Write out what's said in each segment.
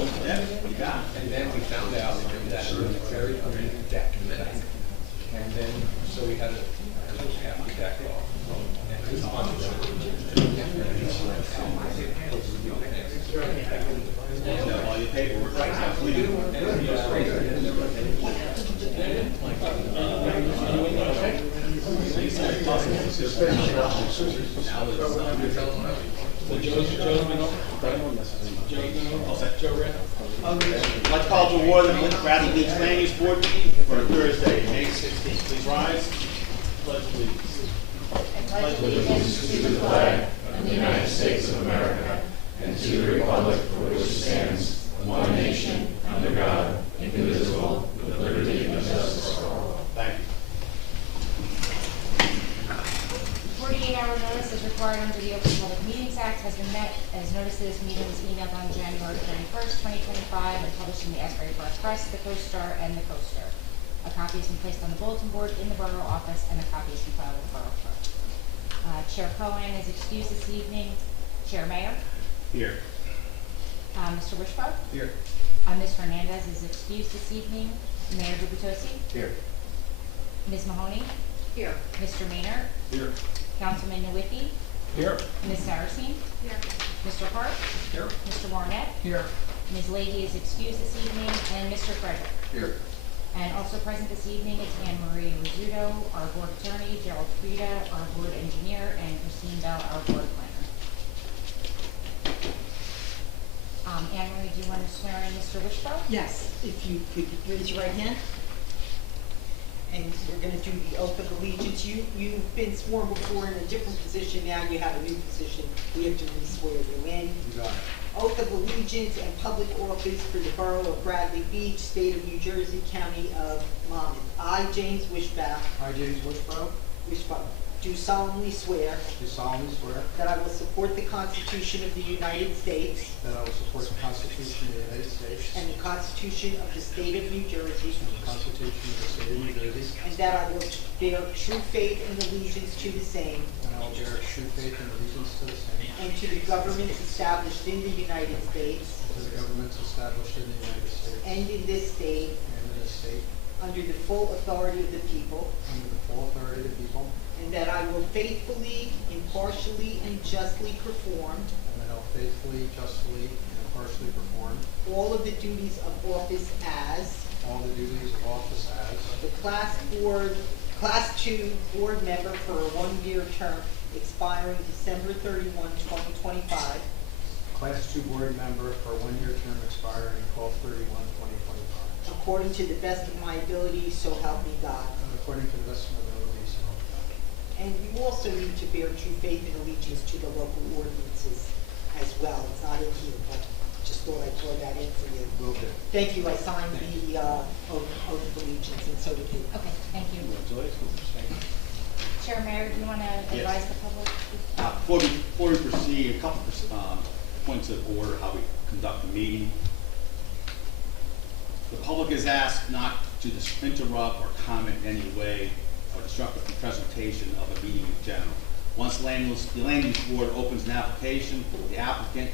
Yeah, you got it. And then we found out that it was a very underneath deck in the back. And then, so we had to take half the deck off. And it was on the road. And all your paperwork. I'd like to call to order the Bradley Beach Land Use Board meeting for Thursday, May 16th. Please rise. Pledge allegiance. I pledge allegiance to the flag of the United States of America and to the republic for which it stands, one nation, under God, indivisible, with liberty and justice for all. Thank you. 48-hour notice is required under the Open Public Meetings Act has been met as notice of this meeting was emailed on January 31st, 2025 and published in the Asbury Park Press, the Co-Star, and the Coaster. A copy has been placed on the bulletin board in the borough office and a copy has been filed with the borough clerk. Chair Cohen is excused this evening. Chair Mayor? Here. Mr. Wishbone? Here. Ms. Hernandez is excused this evening. Mayor Gubitosi? Here. Ms. Mahoney? Here. Mr. Maynard? Here. Councilman Nowicki? Here. Ms. Saracen? Here. Mr. Hart? Here. Mr. Warnett? Here. Ms. Leahy is excused this evening, and Mr. Frederick. Here. And also present this evening is Anne Marie Rizzuto, our board attorney, Gerald Frieda, our board engineer, and Christine Bell, our board planner. Anne Marie, do you want to swear in Mr. Wishbone? Yes, if you could raise your right hand. And we're going to do the oath of allegiance. You've been sworn before in a different position. Now you have a new position. We have to re-swear you in. You got it. Oath of allegiance and public office for the borough of Bradley Beach, state of New Jersey, county of Monmouth. I, James Wishbone, I, James Wishbone, do solemnly swear do solemnly swear that I will support the Constitution of the United States that I will support the Constitution of the United States and the Constitution of the state of New Jersey, and the Constitution of the state of New Jersey, and that I will bear true faith and allegiance to the same and I will bear true faith and allegiance to the same, and to the governments established in the United States to the governments established in the United States and in this state and in this state, under the full authority of the people, under the full authority of the people, and that I will faithfully, impartially, and justly perform and that I will faithfully, justly, and impartially perform all of the duties of office as all the duties of office as the Class 2 board member for a one-year term expiring December 31, 2025, Class 2 board member for a one-year term expiring 12/31/2025, according to the best of my ability, so help me God. according to the best of my ability, so help me God. And you also need to bear true faith and allegiance to the local ordinances as well. It's not in here, but just thought I'd throw that in for you. Will do. Thank you. I signed the oath of allegiance, and so did you. Okay, thank you. Congratulations. Chair Mayor, do you want to Yes. advise the public? Before we proceed, a couple points of order how we conduct the meeting. The public is asked not to interrupt or comment in any way or disrupt the presentation of a meeting in general. Once the land use board opens an application, the applicant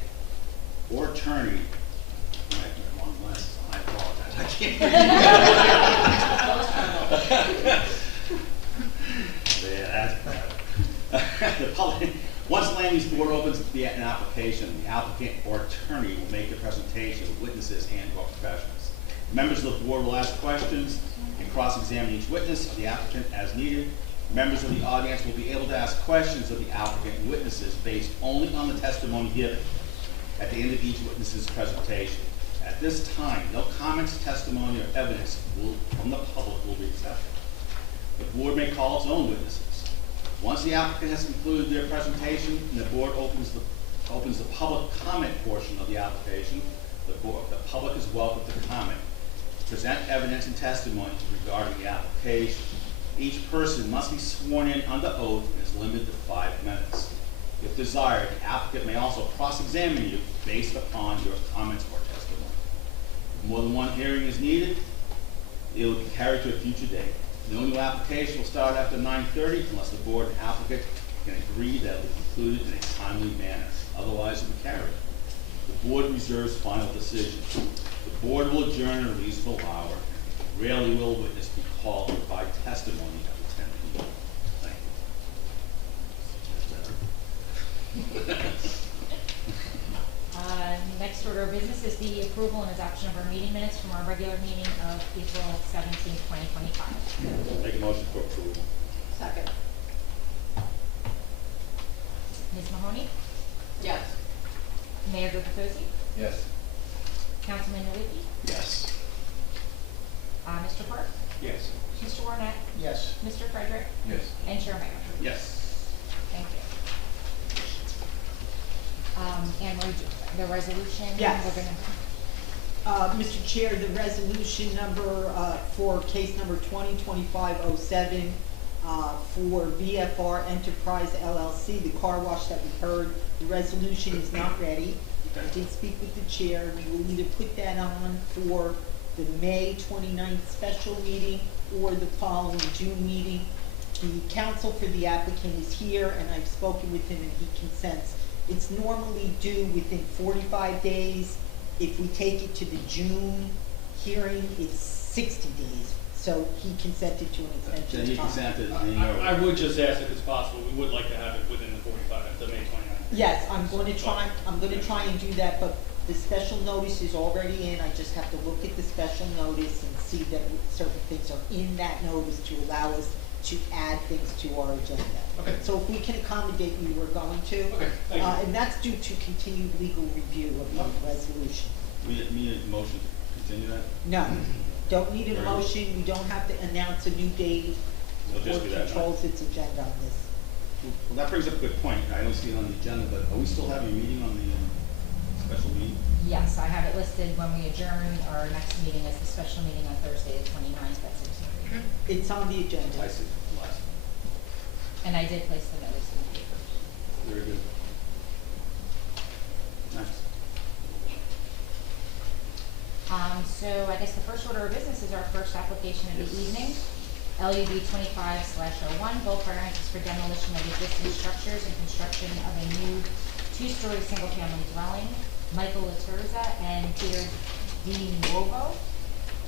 or attorney, I apologize, I can't yeah, that's bad. The public, once the land use board opens an application, the applicant or attorney will make a presentation of witnesses and/or professionals. Members of the board will ask questions and cross-examine each witness of the applicant as needed. Members of the audience will be able to ask questions of the applicant and witnesses based only on the testimony given at the end of each witness's presentation. At this time, no comments, testimony, or evidence from the public will be accepted. The board may call its own witnesses. Once the applicant has concluded their presentation and the board opens the public comment portion of the application, the public is welcome to comment, present evidence and testimony regarding the application. Each person must be sworn in under oath and is limited to 5 minutes. If desired, the applicant may also cross-examine you based upon your comments or testimony. If more than one hearing is needed, it will be carried to a future date. No new application will start after 9:30 unless the board and applicant can agree that it will be concluded in a timely manner. Otherwise, it will be carried. The board reserves final decision. The board will adjourn at a reasonable hour. Rarely will a witness be called to provide testimony at the 10 meeting. Thank you. Next order of business is the approval and adoption of our meeting minutes from our regular meeting of April 17th, 2025. Make a motion for approval. Second. Ms. Mahoney? Yes. Mayor Gurpatosi? Yes. Councilman Nuwicki? Yes. Mr. Park? Yes. Mr. Warnett? Yes. Mr. Frederick? Yes. And Chair Mayor? Yes. Thank you. And the resolution? Yes. We're gonna, Mr. Chair, the resolution number, for case number 2025-07, for VFR Enterprise LLC, the car wash that we heard, the resolution is not ready. I did speak with the chair. We will either put that on for the May 29th special meeting or the following June meeting. The counsel for the applicant is here, and I've spoken with him, and he consents. It's normally due within 45 days. If we take it to the June hearing, it's 60 days. So he consented to an extension Then you of time. consented, I and you're. I would just ask if it's possible, we would like to have it within the 45, the May 29th. Yes, I'm going to try and do that, but the special notice is already in. I just have to look at the special notice and see that certain things are in that notice to allow us to add things to our agenda. Okay. So if we can accommodate you, we're going to. Okay, thank you. And that's due to continued legal review of the resolution. We need a motion to continue that? No, don't need a Very good. motion. We don't have to announce a new date. It'll just The be board that controls its agenda on this. Well, that brings up a good point. I don't see it on the agenda, but are we still having a meeting on the special meeting? yes, I have it listed when we adjourn. Our next meeting is the special meeting on Thursday, the 29th at 6:30. It's on the agenda. I see, last. And I did place the notice in the paper. Very good. Nice. So I guess the first order of business is our first application of the Yes. evening. LUB 25/01, bulk variances for demolition of existing structures and construction of a new two-story single-family dwelling. Michael Laterza and Peter Di Nuovo,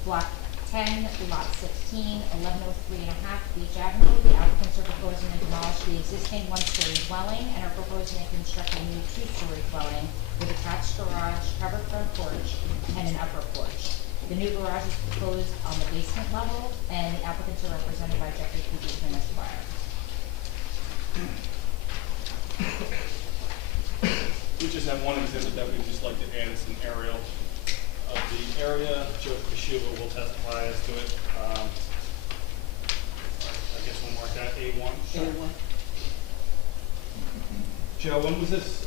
block 10, lot 16, 1103.5 Beach Avenue. The applicants are proposing to demolish the existing one-story dwelling and are proposing to construct a new two-story dwelling with attached garage, covered front porch, and an upper porch. The new garage is proposed on the basement level, and the applicants are represented by Jeffrey P. Beekman Esquire. We just have one exhibit that we'd just like to add as an aerial of the area. Joe Kashuba will testify as to it. I guess we'll mark that A1. Anyone? Joe, when was this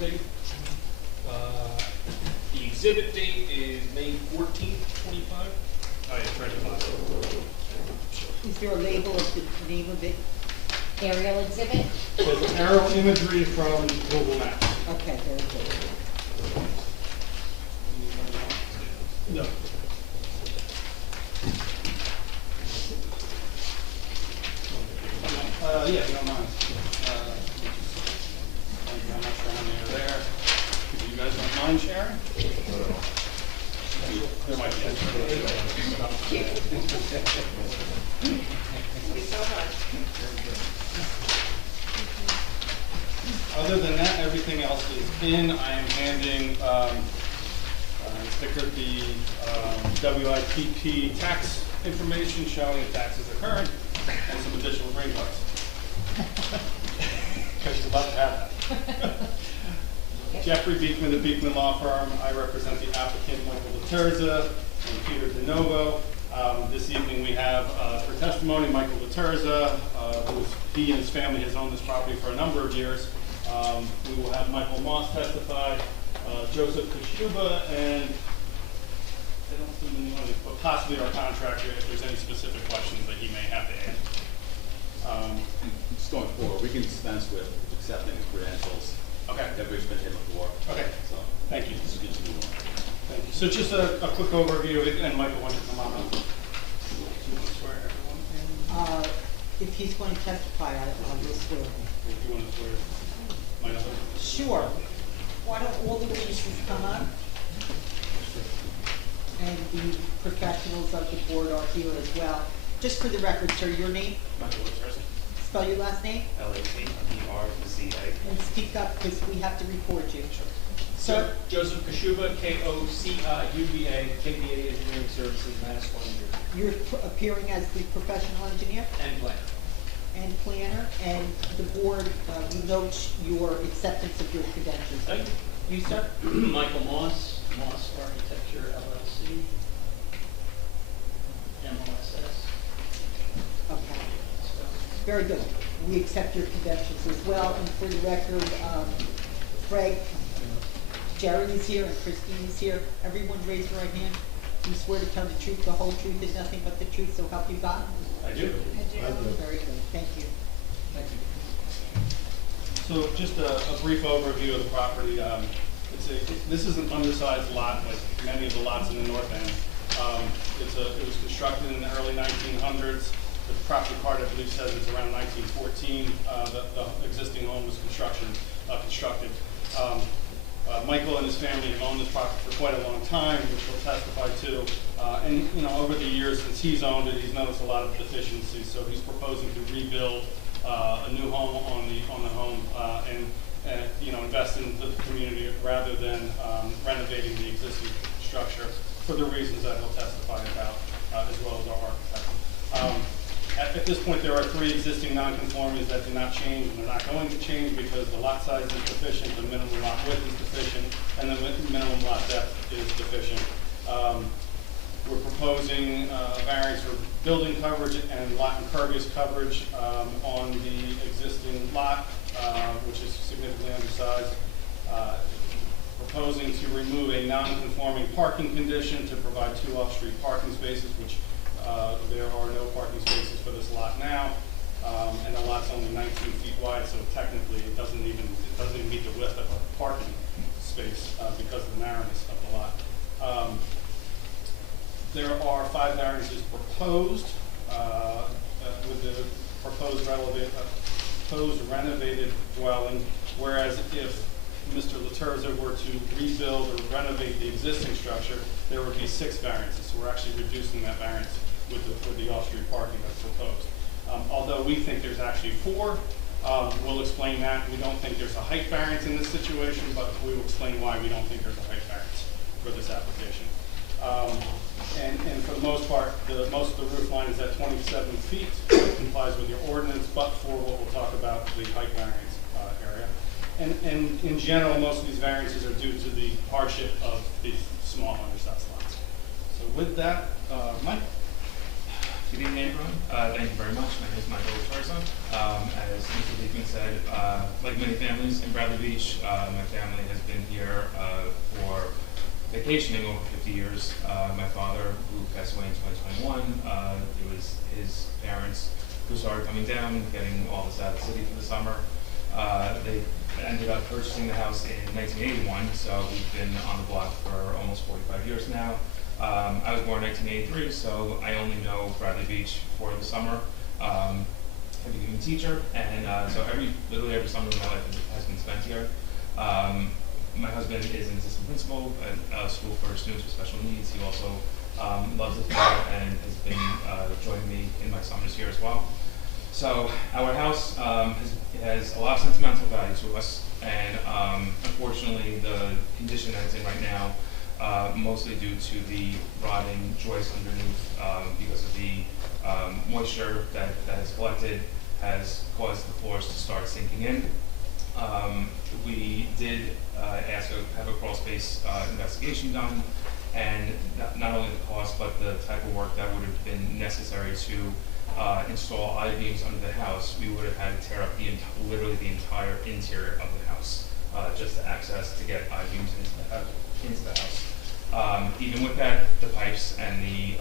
date? The exhibit date is May 14th, 25. Oh, yeah, it's right at the bottom. Is there a label of the name of it? Aerial exhibit, There's aerial imagery from Google Maps. Okay, very good. No. Yeah, if you don't mind. I'm not sure how many are there. If you guys don't mind sharing? There might be Other than that, everything else is in. I am handing Mr. the WIPP tax information showing that taxes are current and some additional green cards. Because you're about to have that. Jeffrey Beekman, the Beekman Law Firm. I represent the applicant Michael Laterza and Peter DeNovo. This evening we have for testimony Michael Laterza, he and his family has owned this property for a number of years. We will have Michael Moss testify, Joseph Kashuba, and I don't see the money, but possibly our contractor if there's any specific questions that he may have to add. Just going forward, we can dispense with accepting the credentials. Okay. That we've been here before. Okay. So, Thank you. just get you moving. Thank you. So just a quick overview, and Michael, why don't you come on up? Do you want to swear everyone in? If he's going to testify, I will swear him. If you want to swear my other? Sure. why don't all the witnesses come up? And the professionals of the board are here as well. Just for the record, sir, your name, Michael Laterza, spell your last name, Laterza. and speak up because we have to record you. Sir, Joseph Kashuba, Kociuba, KBA Engineering Services, Manasquan, New Jersey. you're appearing as the professional engineer And planner. and planner, and the board, we note your acceptance of your credentials. Thank you. You, sir? Michael Moss, Moss Architecture LLC, MOSS. Okay. Very good. We accept your credentials as well, and for the record, Fred, Jerry is here, and Christine is here. Everyone raise your right hand. You swear to tell the truth, the whole truth, and nothing but the truth, so help you God? I do. Very good. Thank you. Thank you. So just a brief overview of the property. This is an undersized lot, like many of the lots in the north end. It was constructed in the early 1900s. The property card, I believe, says it's around 1914. The existing home was constructed. Michael and his family have owned this property for quite a long time, which we'll testify to. And you know, over the years since he's owned it, he's noticed a lot of deficiencies. So he's proposing to rebuild a new home on the home and you know, invest in the community rather than renovating the existing structure for the reasons that he'll testify about, as well as our architect. At this point, there are 3 existing nonconformities that do not change, and they're not going to change because the lot size is deficient, the minimum lot width is deficient, and the minimum lot depth is deficient. We're proposing variance for building coverage and lot impervious coverage on the existing lot, which is significantly undersized. Proposing to remove a non-conforming parking condition to provide 2 off-street parking spaces, which there are no parking spaces for this lot now, and the lot's only 19 feet wide, so technically it doesn't even meet the width of a parking space because of the narrowness of the lot. There are 5 variances proposed with the proposed renovated dwelling, whereas if Mr. Laterza were to rebuild or renovate the existing structure, there would be 6 variances. So we're actually reducing that variance with the off-street parking that's proposed. Although we think there's actually 4, we'll explain that. We don't think there's a height variance in this situation, but we will explain why we don't think there's a height variance for this application. And for the most part, most of the roof line is at 27 feet. It complies with your ordinance, but for what we'll talk about, the height variance area. And in general, most of these variances are due to the hardship of these small undersized lots. So with that, Mike. Good evening, everyone. Thank you very much. My name is Michael Laterza. As Mr. Beekman said, like many families in Bradley Beach, my family has been here for vacationing over 50 years. My father, who passed away in 2021, it was his parents who started coming down, getting all this out of the city for the summer. They ended up purchasing the house in 1981, so we've been on the block for almost 45 years now. I was born in 1983, so I only know Bradley Beach for the summer. I became a teacher, and so literally every summer of my life has been spent here. My husband is an assistant principal at a school for students with special needs. He also loves it here and has been joining me in my summers here as well. So our house has a lot of sentimental value to us, and unfortunately the condition that it's in right now, mostly due to the rotting joists underneath because of the moisture that has collected, has caused the floors to start sinking in. We did have a crawl space investigation done, and not only the cost, but the type of work that would have been necessary to install I-beams under the house. We would have had to tear up literally the entire interior of the house just to get I-beams into the house. Even with that, the pipes and the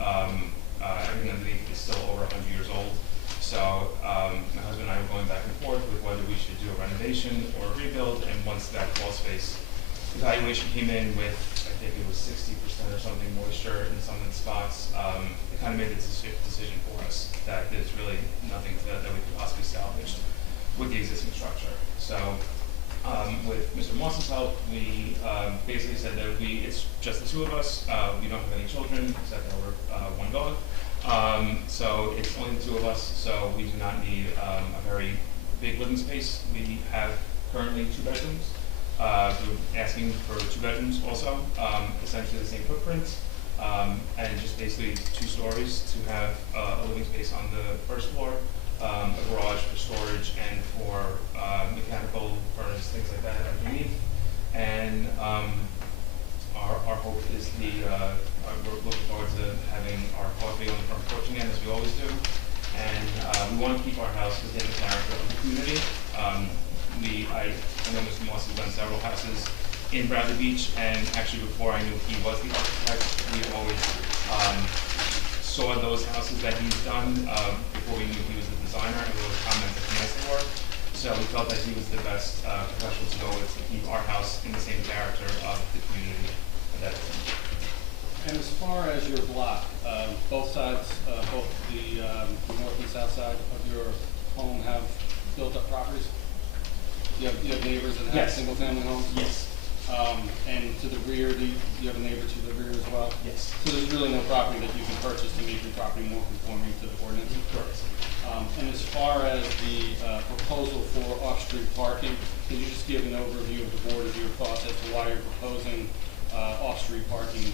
everything underneath is still over 100 years old. So my husband and I were going back and forth with whether we should do a renovation or a rebuild. And once that crawl space evaluation came in with, I think it was 60% or something moisture in some of the spots, it kind of made the decision for us that there's really nothing that we could possibly salvage with the existing structure. So With Mr. Moss's help, we basically said that it's just the two of us. We don't have any children except our one dog. So it's only the two of us, so we do not need a very big living space. We have currently 2 bedrooms. We're asking for 2 bedrooms also, essentially the same footprint, and just basically 2 stories to have a living space on the first floor, a garage for storage and for mechanical furnace, things like that underneath. And our hope is we're looking forward to having our coffee on the front porch again, as we always do. And we want to keep our house within the character of the community. I know Mr. Moss has done several houses in Bradley Beach, and actually before I knew he was the architect, we always saw those houses that he's done before we knew he was the designer, and we always commented how nice they were. So we felt that he was the best professional to go with to keep our house in the same character of the community at that time. And as far as your block, both sides, both the north and south side of your home have built-up properties? You have neighbors that have Yes. single-family homes? Yes. And to the rear, do you have a neighbor to the rear as well? Yes. So there's really no property that you can purchase to make your property more conforming to the ordinance? Correct. And as far as the proposal for off-street parking, can you just give an overview of the board of your thoughts as to why you're proposing off-street parking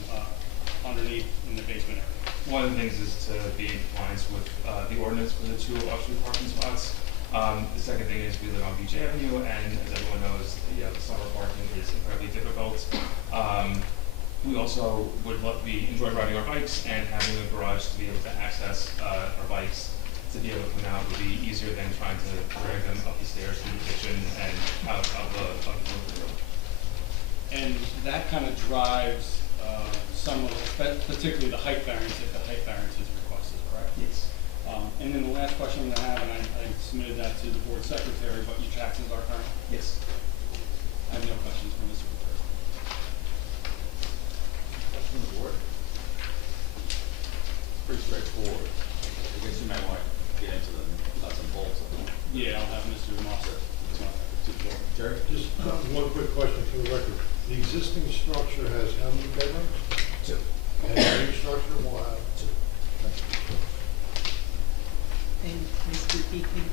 underneath in the basement area? One of the things is to be in compliance with the ordinance for the 2 off-street parking spots. The second thing is we live on Beach Avenue, and as everyone knows, the summer parking is incredibly difficult. We also we enjoy riding our bikes, and having a garage to be able to access our bikes to be able to come out would be easier than trying to drag them up the stairs to the kitchen and out of the living room. And that kind of drives some of, particularly the height variance, if the height variance is requested, correct? Yes. And then the last question I'm going to have, and I submitted that to the board secretary, but your taxes are current? Yes. I have no questions for Mr. Secretary. Question from the board? Pretty straightforward. I guess you might want to get into the nuts and bolts of it. Yeah, I'll have Mr. Moss. Jerry? Just one quick question for the record. The existing structure has how many bedrooms? 2. And the new structure will have 2. And Mr. Beekman,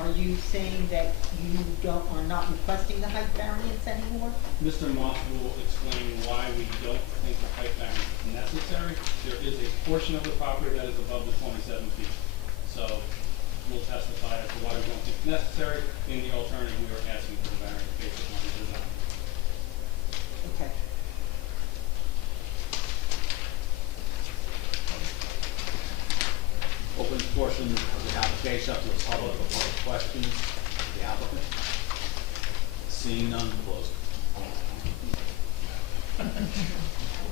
are you saying that you are not requesting the height variance anymore? Mr. Moss will explain why we don't think the height variance is necessary. There is a portion of the property that is above the 27 feet. So we'll testify as to why we don't think it's necessary. In the alternative, we are asking for the variance based upon the design. Okay. Open portion of the application up to the public for public questions of the applicant. Seeing none, closed.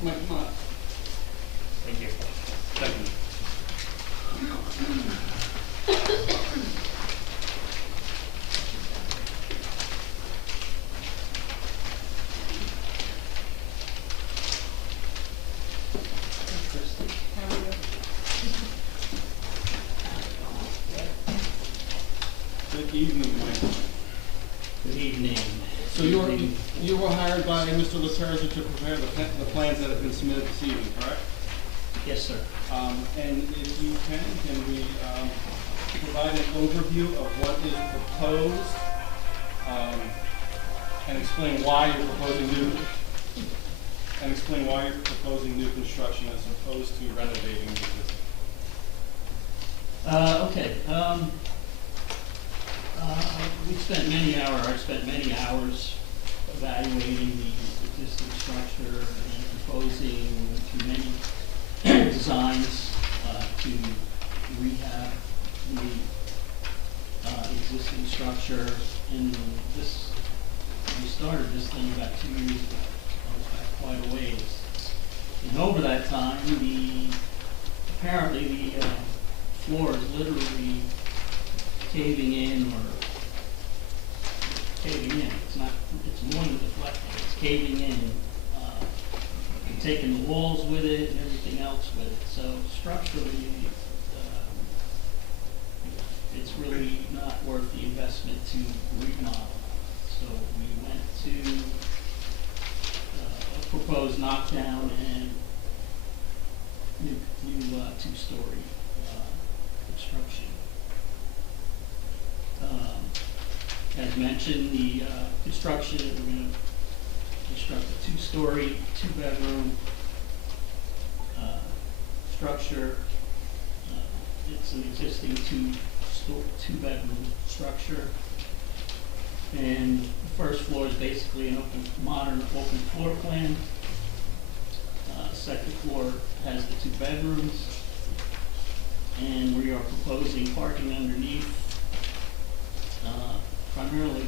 Mike, come on. Thank you. Thank you. How are you? Good evening, Mike. Good evening. So you were hired by Mr. Laterza to prepare the plans that have been submitted this evening, correct? Yes, sir. And if you can we provide an overview of what is proposed, and explain why you're proposing new construction as opposed to renovating the existing? Okay. I spent many hours evaluating the existing structure and proposing to many designs to rehab the existing structure. And we started this thing about 2 years ago. It was back quite a ways. And over that time, apparently the floor is literally caving in. It's more than deflecting, it's caving in, and taking the walls with it and everything else with it. So structurally, it's really not worth the investment to remodel. So we went to a proposed knockdown and new two-story construction. As mentioned, the construction, we're going to construct a two-story, two-bedroom structure. It's an existing two-bedroom structure. And the first floor is basically an modern open floor plan. Second floor has the two bedrooms. And we are proposing parking underneath, primarily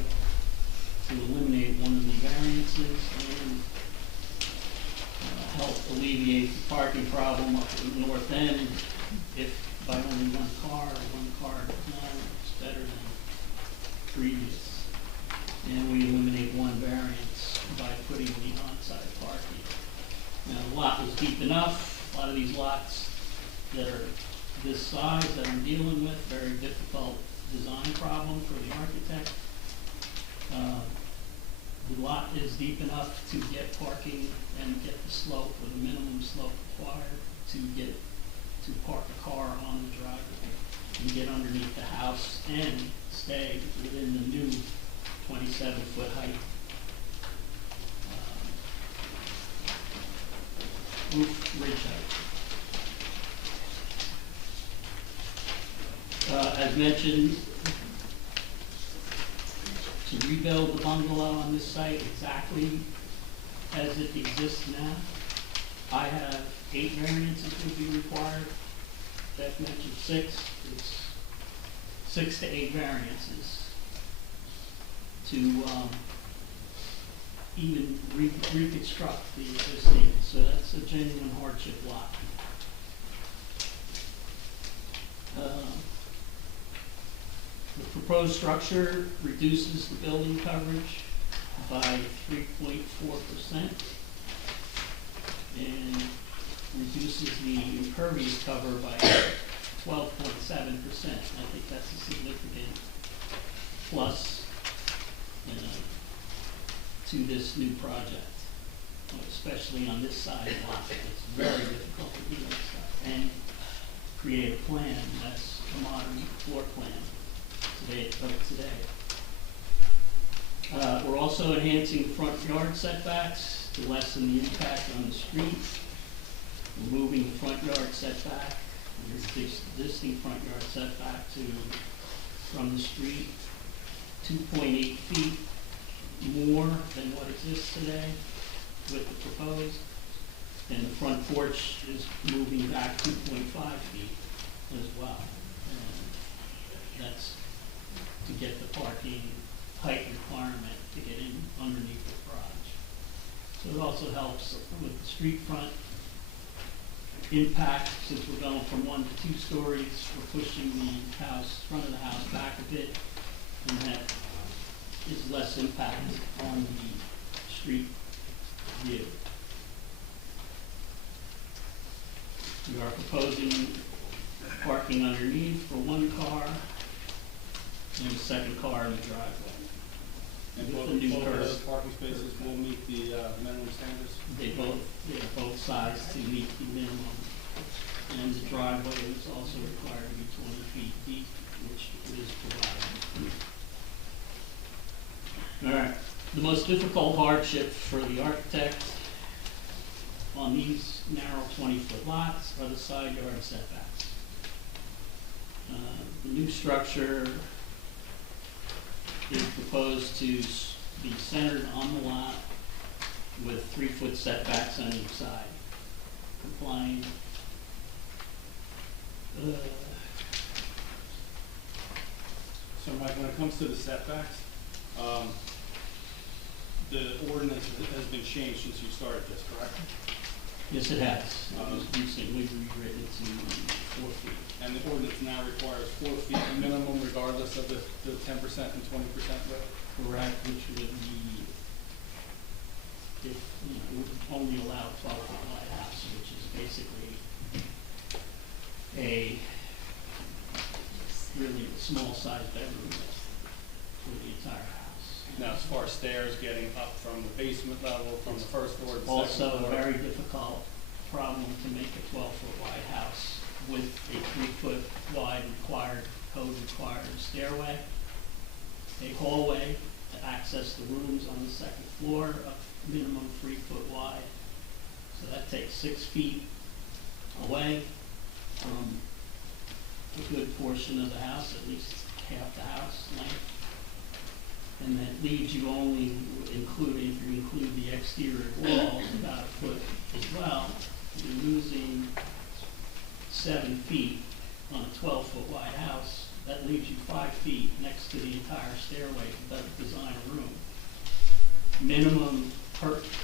to eliminate one of the variances and help alleviate the parking problem up at the north end. If by only one car at a time, it's better than previous. And we eliminate one variance by putting the on-site parking. Now, the lot was deep enough. A lot of these lots that are this size that I'm dealing with, very difficult design problem for the architect. The lot is deep enough to get parking and get the slope, or the minimum slope required to park a car on the driveway and get underneath the house and stay within the new 27-foot height. Roof ridge height. As mentioned, to rebuild the bungalow on this site exactly as it exists now, I have 8 variances would be required. Beth mentioned 6. It's 6 to 8 variances to even reconstruct the existing. So that's a genuine hardship lot. The proposed structure reduces the building coverage by 3.4% and reduces the impervious cover by 12.7%. I think that's a significant plus to this new project, especially on this side lot. It's very difficult to do this stuff and create a plan that's a modern floor plan today. We're also enhancing front yard setbacks to lessen the impact on the street. We're moving the front yard setback, the existing front yard setback from the street 2.8 feet more than what exists today with the proposed. And the front porch is moving back 2.5 feet as well. And that's to get the parking height requirement to get in underneath the garage. So it also helps with the street front impact. Since we're going from 1 to 2 stories, we're pushing the front of the house back a bit, and that is less impact on the street view. We are proposing parking underneath for 1 car and a second car in the driveway. And With the new both of curb. those parking spaces will meet the minimum standards? They're both sized to meet the minimum. And the driveway is also required to be 20 feet deep, which is provided. All right, the most difficult hardship for the architect on these narrow 20-foot lots are the side yard setbacks. The new structure is proposed to be centered on the lot with 3-foot setbacks on each side, complying. So Mike, when it comes to the setbacks, the ordinance has been changed since you started this, correct? Yes, it has. It was recently rewritten to 4 feet. And the ordinance now requires 4 feet minimum regardless of the 10% and 20% width? Correct, which would be, if, would only allow 12-foot wide house, which is basically a really small size bedroom for the entire house. Now, as far as stairs getting up from the basement level, from the first floor to the second Also, floor. a very difficult problem to make a 12-foot wide house with a 3-foot wide code required stairway, a hallway to access the rooms on the second floor, a minimum 3-foot wide. So that takes 6 feet away from a good portion of the house, at least half the house length. And that leaves you only, if you include the exterior walls, about a foot as well. You're losing 7 feet on a 12-foot wide house. That leaves you 5 feet next to the entire stairway to design a room.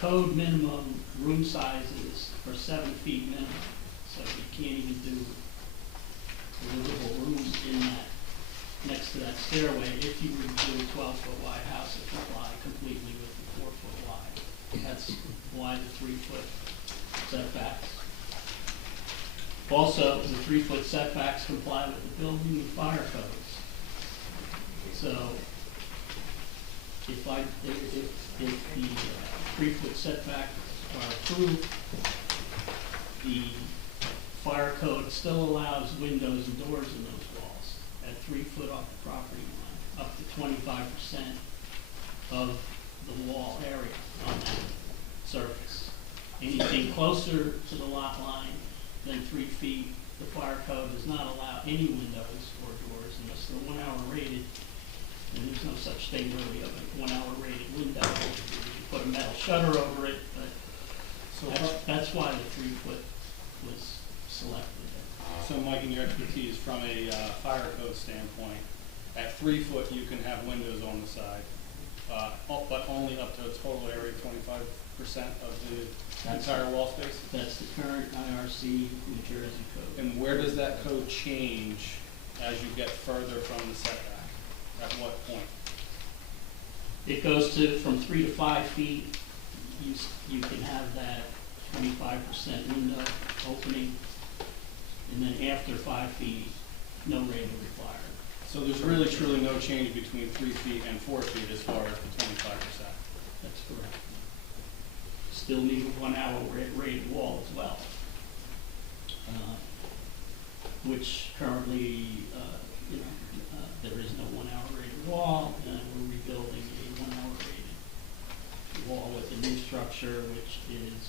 Code minimum room sizes are 7 feet minimum, so you can't even do a livable room in that, next to that stairway. If you were to do a 12-foot wide house, it would comply completely with the 4-foot wide. That's why the 3-foot setbacks. Also, the 3-foot setbacks comply with the building and fire codes. So, if the 3-foot setbacks are approved, the fire code still allows windows and doors in those walls at 3 foot off the property line, up to 25% of the wall area on that surface. Anything closer to the lot line than 3 feet, the fire code does not allow any windows or doors unless they're 1 hour rated. And there's no such thing really of a 1 hour rated window. You put a metal shutter over it, but that's why the 3-foot was selected. So Mike, in your expertise from a fire code standpoint, at 3 foot you can have windows on the side, but only up to a total area of 25% of the entire wall space? That's the current IRC New Jersey code. And where does that code change as you get further from the setback? At what point? It goes from 3 to 5 feet. You can have that 25% window opening, and then after 5 feet, no rating required. So there's really truly no change between 3 feet and 4 feet as far as the 25%? That's correct. Still need a 1 hour rated wall as well, which currently, there is no 1 hour rated wall, and we're rebuilding a 1 hour rated wall with a new structure, which is,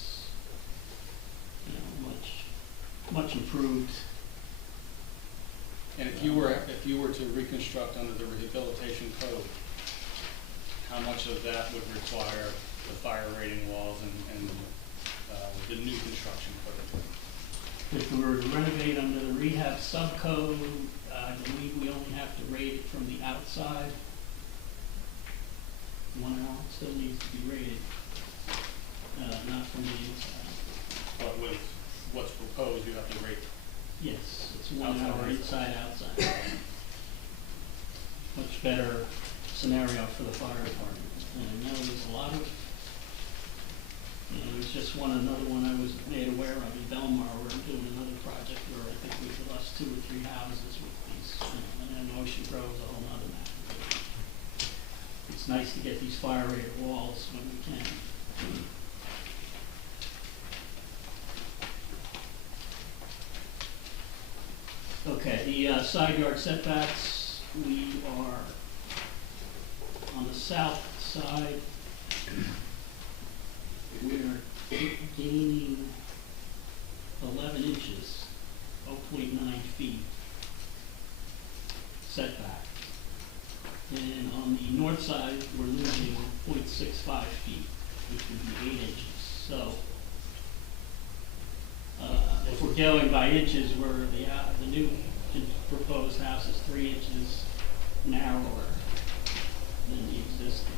much improved. And if you were to reconstruct under the rehabilitation code, how much of that would require the fire rating walls and the new construction code? If we were to renovate under the rehab subcode, I believe we only have to rate it from the outside. 1 hour still needs to be rated, not from the inside. But with what's proposed, you have to rate. Yes, it's 1 Outside, hour inside, outside. Much better scenario for the fire department. And I know there's a lot of, there's just another one I was made aware of in Belmar, where I'm doing another project where I think we've lost 2 or 3 houses with these, and then Ocean Grove is a whole nother matter. It's nice to get these fire rated walls when we can. Okay, the side yard setbacks, we are on the south side. We're gaining 11 inches, 0.9 feet setback. And on the north side, we're losing 0.65 feet, which would be 8 inches. So if we're going by inches, where the new proposed house is 3 inches narrower than the existing.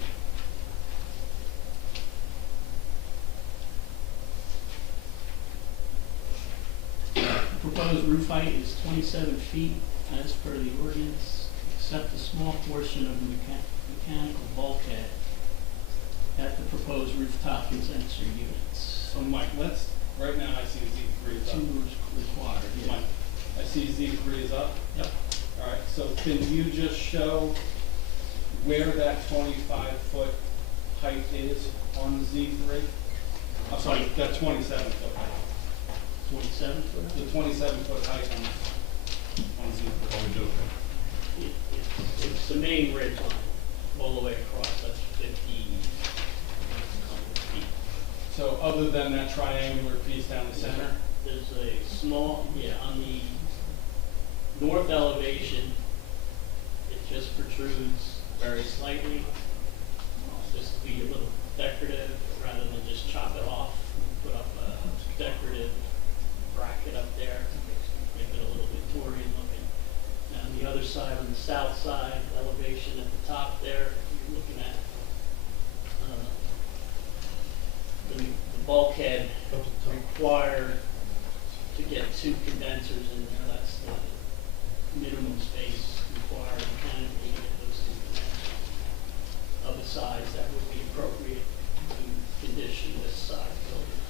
Proposed roof height is 27 feet as per the ordinance, except a small portion of the mechanical bulkhead at the proposed rooftop condenser units. So Mike, right now I see Z3 is up. 2 required, yeah. Mike, I see Z3 is up. Yep. All right, so can you just show where that 25-foot height is on the Z3? I'm sorry, that 27-foot height. 27 foot? The 27-foot height on Z3. It's the main ridge line, all the way across, that's 50 feet. So other than that triangular piece down the center? There's a small, on the north elevation, it just protrudes very slightly, just to be a little decorative, rather than just chop it off, put up a decorative bracket up there to make it a little Victorian looking. On the other side, on the south side elevation at the top there, you're looking at the bulkhead required to get 2 condensers in there. That's the minimum space required mechanically to get those 2 condensers of a size that would be appropriate to condition this size building.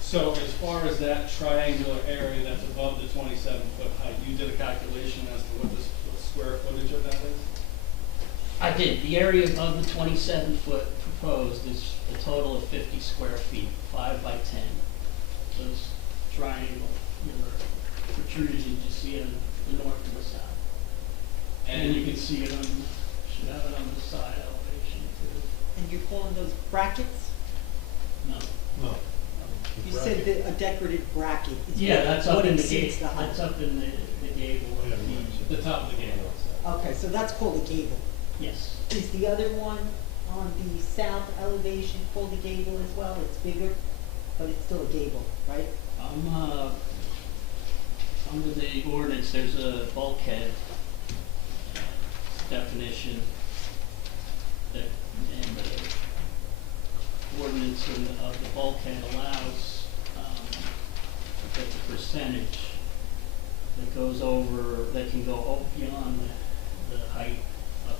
So as far as that triangular area that's above the 27-foot height, you did a calculation as to what the square footage of that is? I did. The area of the 27-foot proposed is a total of 50 square feet, 5 by 10. Those triangular protrusions you see on the north and the south. And you can see it on, should have it on the side elevation too. And you're calling those brackets? No. No. You said that a decorative bracket is That's up what in the exceeds gable. the height. That's up in the gable. Yeah, of The top of the gable. Okay, so that's called a gable. Yes. Is the other one on the south elevation called a gable as well? It's bigger, but it's still a gable, right? Under the ordinance, there's a bulkhead definition that, and the ordinance of the bulkhead allows, that the percentage that goes over, that can go beyond the height of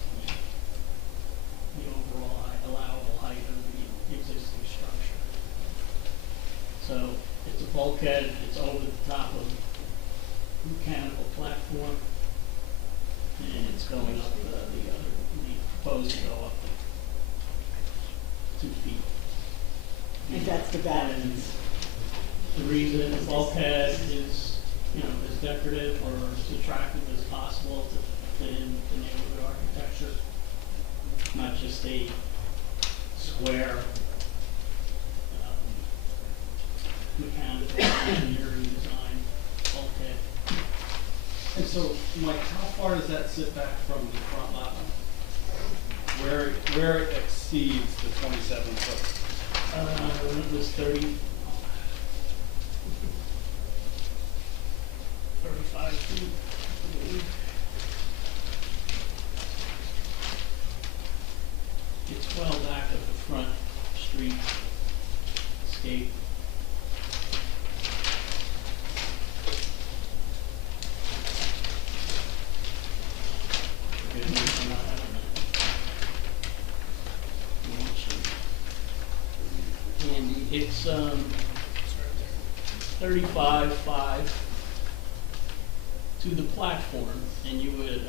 the overall allowable height of the existing structure. So it's a bulkhead, it's over the top of a mechanical platform, and it's going up the proposed to go up 2 feet. And that's the balance. And the reason the bulkhead is, as decorative or as attractive as possible to fit in the neighborhood architecture, not just a square mechanical engineering design bulkhead. And so, Mike, how far does that sit back from the front lot? Where it exceeds the 27-foot? It was 35 feet. I believe. It's well back at the front street escape. Forgive me for not having that. Andy, it's 35.5 to the platform, and you would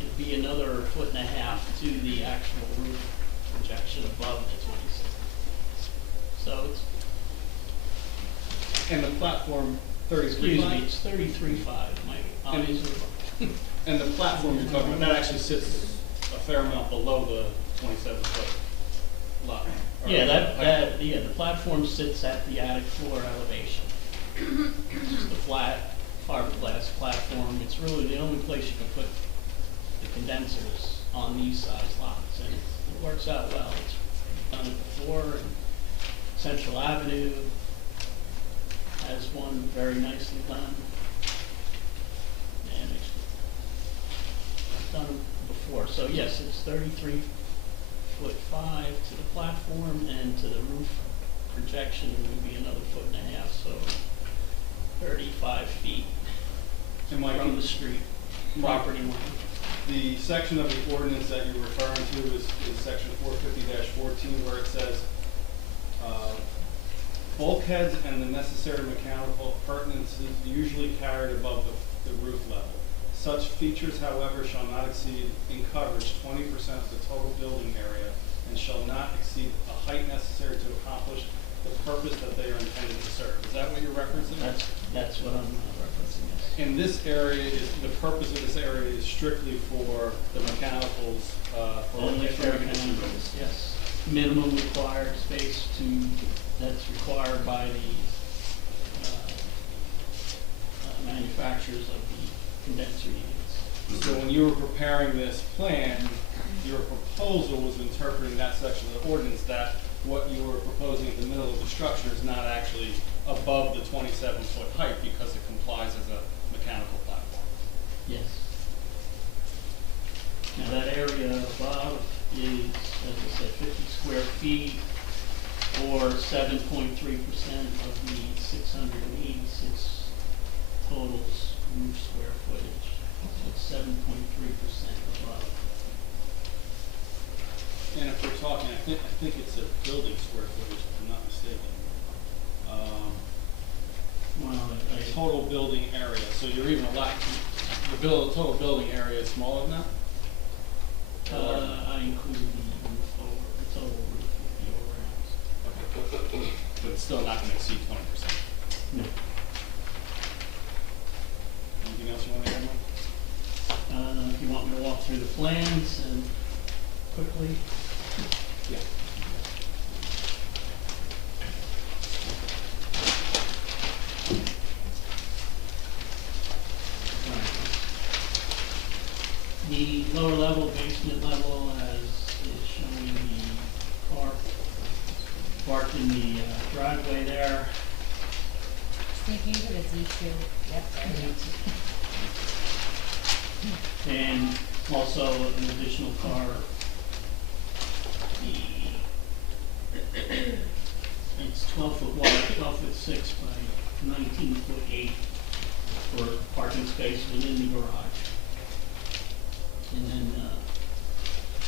it'd be another 1.5 feet to the actual roof projection above the 26. So it's, And the platform 33 excuse me, feet? it's 33.5. My eyes are. And the platform you're talking about, that actually sits a fair amount below the 27-foot lot? or height. The platform sits at the attic floor elevation. It's just a flat fiberglass platform. It's really the only place you can put the condensers on these size lots, and it works out well. It's done it before, and Central Avenue has one very nicely done. And it's done it before. So yes, it's 33.5 to the platform, and to the roof projection would be another 1.5 feet, so 35 feet And Mike, from the street property line. the section of the ordinance that you're referring to is section 450-14, where it says, bulkheads and the necessary mechanical appurtenances usually carried above the roof level. Such features, however, shall not exceed in coverage 20% of the total building area and shall not exceed the height necessary to accomplish the purpose that they are intended to serve. Is that what you're referencing? That's what I'm referencing, yes. And this area is, the purpose of this area is strictly for the mechanicals, for Only for air conditioning. mechanicals, yes. Minimum required space that's required by the manufacturers of the condenser units. So when you were preparing this plan, your proposal was interpreting that section of the ordinance that what you were proposing in the middle of the structure is not actually above the 27-foot height because it complies as a mechanical platform. Yes. Now that area above is, as I said, 50 square feet or 7.3% of the 686 total roof square footage. So it's 7.3% above. And if we're talking, I think it's a building square footage, if I'm not mistaken. Well, Total building area, so you're even allowed, total building area is smaller than that? I include the roof over, the total roof with the overhangs. Okay. But it's still not gonna exceed 20%. No. Anything else you want to add, Mike? If you want me to walk through the plans and quickly. Yeah. The lower level, basement level, as is showing the car parked in the driveway there. Steve, can you do the Z2? Yep, there you go. And also an additional car. It's 12 foot wide, 12 foot 6 by 19 foot 8 for parking space within the garage. And then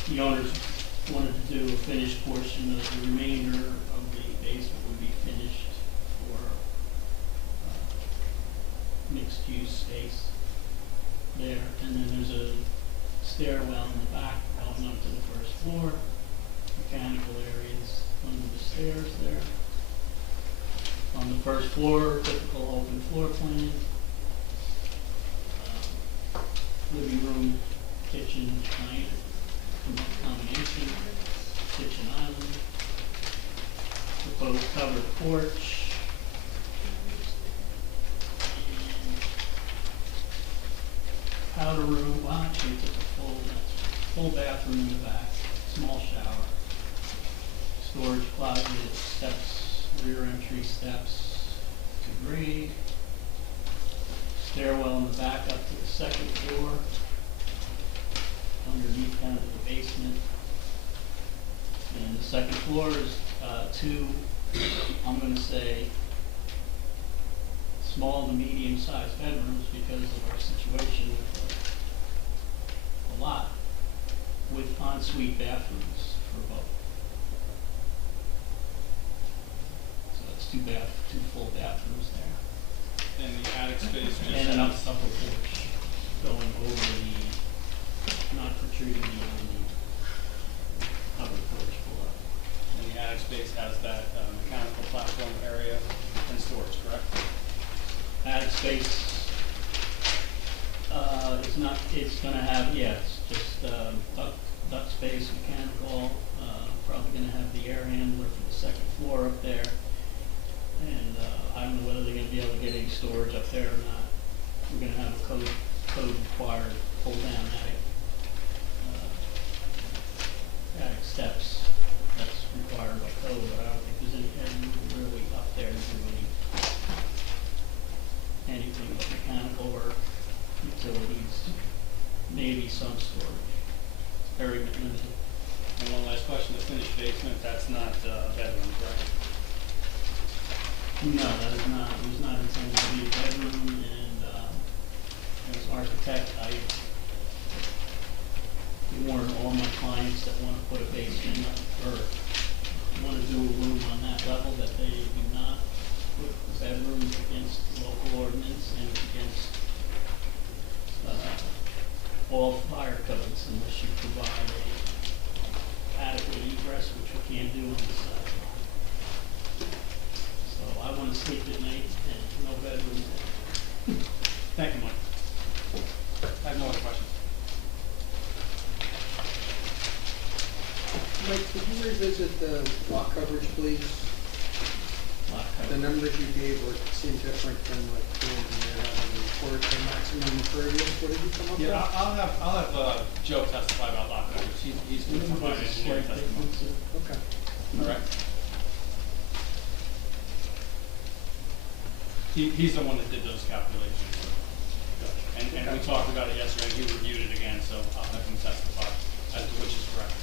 the owners wanted to do a finished portion of the remainder of the basement would be finished for mixed use space there. And then there's a stairwell in the back going up to the first floor, mechanical areas under the stairs there. On the first floor, typical open floor plan. Living room, kitchen, combination, kitchen island, proposed covered porch, powder room, well, actually it's a full bathroom in the back, small shower, storage closet, steps, rear entry steps to grade, stairwell in the back up to the second floor, underneath kind of the basement. And the second floor is two, I'm gonna say, small to medium-sized bedrooms because of our situation with a lot with ensuite bathrooms for both. So that's two full bathrooms there. And the attic space just And an has, upper porch going over the, not protruding beyond the upper porch below. and the attic space has that mechanical platform area and storage, correct? Attic space, it's gonna have, yeah, it's just, duct space, mechanical, probably gonna have the air handler for the second floor up there. And, I don't know whether they're gonna be able to get any storage up there or not. We're gonna have a code required pull down attic steps. That's required by code, but I don't think there's any headroom really up there to do anything but mechanical work, utilities, maybe some storage. Very limited. And one last question, the finished basement, that's not a bedroom, correct? No, that is not, it was not intended to be a bedroom, and, as architect, I warn all my clients that wanna put a basement or wanna do a room on that level, that they do not put the bedrooms against the local ordinance and against, sleep at night and no bedroom. Thank you, Mike. I have no other questions. Mike, could you revisit the lot coverage, please? Lot The coverage. numbers you gave were, seem different than what the engineer had on the report, the maximum impervious, what did you come up with? Yeah, I'll have Joe testify about lot coverage. He's going to provide engineering testimony. Okay. All right. He's the one that did those calculations. And we talked about it yesterday, he reviewed it again, so I'll have him testify as to which is correct.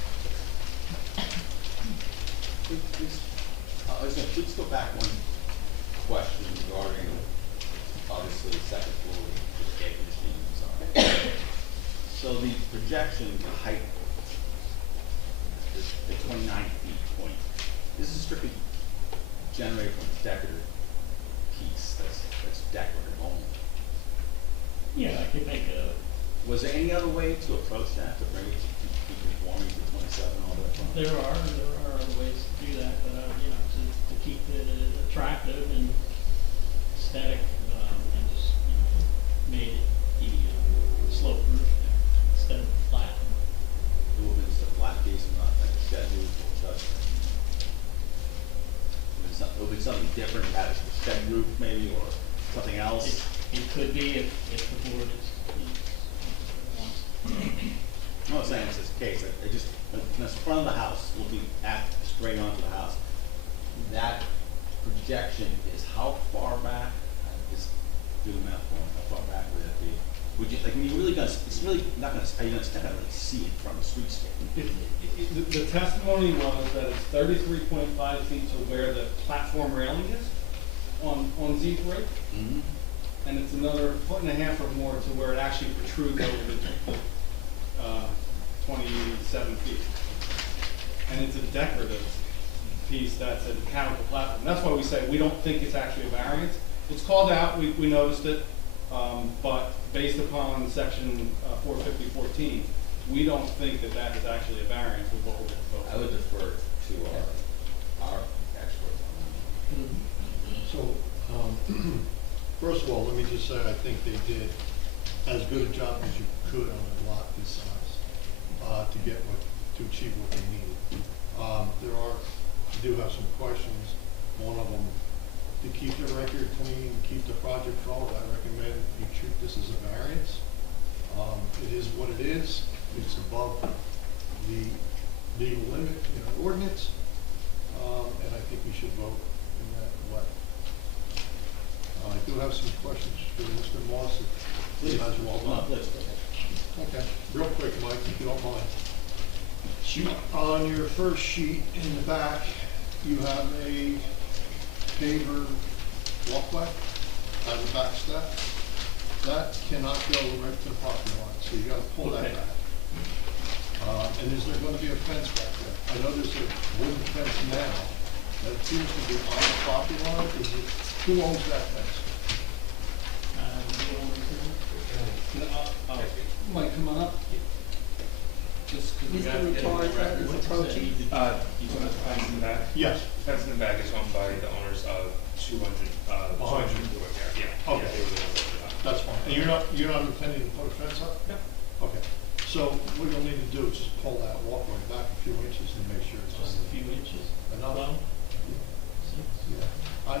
Let's go back one question regarding, obviously, the second floor, which air conditioning and so on. So the projection, the height, the 29 feet point, this is strictly generated from the decorative piece, that's decorative only. Yeah, I could make a, Was there any other way to approach that, to bring it to be conforming to 27 all the way from? there are other ways to do that, but, you know, to keep it attractive and aesthetic, and just, you know, made it the slope roof there instead of flat. It would have been just a flat piece and not like a shed roof or such. It would be something different, had a shed roof maybe, or something else. It could be if the board wants. I'm not saying it's this case, it just, in the front of the house, looking at, straight onto the house, that projection is how far back? Just do the math for me, how far back would it be? Would you, like, when you really gonna, it's really not gonna, you're not gonna really see it from the streetscape. The testimony was that it's 33.5 feet to where the platform railing is on Z3. Mm-hmm. And it's another 1.5 feet or more to where it actually protrudes over the 27 feet. And it's a decorative piece that's a mechanical platform. That's why we say we don't think it's actually a variance. It's called out, we noticed it, but based upon section 450.14, we don't think that that is actually a variance with what we're proposing. I would defer to our experts on that. So, first of all, let me just say, I think they did as good a job as you could on a lot this size, to achieve what they needed. I do have some questions. One of them, to keep the record clean, keep the project forward, I recommend you treat this as a variance. It is what it is. It's above the legal limit in our ordinance, and I think we should vote in that way. I do have some questions for Mr. Moss, if he has all done. Please, okay. Okay, real quick, Mike, if you don't mind. On your first sheet in the back, you have a paver walkway as a back step. That cannot go right to the property line, so you gotta pull that Okay. back. And is there gonna be a fence back there? I know there's a wooden fence now, that it seems to be on the property line. Who owns that fence? Mike, come on up. Just 'cause we Mr. gotta get it on the Ricardo record. is approaching. You want the fence in the back? Yes. Fence in the back is owned by the owners of 200, Behind you. Yeah. Okay. Yeah, they were the ones that did that. That's fine. And you're not intending to put a fence up? Yeah. Okay. So what you'll need to do is just pull that walkway back a few inches and make sure it's Just a few inches. enough. Well, Yeah.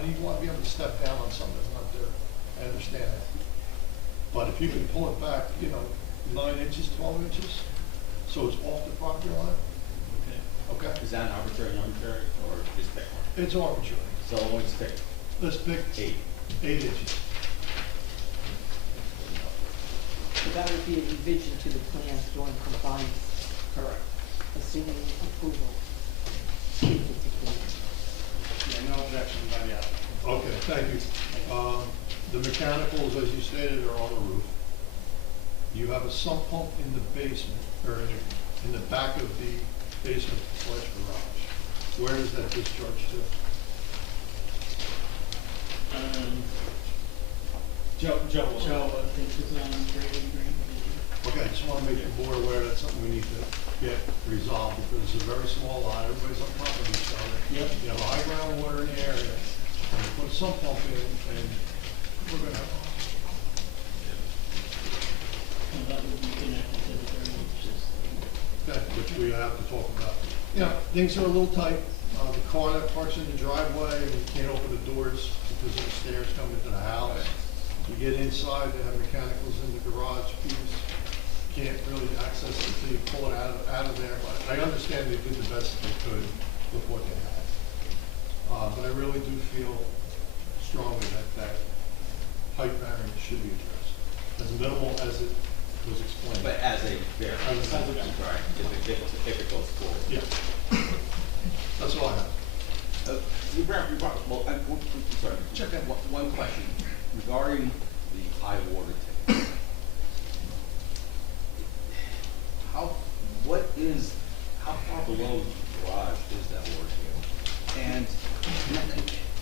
You want to be able to step down on something that's not there. I understand that. But if you can pull it back, 9 inches, 12 inches, so it's off the property line, okay. okay? Is that an arbitrary, arbitrary, or just pick one? It's arbitrary. So let's pick Let's pick 8. 8 inches. So that would be a revision to the plans during compliance, Correct. assuming approval. Yeah, no objection by the applicant. Okay, thank you. The mechanicals, as you stated, are on the roof. You have a sump pump in the basement, or in the back of the basement / garage. Where is that discharge to? Joe, Joe, I think is on grade. Okay, I just want to make the board aware that's something we need to get resolved, because it's a very small lot, everybody's on top of each other. Yep. You have high groundwater in the area, gonna put some pump in, and we're gonna, And that would be connected to the drainage system. that, which we have to talk about. You know, things are a little tight. The car that parks in the driveway, we can't open the doors because of the stairs coming into the house. You get inside, they have mechanicals in the garage piece. Can't really access it until you pull it out of there, but I understand they did the best they could with what they had. But I really do feel strongly that height variance should be addressed, as minimal as it was explained. But as a variance, As a variance. right, if it goes forward. Yeah. That's all I have. Well, I'm sorry, check that one question regarding the high water table. How far below the garage is that water table? And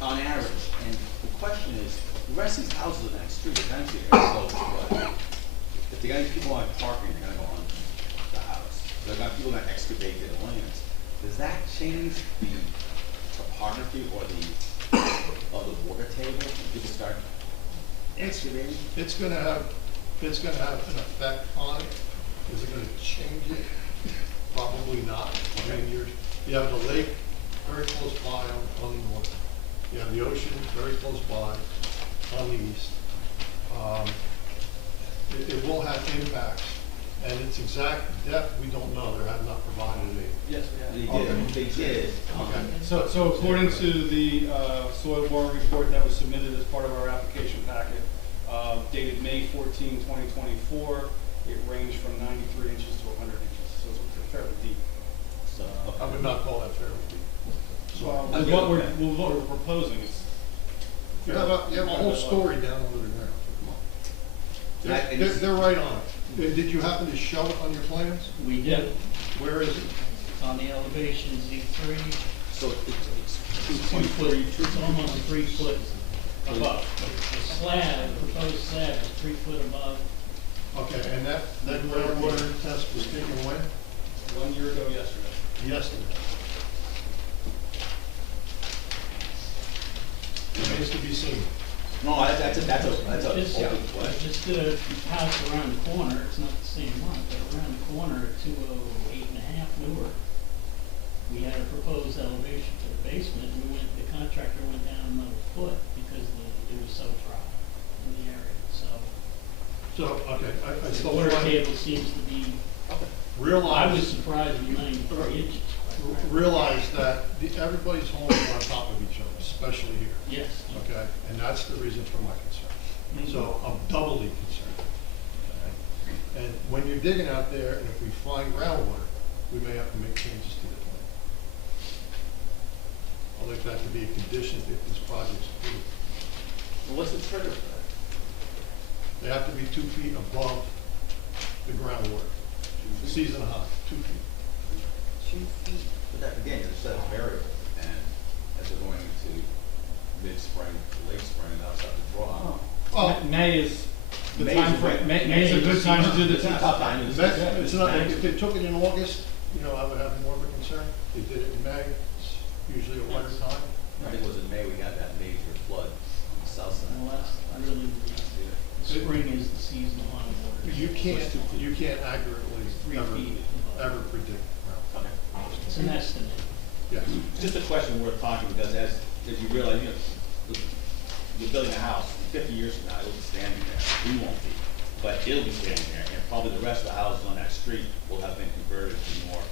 on average, and the question is, the rest of these houses on that street, eventually are gonna go to what? If the guys, people aren't parking, they're gonna go on the house. They're gonna, people are gonna excavate their lands. Does that change the topography or of the water table when people start excavating? It's gonna have an effect on it. Is it gonna change it? Probably not. I mean, you have the lake very close by on the north. You have the ocean very close by on the east. It will have impacts, and its exact depth, we don't know. They have not provided a. Yes, we have. They did. Okay. So according to the soil boring report that was submitted as part of our application packet, dated May 14, 2024, it ranged from 93 inches to 100 inches, so it's fairly deep. So, I would not call that fairly deep. Well, I with get what we're, that. with what we're proposing, it's. You have a whole story down under the ground. That- and it's- They're right on it. Did you happen to show it on your plans? We did, Where is it? on the elevation Z3, So it's 2 foot, it's almost 3 foot above. The slab, the proposed slab is 3 foot above. Okay, and that groundwater test was taken when? 1 year ago yesterday. Yesterday. Remains to be seen. No, that's an Just- open question. Just the house around the corner, it's not the same one, but around the corner at 208.5 Newark, we had a proposed elevation for the basement, and the contractor went down another foot because it was so dry in the area, so. So, okay, I The still water want to table seems to be, I was realize, surprised with 93 inches. quite frankly. realize that everybody's homes are on top of each other, especially here, Yes. okay? And that's the reason for my concern. So I'm doubly concerned. Okay? And when you're digging out there, and if we find groundwater, we may have to make changes to the plan. I'd like that to be a condition if this project's approved. Well, what's the trigger for that? They have to be 2 feet above the groundwater, season high, 2 feet. 2 feet. But that, again, it's a variable, and as we're going into mid-spring, late spring, that's up to draw. Oh, May is the May is time the frame, right- May is a good time to do the It's a test. tough time. it's not, if they took it in August, I would have more of a concern. They did it in May, it's usually a winter time. I think it was in May, we got that major flood on the south side. Well, that's really, spring is the seasonal high water. You can't accurately 3 feet above. ever predict. Okay. It's an estimate. Yes. It's just a question worth talking, because as you realize, you're building a house, 50 years from now, it'll be standing there. We won't be, but it'll be standing there, and probably the rest of the houses on that street will have been converted to more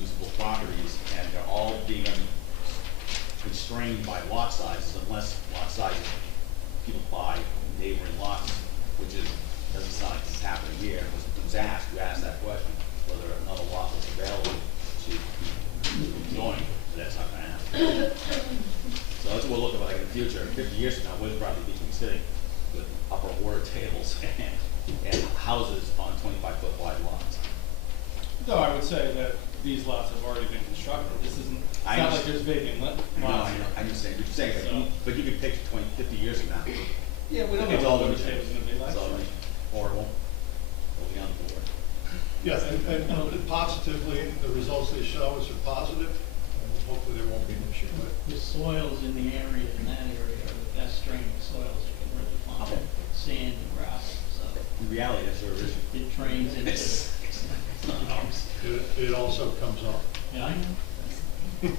usable properties, and they're all being constrained by lot sizes, unless lot sizes, people buy neighboring lots, which doesn't sound like this is happening here. It was asked, you asked that question, whether another lot was available to join, but that's not gonna happen. So that's what we're looking like in the future. 50 years from now, we'll probably be sitting with upper water tables and houses on 25-foot wide lots. Though I would say that these lots have already been constructed. This isn't, it's I not like understand. there's vacant lots. No, I know, I understand what you're saying, but you could picture 50 years from now. Yeah, we don't know It's what all the gonna water table's gonna be like. It's all gonna be horrible. We'll be on the board. Yes, and positively, the results they show us are positive. hopefully there won't be an issue, but The soils in the area, in that area, are the best draining soils you can really find, Okay. sand and gravel, so In reality, that's their issue. it drains into It's- it also comes up, Yeah, I know.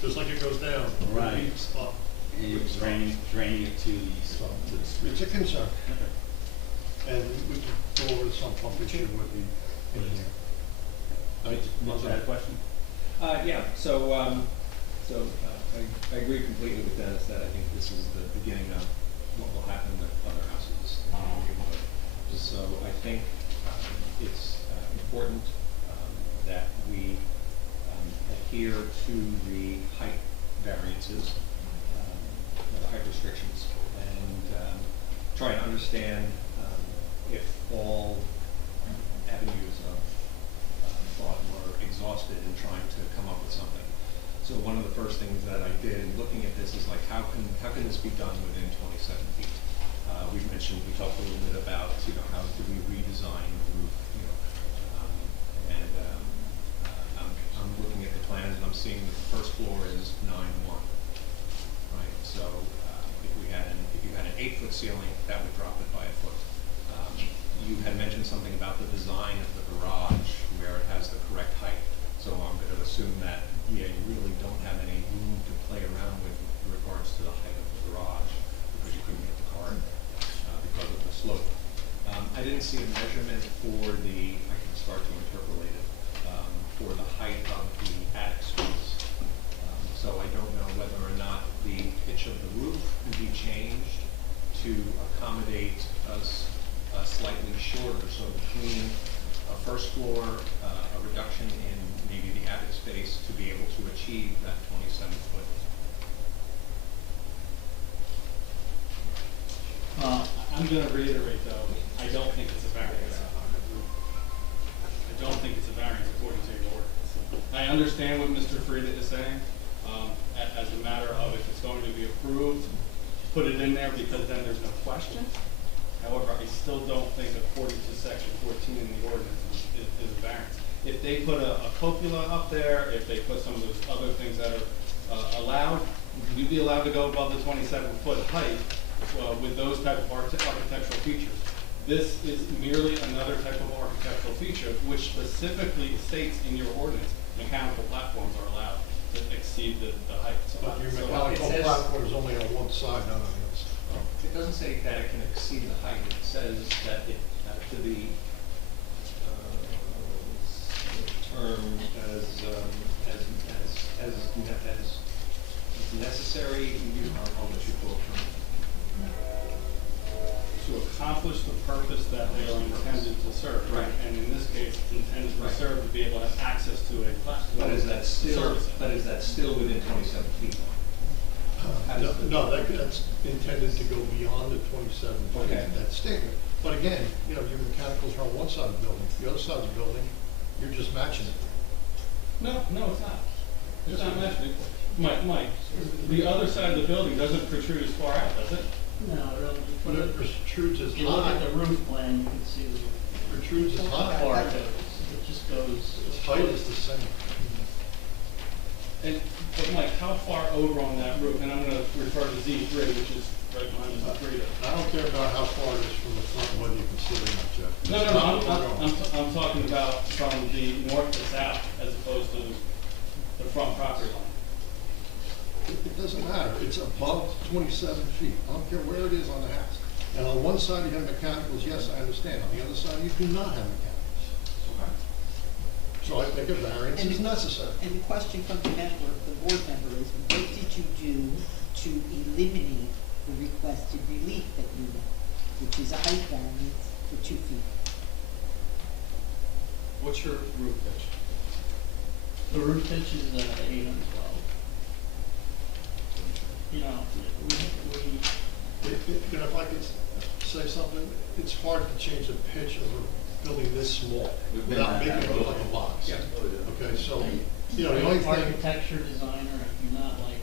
just like it goes down. Right. It beats up. And you're draining it to the street. It's a concern, and we can go over some pump issue with the engineer. Most had a question? Yeah, I agree completely with Dennis that I think this is the beginning of what will happen with other houses in the neighborhood. So I think it's important that we adhere to the height variances, the height restrictions, and try to understand if all avenues of thought were exhausted in trying to come up with something. So one of the first things that I did in looking at this is like, how can this be done within 27 feet? We talked a little bit about, how do we redesign the roof, I'm looking at the plans and I'm seeing that the first floor is 9.1, right? So if you had an 8-foot ceiling, that would drop it by a foot. You had mentioned something about the design of the garage where it has the correct height. So I'm going to assume that, you really don't have any room to play around with regards to the height of the garage because you couldn't get the car because of the slope. I didn't see a measurement for I can start to interpolate it, for the height of the attic space. So I don't know whether or not the pitch of the roof can be changed to accommodate us slightly shorter. So between a first floor, a reduction in maybe the attic space to be able to achieve that 27-foot. I'm gonna reiterate though, I don't think it's a variance. I don't think it's a variance according to your ordinance. I understand what Mr. Frieda is saying, as a matter of if it's going to be approved, put it in there because then there's no question. However, I still don't think according to section 14 in the ordinance is a variance. If they put a cupola up there, if they put some of those other things that are allowed, you'd be allowed to go above the 27-foot height with those type of architectural features. This is merely another type of architectural feature which specifically states in your ordinance mechanical platforms are allowed to exceed the height. But your So- mechanical it says- platform is only on one side, not on the other side. It doesn't say that it can exceed the height. It says that it, to the term as necessary, I'll let you pull it from. To accomplish the purpose that they are intended to serve. Right. And in this case, intended to Right. serve to be able to have access to a platform. But is that still, Service it. within 27 feet? How does the- No, that's intended to go beyond the 27 feet, Okay. that statement. But again, your mechanicals are on one side of the building, the other side of the building, you're just matching it. No, it's not. It's not matching. Mike, the other side of the building doesn't protrude as far out, does it? No, But it protrudes as if you look high, at the roof plan, you can see the protrudes as how high. far it goes. It just goes. Its height is the same. But Mike, how far over on that roof, and I'm gonna refer to Z3, which is right behind Mr. Frida. I don't care about how far it is from the front, whether you consider it or not, Jeff. No, It's not where we're going. I'm talking about from the north to south as opposed to the front property line. It doesn't matter, it's above 27 feet, I don't care where it is on the house. And on one side you have mechanicals, yes, I understand, on the other side you do not have mechanicals. So I think a variance is necessary. And the question from the board member is, what did you do to eliminate the requested relief that you want, which is a height variance for 2 feet? What's your roof pitch? The roof pitch is 8 on 12. You know, If I could say something, it's hard to change the pitch of a building this small without making it look like a box. Yeah. Okay, so, the only thing, architecture designer, if you're not like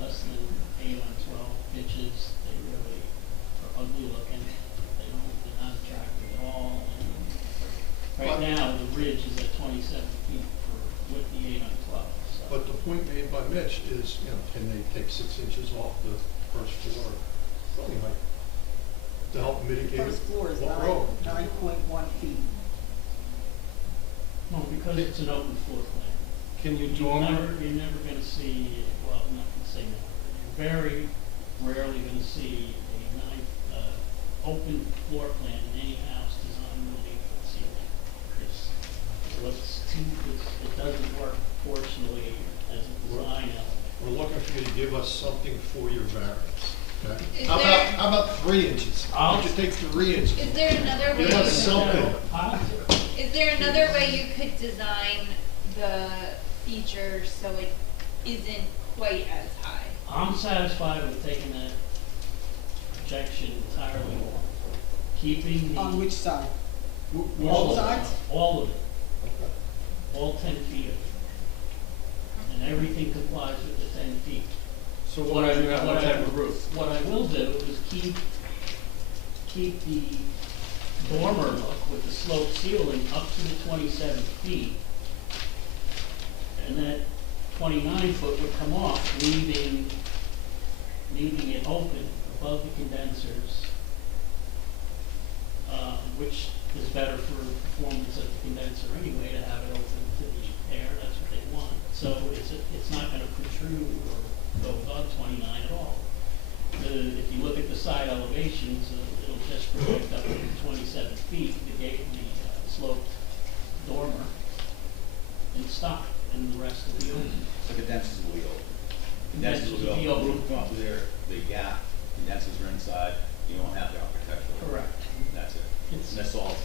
less than 8 on 12 pitches, they really are ugly looking. They're not attractive at all. And right now, the ridge is at 27 feet with the 8 on 12. So. but the point pitch is, you know, can they take 6 inches off the first floor building height to help mitigate First floor is what road? 9.1 feet. Well, because it's an open floor plan. Can you You're dormer? never gonna see, well, I'm not gonna say never, you're very rarely gonna see open floor plan in any house designed with an 8-foot ceiling. It doesn't work proportionally as a design element. We're looking for you to give us something for your variance, okay? Is How there- about, how about 3 inches? How about you take 3 inches? Is there another way? Give us something. Is there another way you could design the features so it isn't quite as high? I'm satisfied with taking that projection entirely off, keeping the. On which side? all of it, sides? All of it, all 10 feet of it. And everything complies with the 10 feet. So what I do have, what type of roof? What I will do is keep the dormer look with the sloped ceiling up to the 27 feet. And that 29-foot would come off, leaving it open above the condensers, which is better for performance of the condenser anyway, to have it open to the air, that's what they want. So it's not gonna protrude or go above 29 at all. If you look at the side elevations, it'll just project up to 27 feet, the sloped dormer, and stop, and the rest will be open. So condensers will be open. Condensers will be open. Roof come up to there, the gap, condensers are inside, you don't have the architectural. Correct. That's it. It's- And that's all.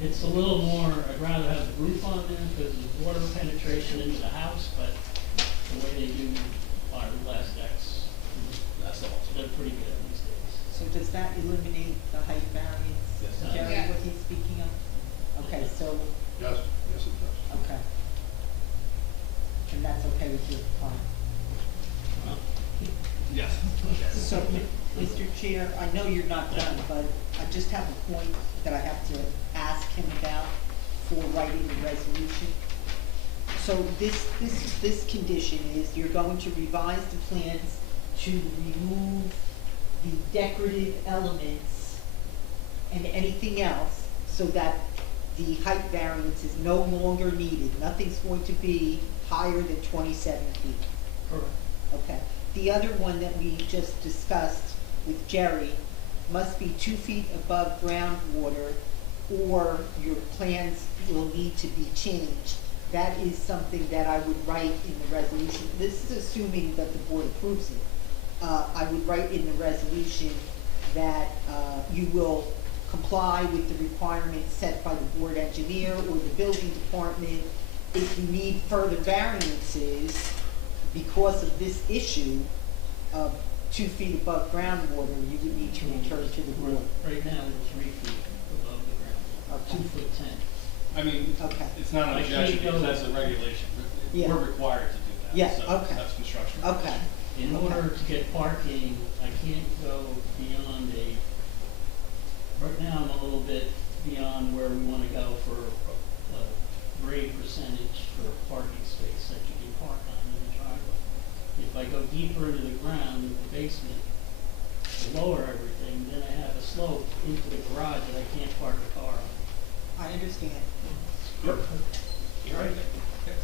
It's a little more, I'd rather have the roof on there because of water penetration into the house, but the way they do fiberglass decks, That's all. they're pretty good these days. So does that eliminate the height variance, Yes. Jerry, Yeah. what he's speaking of? Okay, so, Yes, yes it does. okay. And that's okay with your client? Yes. So, Mr. Chair, I know you're not done, but I just have a point that I have to ask him about for writing the resolution. So this condition is you're going to revise the plans to remove the decorative elements and anything else so that the height variance is no longer needed. Nothing's going to be higher than 27 feet. Correct. Okay. The other one that we just discussed with Jerry must be 2 feet above groundwater, or your plans will need to be changed. That is something that I would write in the resolution. This is assuming that the board approves it. I would write in the resolution that you will comply with the requirements set by the board engineer or the building department. If you need further variances because of this issue of 2 feet above groundwater, you would need to return to the board. Right now, we're 3 feet above the ground, Okay. 2'10". I mean, Okay. it's not an I objection can't go- because that's a regulation. Yeah. We're required to do that. Yeah, So okay. that's construction. Okay. In order to get parking, I can't go beyond right now I'm a little bit beyond where we want to go for a grade percentage for a parking space that you can park on in the driveway. If I go deeper into the ground, in the basement, to lower everything, then I have a slope into the garage that I can't park a car on. I understand. You're right.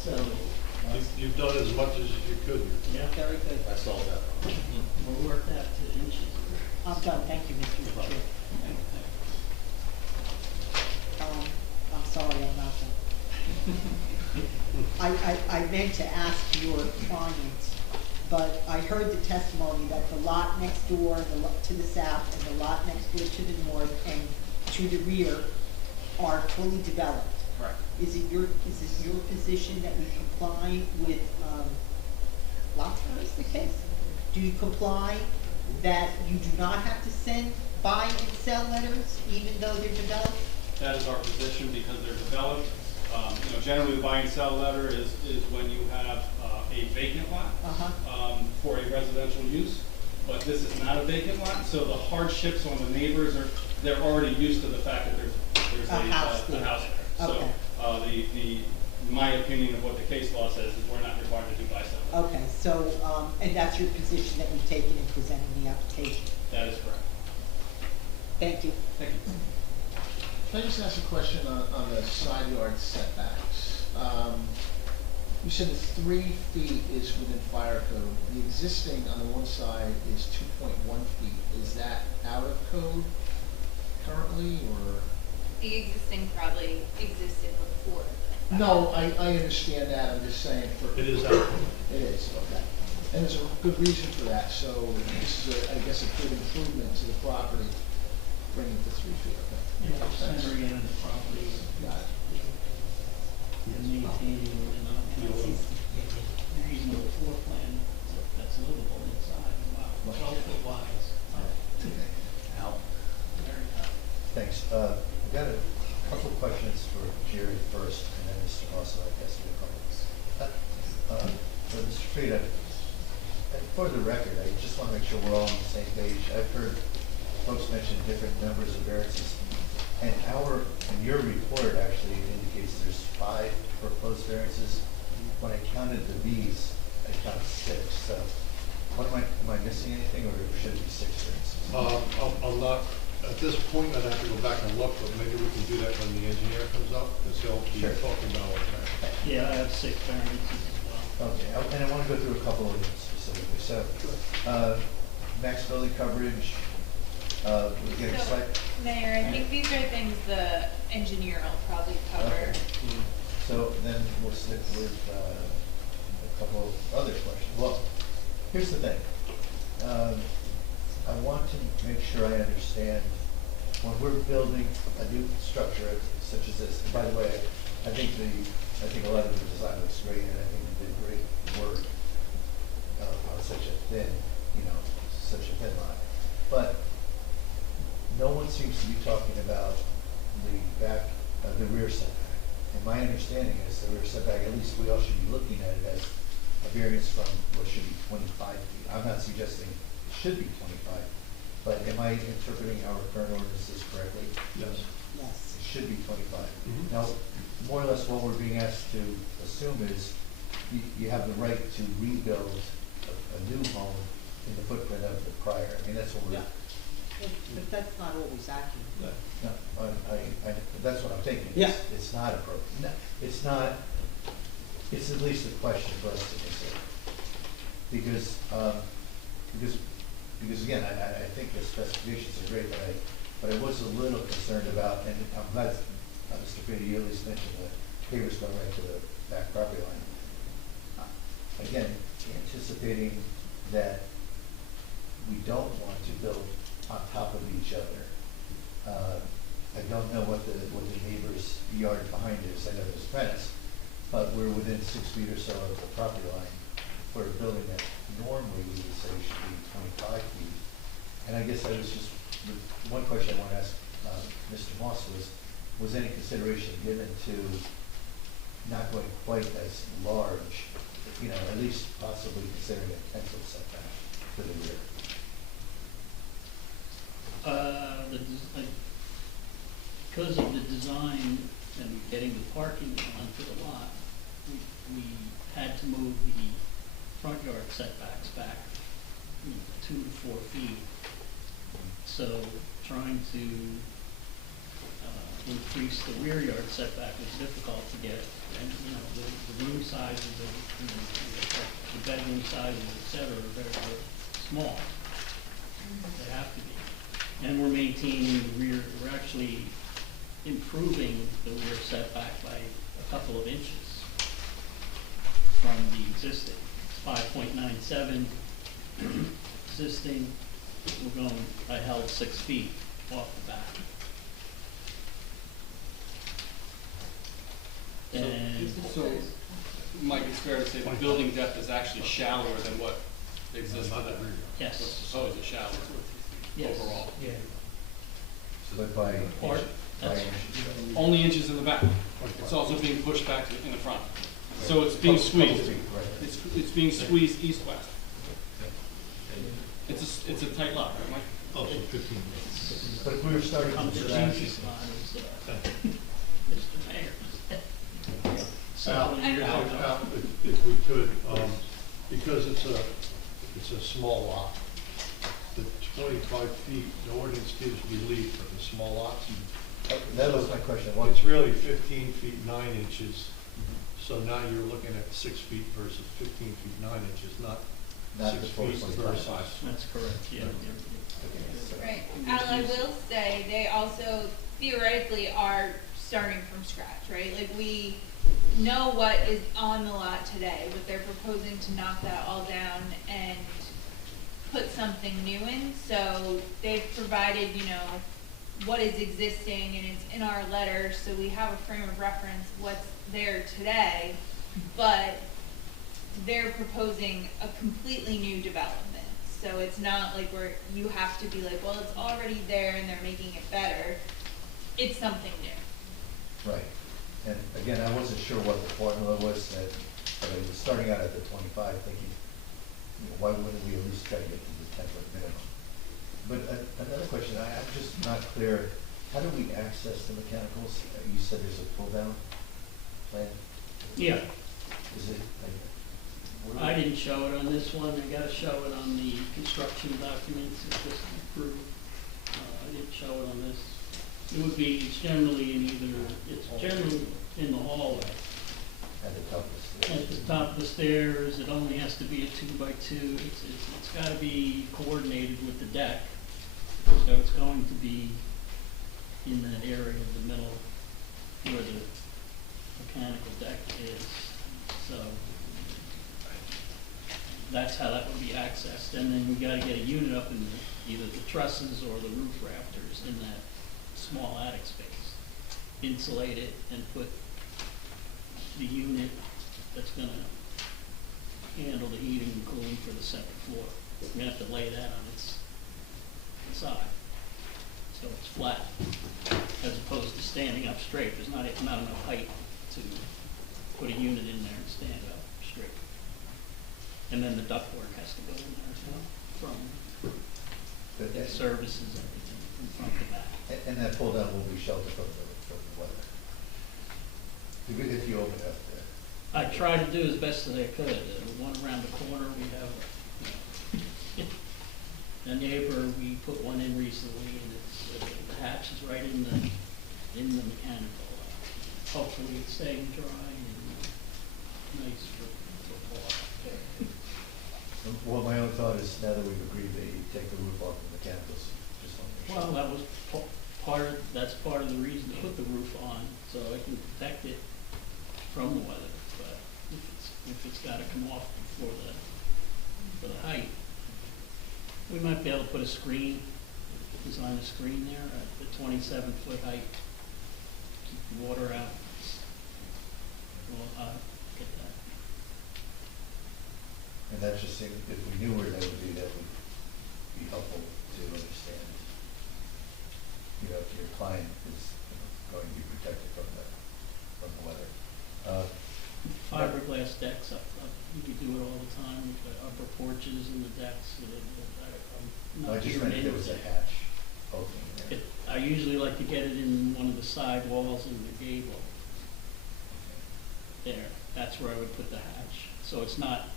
So, You've done as much as you could here. yeah, Very good. I solved that problem. we'll work that to inches. I'm done. Thank you, Mr. Chair. I'm sorry, I'm not done. I meant to ask your clients, but I heard the testimony that the lot next door, to the south, and the lot next door to the north and to the rear are fully developed. Correct. Is it your position that we comply with, lot coverage, the case? Do you comply that you do not have to send buy and sell letters even though they're developed? That is our position because they're developed. Generally the buy and sell letter is when you have a vacant lot Uh-huh. for a residential use. But this is not a vacant lot, so the hardships on the neighbors they're already used to the fact that there's A house a there. house there. Okay. So my opinion of what the case law says is we're not required to do buy sell Okay, so, and that's your position that you've taken in presenting the application. That is correct. Thank you. Thank you. Can I just ask a question on the side yard setbacks? You said the 3 feet is within fire code. The existing on the one side is 2.1 feet. Is that out of code currently, or? The existing probably existed before. No, I understand that. I'm just saying for. It is out. It is, okay. And there's a good reason for that, so this is, I guess, a good improvement to the property, bringing it to 3 feet, okay? Yeah, centering in the property Got it. and maintaining a reasonable floor plan that's livable inside. Wow, 12-foot wide. Okay. Al? Very tough. Thanks. I've got a couple of questions for Jerry first, and then Mr. Moss, I guess, will comment. For Mr. Frieda, for the record, I just want to make sure we're all on the same page. I've heard folks mention different numbers of variances, and your report actually indicates there's 5 proposed variances. When I counted the Bs, I counted 6. So, am I missing anything, or should it be 6 variances? I'm not, at this point, I'd have to go back and look, but maybe we can do that when the engineer comes up, because he'll be Sure. talking about all that. Yeah, I have 6 variances as well. Okay, and I want to go through a couple of them specifically. So, max building coverage, we're getting So, slight. Mayor, I think these are things the engineer will probably cover. Okay. So then we'll stick with a couple of other questions. Well, here's the thing. I want to make sure I understand when we're building a new structure such as this. And by the way, I think a lot of the design looks great, and I think you did great work on such a thin line. But no one seems to be talking about the rear setback. And my understanding is the rear setback, at least we all should be looking at it as a variance from what should be 25 feet. I'm not suggesting it should be 25, but am I interpreting our current ordinances correctly? Yes. Yes. It should be 25. Mhm. Now, more or less what we're being asked to assume is you have the right to rebuild a new home in the footprint of the prior. I mean, that's what we're. Yeah. But that's not always accurate. No, that's what I'm thinking. Yeah. It's not appropriate. No, it's not, it's at least a question for us to consider. Because again, I think the specifications are great, but I was a little concerned about, and I'm glad, Mr. Frieda, you at least mentioned the pavers going right to the back property line. Again, anticipating that we don't want to build on top of each other. I don't know what the neighbor's yard behind is. I know there's a fence, but we're within 6 feet or so of the property line for a building that normally we would say should be 25 feet. And I guess one question I want to ask Mr. Moss was any consideration given to not going quite as large, at least possibly considering a 10-foot setback to the rear? Because of the design and getting the parking onto the lot, we had to move the front yard setbacks back 2 to 4 feet. So trying to increase the rear yard setback was difficult to get. And, the room sizes, the bedroom sizes, et cetera, are very, very small. They have to be. And we're maintaining the rear, we're actually improving the rear setback by a couple of inches from the existing. It's 5.97 existing, I held 6 feet off the back. And So, Mike, it's fair to say the building depth is actually shallower than what exists Not today. that rear. yes, What's proposed is shallower yes. overall. Yeah. But by Part- that's- inches. Only inches in the back. It's also being pushed back in the front. So it's being squeezed. Right. It's being squeezed east-west. It's a tight lot, right, Mike? Oh, so 15. But if we were starting from Comes to scratch, Jesus line is, Mr. Mayor. So, Al, years ago. if we could, Because it's a small lot. The 25 feet, the ordinance gives relief for the small lots. That was my question. What, It's really 15 feet 9 inches. So now you're looking at 6 feet versus 15 feet 9 inches, not Not the 6 full feet 25. versus. That's correct, yeah. okay, so- Right, Al, I will say, they also theoretically are starting from scratch, right? Like, we know what is on the lot today, but they're proposing to knock that all down and put something new in, so they've provided, you know, what is existing, and it's in our letter, so we have a frame of reference, what's there today, but they're proposing a completely new development. So it's not like where you have to be like, well, it's already there and they're making it better. It's something new. Right. And again, I wasn't sure what the formula was that, but I was starting out at the 25, thinking, you know, why wouldn't we at least try to get to the 10-foot minimum? But another question, I'm just not clear, how do we access the mechanicals? You said there's a pull-down plan? Yeah, Is it like? where do I we- didn't show it on this one, I gotta show it on the construction documents, it's just approved. I didn't show it on this. It would be, it's generally in the hallway. At the top of the stairs? At the top of the stairs, it only has to be a 2x2, it's gotta be coordinated with the deck. So it's going to be in that area of the middle where the mechanical deck is, so that's how that would be accessed. And then we gotta get a unit up in either the trusses or the roof rafters in that small attic space. Insulate it and put the unit that's gonna handle the heating and cooling for the second floor. We're gonna have to lay that on its side, so it's flat, as opposed to standing up straight. There's not enough height to put a unit in there and stand up straight. And then the ductwork has to go in there as well, from But that- services, everything, from front to back. And that pull-down will be sheltered from the weather? Even if you open up the. I tried to do as best as I could. The one around the corner, we have, a neighbor, we put one in recently, and it's, the hatch is right in the mechanical. Hopefully it's staying dry and nice for water. Well, my own thought is now that we've agreed that you take the roof off the mechanicals, just on the. Well, that was that's part of the reason to put the roof on, so I can protect it from the weather. But if it's gotta come off for the height, we might be able to put a screen, design a screen there at the 27-foot height, keep the water out. Well, get that. And that just seemed, if we knew where that would be, that would be helpful to understand. You know, if your client is going to be protected from the weather. Fiberglass decks up, we do it all the time, with the upper porches and the decks. I'm I not just here meant in there was a hatch opening there. I usually like to get it in one of the side walls in the gable. There, that's where I would put the hatch, so it's not.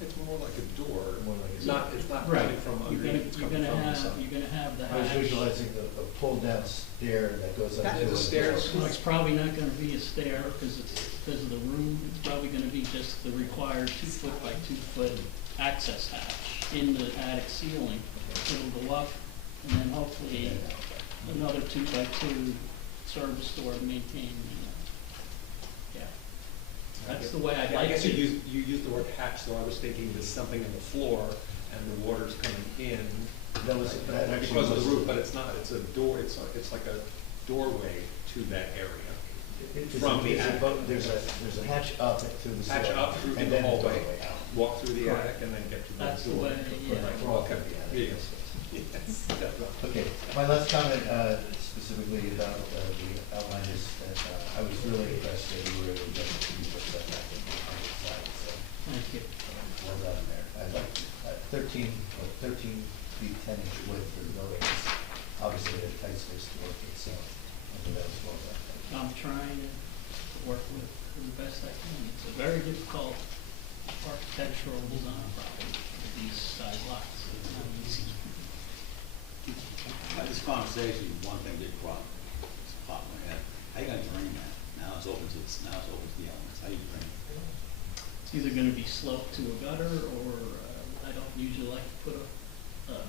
It's more like a door. More like a It's not Right. coming from You're underneath, it's gonna coming from the have, side. you're gonna have the I was hatch. visualizing the pull-down stair that goes up That to is a stairs. No, it's probably not gonna be a stair, because of the room, it's probably gonna be just the required 2-foot by 2-foot access hatch in the attic ceiling. It'll go up, and then hopefully another 2x2 service door to maintain the, yeah. That's the way I'd Yeah, I like guess to. you used the word hatch, so I was thinking there's something in the floor and the water's coming in. That was, that actually Because of was. the roof, but it's not, it's a door, it's like a doorway to that area. From the attic. There's a hatch up to the ceiling. Hatch up through and the then hallway, doorway out. walk through the Correct. attic and then get to the door. That's the way, yeah. We're all Okay. covered the attic. Yes. Yes, definitely. Okay, my last comment specifically about the outline is that I was really impressed that you were able to get the 3-foot setback on the side, so Thank you. well done there. I like 13 feet 10-inch width for the building is obviously a tight space to work with, so I think that was well done. I'm trying to work with the best I can. It's a very difficult part architectural design problem with these size lots. It's not easy. Had this conversation, one thing did crop, just pop in my head. How you gonna drain that? Now it's open to the elements. How you drain it? It's either gonna be sloped to a gutter, or, I don't usually like to put what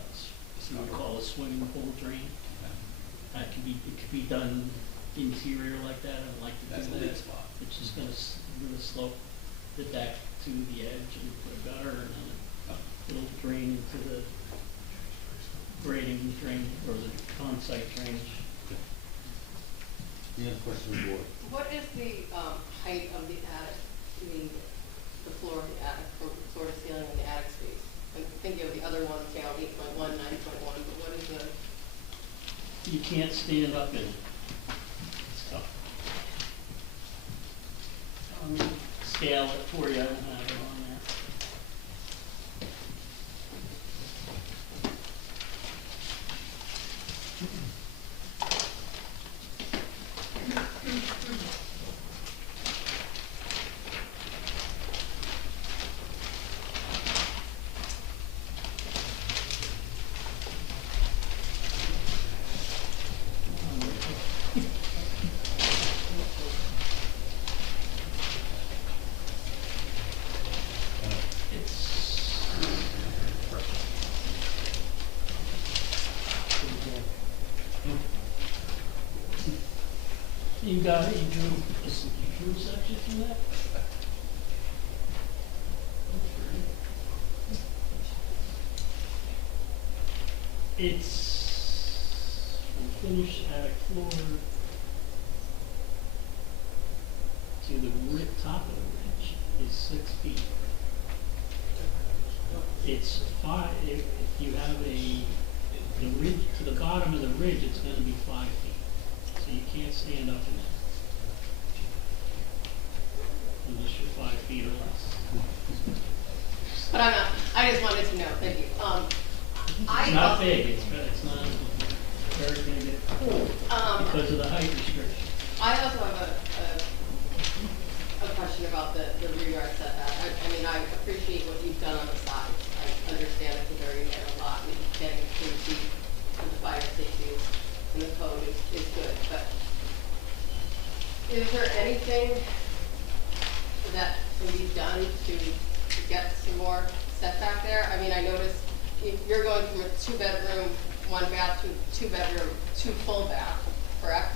you would call a swimming pool drain. Okay. It could be done interior like that. I like to That's do the lead that. spot. Which is gonna slope the deck to the edge and put a gutter, and then Oh. it'll drain into the grading drain, or the on-site drainage. Any other questions, from the board? What is the height of the attic, the floor of the attic, from floor to ceiling in the attic space? I'm thinking of the other one, scale 8.1, 9.1, but what is the, You can't stand up in it. It's tough. Scale it for you, I don't have it on there. You got it, you drew a section from that? It's from finished attic floor to the top of the ridge is 6 feet. It's 5, if you have the ridge, to the bottom of the ridge, it's gonna be 5 feet. So you can't stand up in it. Unless you're 5 feet or less. but I'm not, I just wanted to know, thank you. It's not big, it's not very big because of the height restriction. I also have a question about the rear yard setback. I mean, I appreciate what you've done on the sides. I understand it's a very narrow lot, and getting 3 feet of the fire safety in the code is good, but is there anything that can be done to get some more setback there? I mean, I noticed you're going from a 2-bedroom, 1 bath to 2-bedroom, 2 full bath, correct?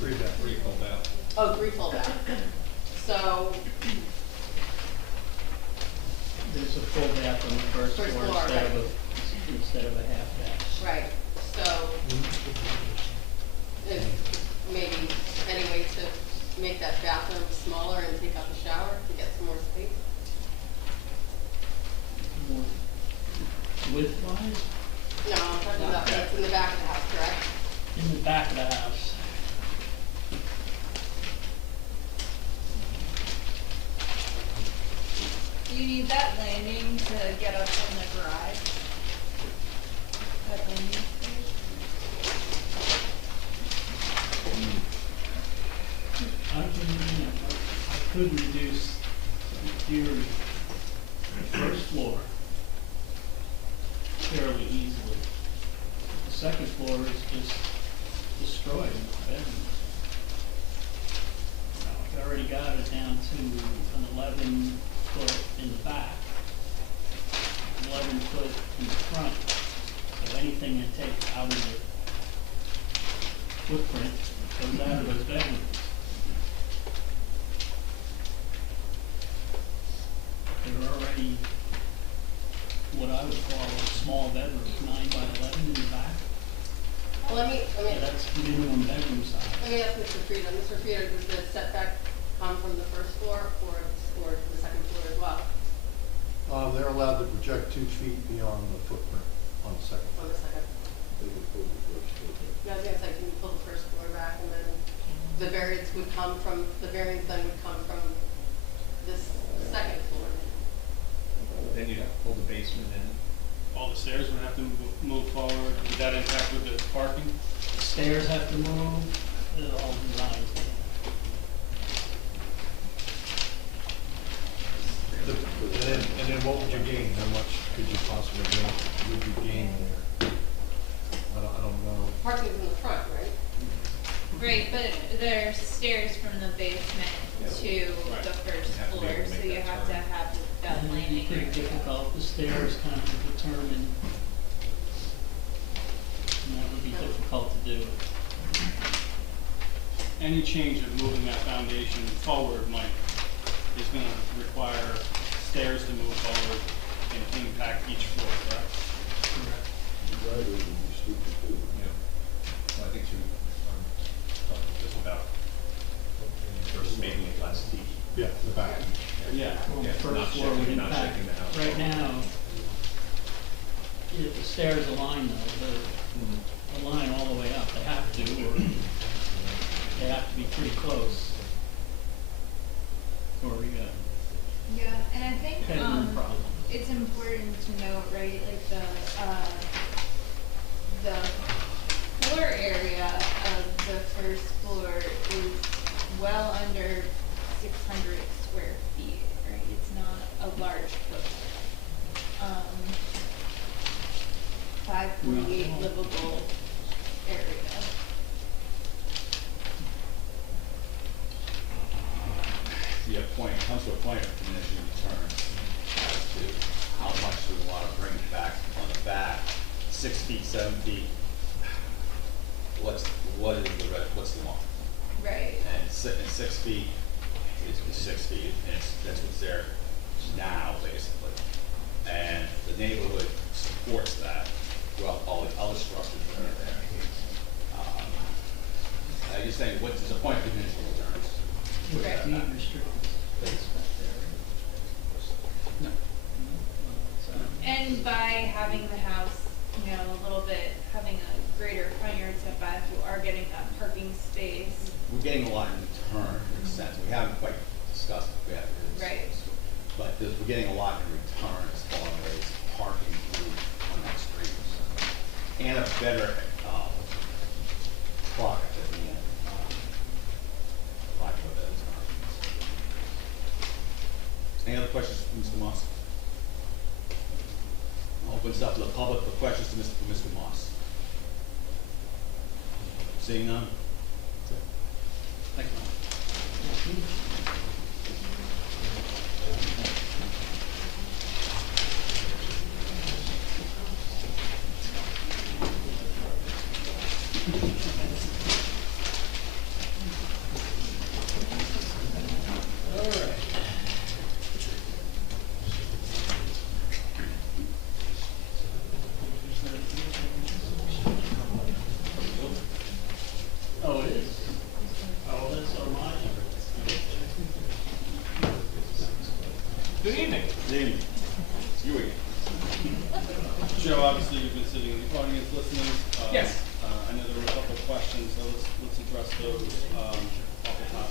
3 full bath. Oh, 3 full bath. So, There's a full bath on the first First floor floor, instead of a half bath. right, so if maybe any way to make that bathroom smaller and take out the shower to get some more space? More width-wise, No, I'm talking about that's in the back of the house, correct? in the back of the house. Do you need that landing to get up from the garage? That landing stage? I could reduce, in theory, the first floor fairly easily. The second floor is just destroyed bedrooms. I've already got it down to an 11 foot in the back, 11 foot in the front. So anything that takes out of the footprint goes out of those bedrooms. They're already what I would call a small bedroom, 9 by 11 in the back. Well, let me Yeah, that's minimum bedroom size. let me ask Mr. Frieda. Mr. Frieda, does the setback come from the first floor or the second floor as well? They're allowed to project 2 feet beyond the footprint on the second. On the second? Yeah, I was gonna say, can you pull the first floor back and then the variance then would come from this second floor? Then you'd have to pull the basement in. All the stairs would have to move forward. Would that impact with the parking? Stairs have to move, all designed. would you gain there? I don't know. Parking in the front, right? Right, but there's stairs from the basement to the first You have to be floor, able to so make you that have to turn. have that And it'd be landing pretty area. difficult, the stairs kind of determine, and that would be difficult to do. Any change of moving that foundation forward, Mike, is gonna require stairs to move forward and impact each floor, correct? Yeah. Well, I think just about, versus making it less steep. Yeah, the back. Yeah. Well, the Yeah, first not floor would shaking- not impact, shaking the house. right now, if the stairs align though, they align all the way up, they have to, or they have to be pretty close. Or we got Yeah, and I think, headroom problems. it's important to note, right, like the floor area of the first floor is well under 600 square feet, right? It's not a large footprint. 548 livable area. Yeah, comes to a point of diminishing returns as to how much do we wanna bring back on the back, 6 feet, 7 feet. What's the law? Right. And 6 feet is 6 feet, and that's what's there now, basically. And the neighborhood supports that, well, all the other structures that are there. I just saying, what's the point of diminishing returns? Right. Deed restricted space back there. No. And by having the house, you know, a little bit, having a greater front yard setback, you are getting that parking space. We're getting a lot in return, in a sense, we haven't quite discussed it yet. Right. But we're getting a lot in return as far as parking through on that street. And a better, product at the end. Lack of a better term. Any other questions for Mr. Moss? Opens up to the public for questions to Mr. Moss. Seeing none? Thank you. Oh, it is? Oh, that's all mine. Good evening. Jamie, you again. Joe, obviously you've been sitting in the audience listening. Yes. I know there were a couple of questions, so let's address those, off the top.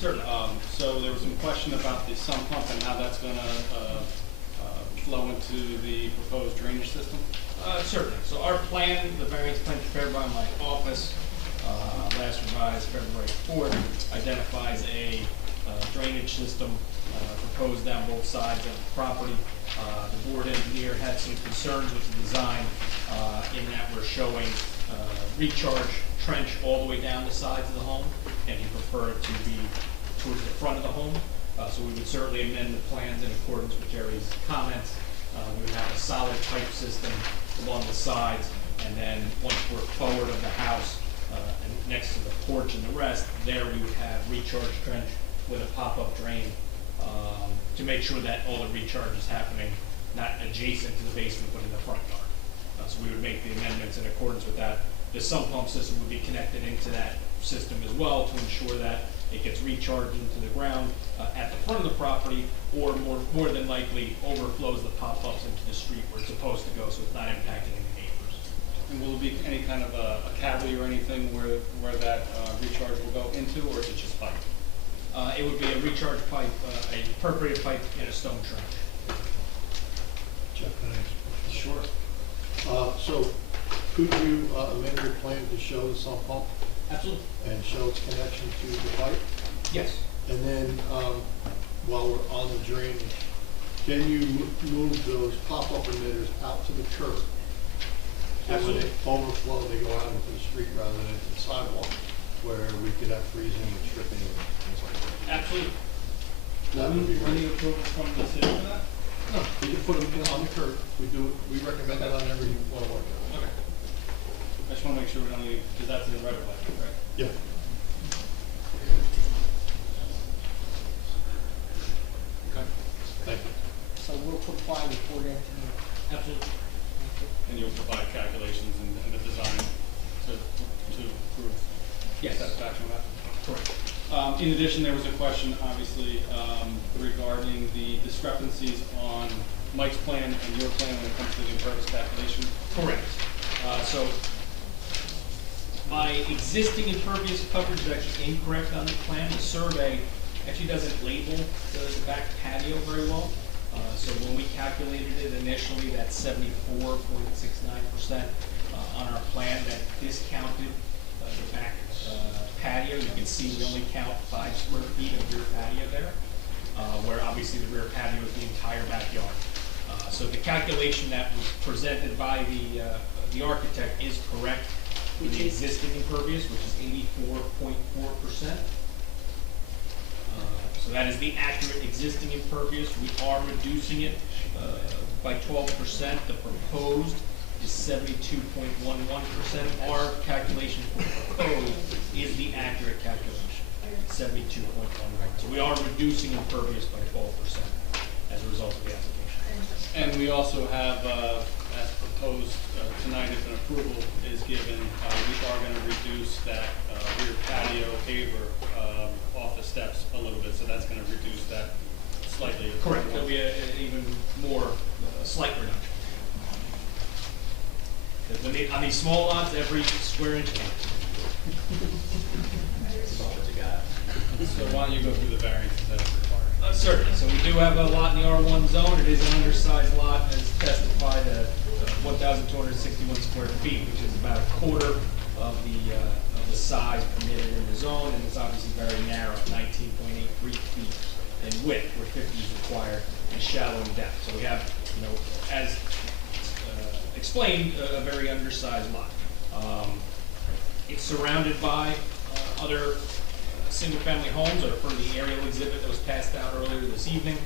Certainly. So there was some question about the sump pump and how that's gonna, flow into the proposed drainage system. Certainly. So our plan, the variance plan prepared by my office, last revised February 4th, identifies a drainage system proposed down both sides of the property. The board engineer had some concerns with the design in that we're showing recharge trench all the way down the sides of the home, and he preferred it to be towards the front of the home. So we would certainly amend the plans in accordance with Jerry's comments. We would have a solid pipe system along the sides, and then once we're forward of the house, and next to the porch and the rest, there we would have recharge trench with a pop-up drain, to make sure that all the recharge is happening not adjacent to the basement, but in the front yard. So we would make the amendments in accordance with that. The sump pump system would be connected into that system as well to ensure that it gets recharged into the ground at the front of the property, or more than likely overflows the pop-ups into the street where it's supposed to go, so it's not impacting any neighbors. And will there be any kind of a cavity or anything where that, recharge will go into, or is it just pipe? It would be a recharge pipe, a perforated pipe in a stone trench. Jeff, can I ask a question? Sure. So could you amend your plan to show the sump pump Absolutely. and show its connection to the pipe? Yes. And then, while we're on the drainage, Can you move those pop-up emitters out to the curb? So when they overflow, they go out into the street rather than into the sidewalk, where we could have freezing and stripping and things like that. Absolutely. That would be Any great. approval from the city for that? No, we can put them on the curb. We recommend that on every one of our jobs. Okay. I just wanna make sure we don't leave, because that's in the right of way, right? Yeah. Okay. Thank you. So we'll comply with Port Anthony. Absolutely. And you'll provide calculations and the design to prove Yes. satisfaction with that? Correct. In addition, there was a question, obviously, regarding the discrepancies on Mike's plan and your plan when it comes to the impervious calculation. Correct. So my existing impervious coverage is actually incorrect on the plan. The survey actually doesn't label the back patio very well. So when we calculated it initially, that's 74.69% on our plan that discounted the back patio. You can see we only count 5 square feet of rear patio there, where obviously the rear patio is the entire backyard. So the calculation that was presented by the architect is correct for the existing impervious, which is 84.4%. So that is the accurate existing impervious. We are reducing it by 12%. The proposed is 72.11%. Our calculation for proposed is the accurate calculation, 72.11. So we are reducing impervious by 12% as a result of the application. And we also have, as proposed tonight, if an approval is given, we are going to reduce that rear patio paver off the steps a little bit, so that's going to reduce that slightly. Correct. There'll be an even more slight reduction. On these small lots, every square inch counts. So why don't you go through the variances that are required? Certainly. So we do have a lot in the R1 zone. It is an undersized lot as testified at 1,261 square feet, which is about a quarter of the size permitted in the zone, and it's obviously very narrow, 19.83 feet in width, where 50 is required, and shallow in depth. So we have, as explained, a very undersized lot. It's surrounded by other single-family homes, or per the aerial exhibit that was passed out earlier this evening.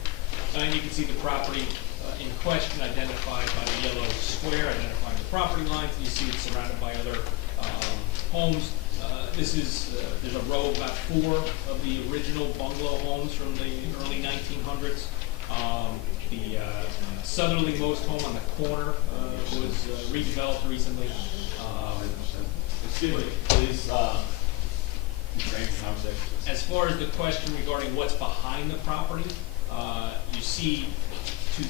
And you can see the property in question identified by the yellow square, identifying the property lines. You see it's surrounded by other homes. There's a row of about 4 of the original bungalow homes from the early 1900s. The southerly-most home on the corner was redeveloped recently. Excuse me, please, As far as the question regarding what's behind the property, you see to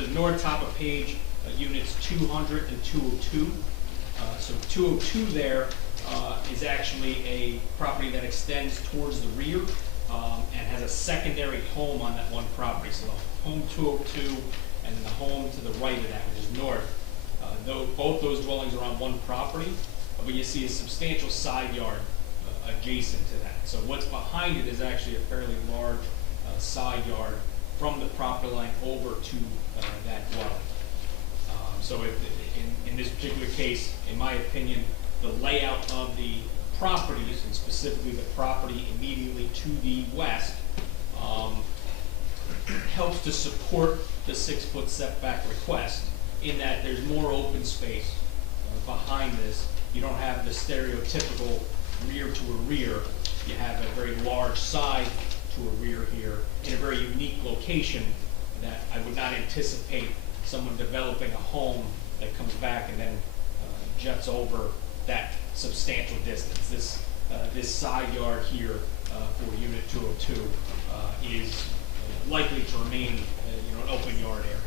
the north top of page, units 200 and 202. So 202 there is actually a property that extends towards the rear and has a secondary home on that one property. So the home 202 and then the home to the right of that, which is north. Both those dwellings are on one property, but you see a substantial side yard adjacent to that. So what's behind it is actually a fairly large side yard from the property line over to that dwelling. So in this particular case, in my opinion, the layout of the properties, and specifically the property immediately to the west, helps to support the 6-foot setback request, in that there's more open space behind this. You don't have the stereotypical rear to a rear. You have a very large side to a rear here in a very unique location that I would not anticipate someone developing a home that comes back and then juts over that substantial distance. This side yard here for unit 202 is likely to remain an open yard area.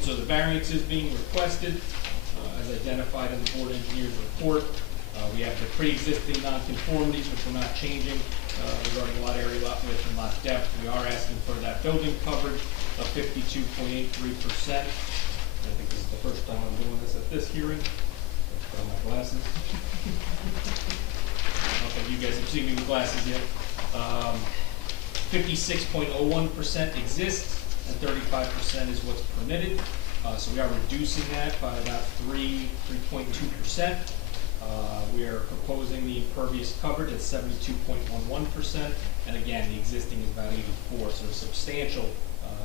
So the variance is being requested, as identified in the board engineer's report. We have the pre-existing nonconformities, which we're not changing, regarding lot area, lot width, and lot depth. We are asking for that building coverage of 52.83%. I think this is the first time I'm doing this at this hearing. Put on my glasses. I don't think you guys have seen me with glasses yet. 56.01% exists, and 35% is what's permitted. So we are reducing that by about 3.2%. We are proposing the impervious coverage at 72.11%, and again, the existing is about 84, so a substantial,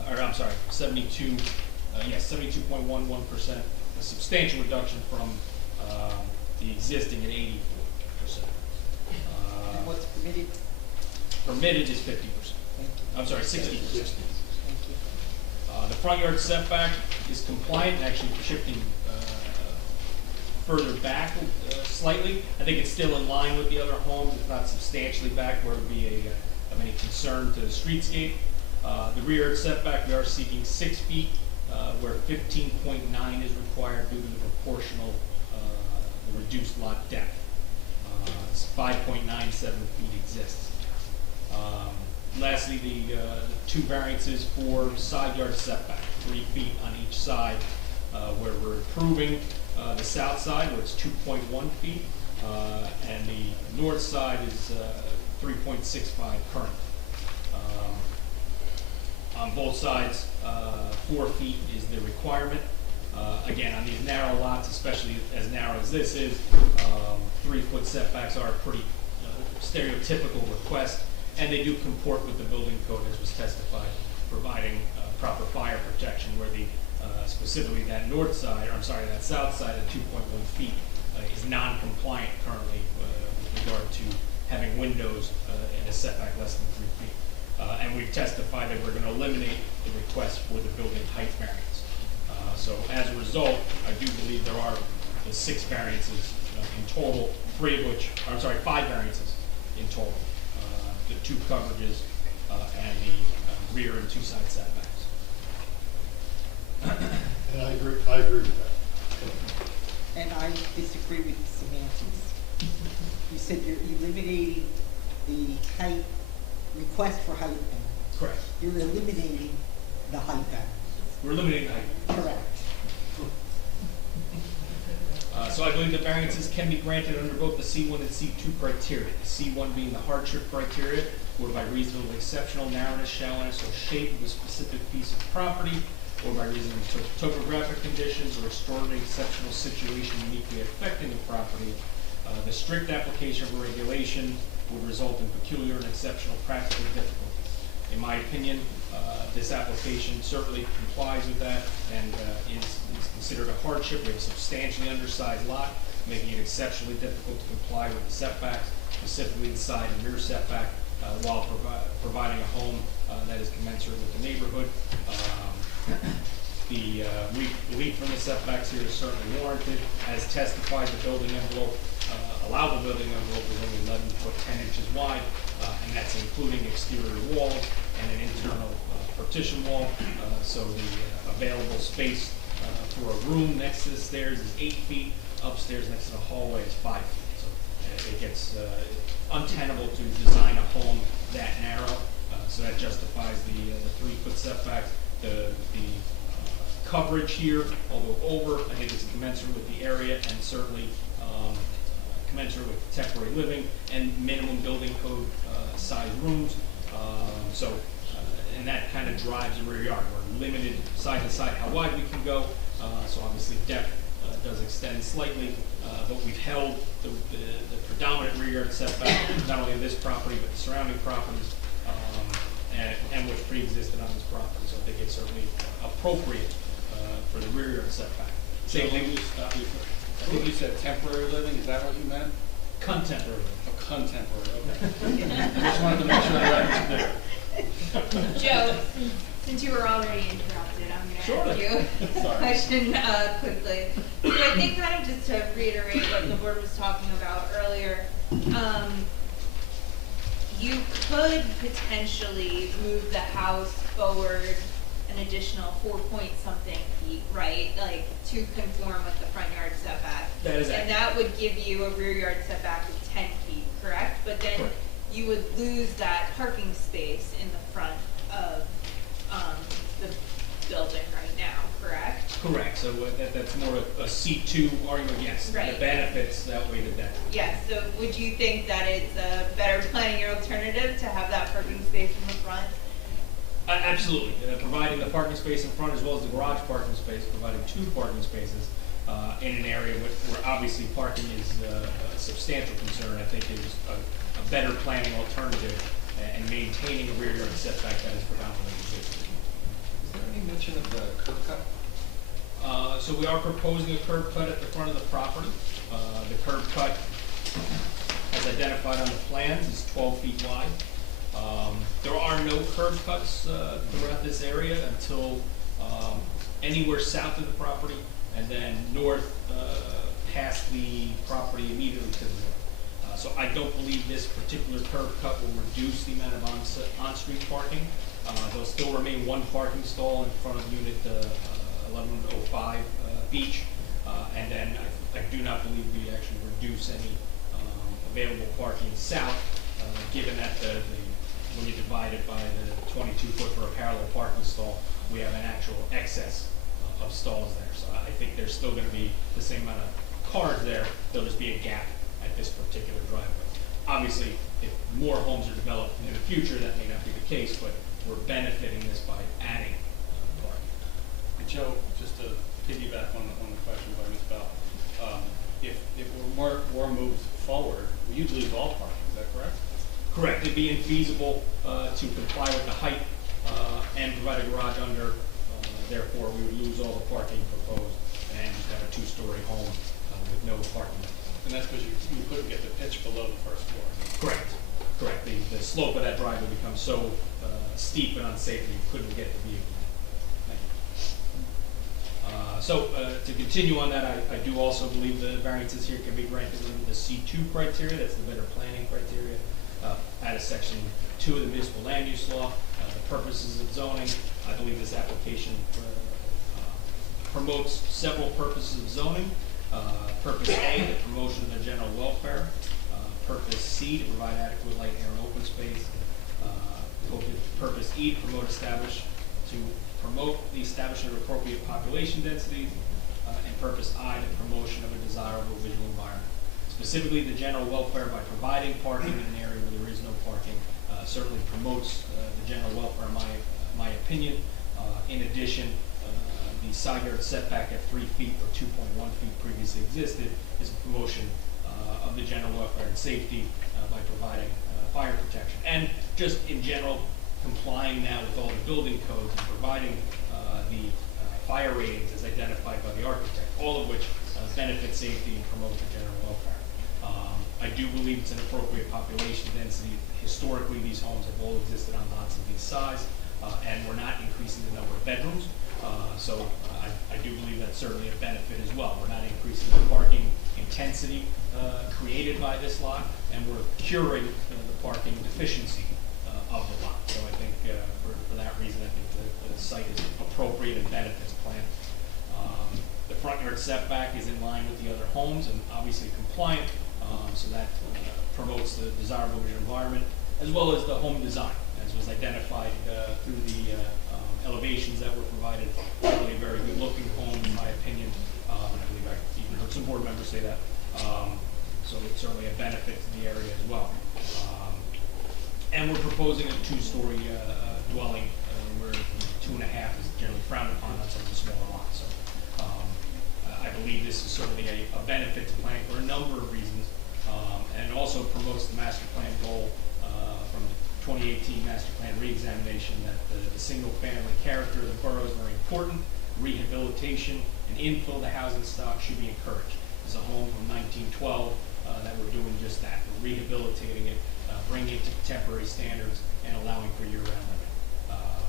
72.11%, a substantial reduction from the existing at 84%. And what's permitted? Permitted is 50%. Thank you. I'm sorry, 60%. Thank you. The front yard setback is compliant, actually shifting further back slightly. I think it's still in line with the other homes. It's not substantially back where it would be of any concern to the streetscape. The rear yard setback, we are seeking 6 feet, where 15.9 is required due to the proportional, the reduced lot depth. It's 5.97 feet exists. Lastly, the 2 variances for side yard setback, 3 feet on each side, where we're improving the south side, where it's 2.1 feet, and the north side is 3.65 current. On both sides, 4 feet is the requirement. Again, on these narrow lots, especially as narrow as this is, 3-foot setbacks are a pretty stereotypical request, and they do comport with the building code as was testified, providing proper fire protection where the specifically that north side, or I'm sorry, that south side at 2.1 feet is non-compliant currently with regard to having windows in a setback less than 3 feet. And we've testified that we're going to eliminate the request for the building height variance. So as a result, I do believe there are the 6 variances in total, 5 variances in total. The 2 coverages and the rear and 2 side setbacks. And I agree with that. And I disagree with the semantics. You said you're eliminating the height, request for height variance. Correct. You're eliminating the height variance. We're eliminating the height. Correct. So I believe the variances can be granted under both the C1 and C2 criteria. The C1 being the hardship criteria, or by reason of exceptional narrowness, shallowness, or shape of a specific piece of property, or by reason of topographic conditions or extraordinary exceptional situation uniquely affecting the property. The strict application of a regulation would result in peculiar and exceptional practical difficulties. In my opinion, this application certainly complies with that and is considered a hardship. We have a substantially undersized lot, making it exceptionally difficult to comply with the setbacks, specifically the side and rear setback, while providing a home that is commensurate with the neighborhood. The relief from the setbacks here is certainly warranted. As testified, the building envelope, allowed the building envelope is only 11 foot 10 inches wide, and that's including exterior walls and an internal partition wall. So the available space for a room next to the stairs is 8 feet. Upstairs next to the hallway is 5 feet. So it gets untenable to design a home that narrow. So that justifies the 3-foot setbacks. The coverage here, although over, I think it's commensurate with the area and certainly commensurate with temporary living and minimum building code size rooms. And that kind of drives the rear yard. We're limited side to side how wide we can go. So obviously depth does extend slightly, but we've held the predominant rear yard setback, not only of this property, but the surrounding properties, and what's pre-existed on this property. So I think it's certainly appropriate for the rear yard setback. Same thing. Stop you. I think you said temporary living. Is that what you meant? Contemporary. Oh, contemporary. Okay. I just wanted to make sure that was clear. Joe, since you were already interrupted, I'm going to ask you a question quickly. So I think kind of just to reiterate what the board was talking about earlier, you could potentially move the house forward an additional 4-point-something feet, right? Like to conform with the front yard setback. That is accurate. And that would give you a rear yard setback of 10 feet, correct? But then Correct. you would lose that parking space in the front of the building right now, correct? Correct. so that's more a C2 argument, yes. Right. The benefits that way to that. Yes, so would you think that it's a better planning or alternative to have that parking space in the front? Absolutely, providing the parking space in front as well as the garage parking space, providing 2 parking spaces in an area where obviously parking is a substantial concern, I think is a better planning alternative and maintaining a rear yard setback that is predominantly existing. Is there any mention of the curb cut? So we are proposing a curb cut at the front of the property. The curb cut, as identified on the plans, is 12 feet wide. There are no curb cuts throughout this area until anywhere south of the property and then north past the property immediately to the north. So I don't believe this particular curb cut will reduce the amount of on-street parking. There'll still remain 1 parking stall in front of unit 1105 Beach, and then I do not believe we actually reduce any available parking south, given that when you divide it by the 22-foot for a parallel parking stall, we have an actual excess of stalls there. So I think there's still going to be the same amount of cars there. There'll just be a gap at this particular driveway. Obviously, if more homes are developed in the future, that may not be the case, but we're benefiting this by adding parking. And Joe, just to piggyback on the question by Ms. Bell, if we're moved forward, you'd lose all parking, is that correct? Correct. It'd be infeasible to comply with the height and provide a garage under. Therefore, we would lose all the parking proposed and just have a 2-story home with no parking. And that's because you couldn't get the pitch below the first floor. Correct. Correct. The slope of that driveway becomes so steep and unsafe that you couldn't get the vehicle. Thank you. So to continue on that, I do also believe the variances here can be granted under the C2 criteria. That's the better planning criteria. Out of section 2 of the municipal land use law, the purposes of zoning. I believe this application promotes several purposes of zoning. Purpose A, the promotion of the general welfare. Purpose C, to provide adequate light, air, and open space. Purpose E, to promote the establishment of appropriate population densities. And purpose I, the promotion of a desirable visual environment. Specifically, the general welfare by providing parking in an area where there is no parking certainly promotes the general welfare, in my opinion. In addition, the side yard setback at 3 feet or 2.1 feet previously existed is a promotion of the general welfare and safety by providing fire protection. And just in general, complying now with all the building codes and providing the fire ratings as identified by the architect, all of which benefit safety and promote the general welfare. I do believe it's an appropriate population density. Historically, these homes have all existed on lots of this size, and we're not increasing the number of bedrooms. So I do believe that's certainly a benefit as well. We're not increasing the parking intensity created by this lot, and we're curing the parking deficiency of the lot. So I think for that reason, I think the site is appropriate and benefits plan. The front yard setback is in line with the other homes and obviously compliant, so that promotes the desirable environment as well as the home design, as was identified through the elevations that were provided. Really a very good looking home in my opinion, and I believe I even heard some board members say that. So it's certainly a benefit to the area as well. And we're proposing a 2-story dwelling where 2.5 is generally frowned upon on such a smaller lot. So I believe this is certainly a benefit to planning for a number of reasons, and it also promotes the master plan goal from the 2018 master plan reexamination that the single family character of the borough is very important. Rehabilitation and infill of the housing stock should be encouraged. There's a home from 1912 that we're doing just that. We're rehabilitating it, bringing it to contemporary standards, and allowing for year-round living.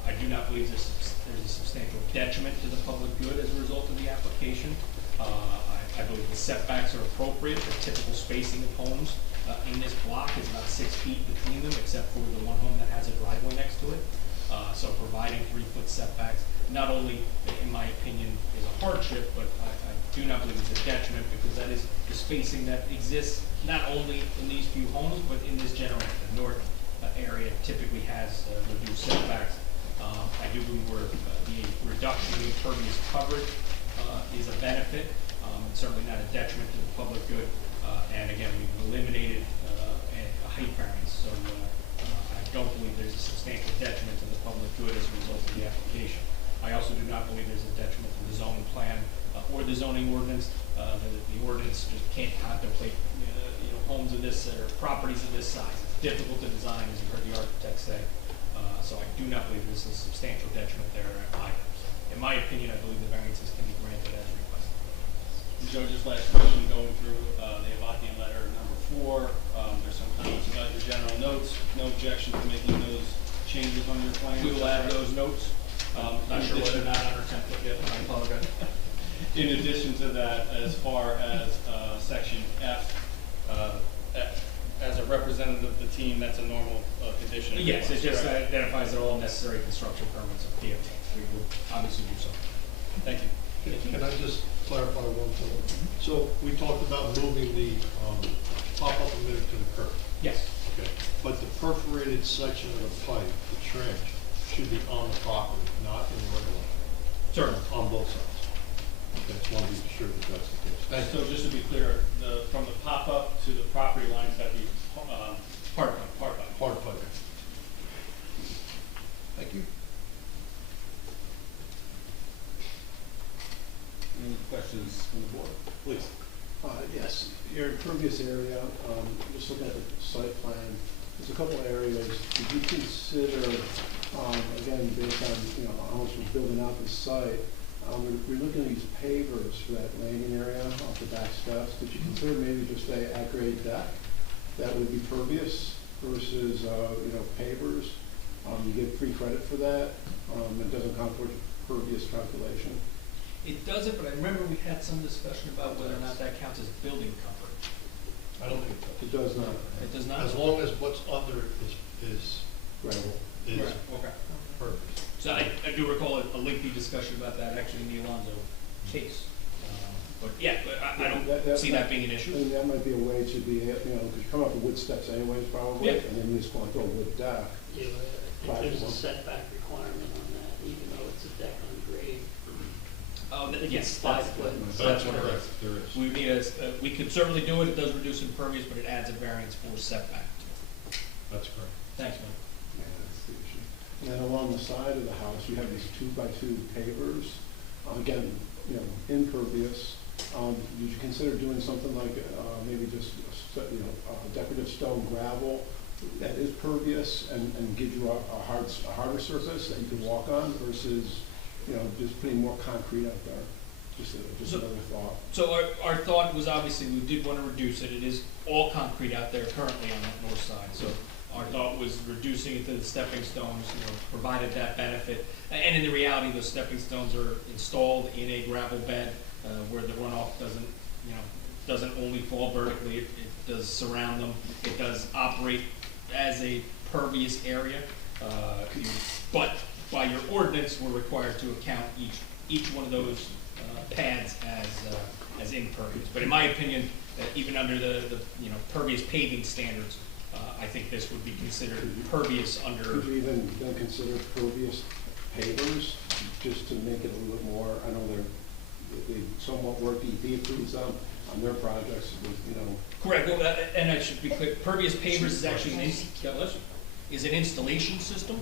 I do not believe there's a substantial detriment to the public good as a result of the application. I believe the setbacks are appropriate. The typical spacing of homes in this block is about 6 feet between them, except for the one home that has a driveway next to it. So providing 3-foot setbacks, not only, in my opinion, is a hardship, but I do not believe it's a detriment because that is the spacing that exists not only in these few homes, but in this general area. The north area typically has reduced setbacks. I do believe the reduction in impervious coverage is a benefit, and certainly not a detriment to the public good. And again, we've eliminated a height variance, so I don't believe there's a substantial detriment to the public good as a result of the application. I also do not believe there's a detriment to the zoning plan or the zoning ordinance. The ordinance just can't contemplate homes of this or properties of this size. It's difficult to design, as you heard the architect say. So I do not believe there's a substantial detriment there either. So in my opinion, I believe the variances can be granted as requested. Joe, just last question, going through the Avakian letter number 4. There's some comments about your general notes. No objection to making those changes on your plan. We will add those notes. Not sure whether or not on our template yet, I apologize. In addition to that, as far as section F, as a representative of the team, that's a normal condition. Yes, it just identifies that all necessary construction permits are obtained. We will obviously do so. Thank you. Can I just clarify one thing? So we talked about moving the pop-up emitter to the curb. Yes. Okay, but the perforated section of the pipe, the trench, should be on the property, not in the right of way. Certainly. On both sides. Okay, just want to be sure that that's the case. Thank you. So just to be clear, from the pop-up to the property lines that we, Part pipe. Hard pipe. Thank you. Any questions from the board? Please. Yes, your impervious area, just looking at the site plan, there's a couple areas. Did you consider, again, based on, how much we're building out the site, we're looking at these pavers for that landing area off the back steps. Did you consider maybe just a at-grade deck that would be pervious versus, pavers? You get free credit for that. It doesn't count towards pervious calculation. It doesn't, but I remember we had some discussion about whether or not that counts as building coverage. I don't think so. It does not. It does not? As long as what's under is Gravel. Right, okay. pervious. So I do recall a lengthy discussion about that actually in the Alonzo case. But yeah, but I don't see that being an issue. I mean, that might be a way to be, because you come up with wood steps anyways, probably, Yeah. and then you just go into a wood deck. Yeah, but I think there's a setback requirement on that, even though it's a deck on grade. Oh, I think yes, it's 5 that's foot. that's what it correct, is. there is. We would need we could certainly do it. It does reduce impervious, but it adds a variance for setback. That's correct. Thanks, Mike. Yeah, that's the issue. And then along the side of the house, you have these 2x2 pavers, again, impervious. Did you consider doing something like, maybe just, decorative stone gravel that is pervious and gives you a harder surface that you can walk on versus, just putting more concrete out there? Just another thought. So our thought was obviously we did want to reduce it. It is all concrete out there currently on that north side. So our thought was reducing it to the stepping stones, provided that benefit. And in the reality, those stepping stones are installed in a gravel bed where the runoff doesn't only fall vertically. It does surround them. It does operate as a pervious area. But by your ordinance, we're required to account each one of those pads as impervious. But in my opinion, even under the pervious paving standards, I think this would be considered pervious under. Could you even then consider pervious pavers, just to make it a little bit more, I know they somewhat work, EP approves them on their projects, Correct, well, and I should be clear, pervious pavers is actually an installation system,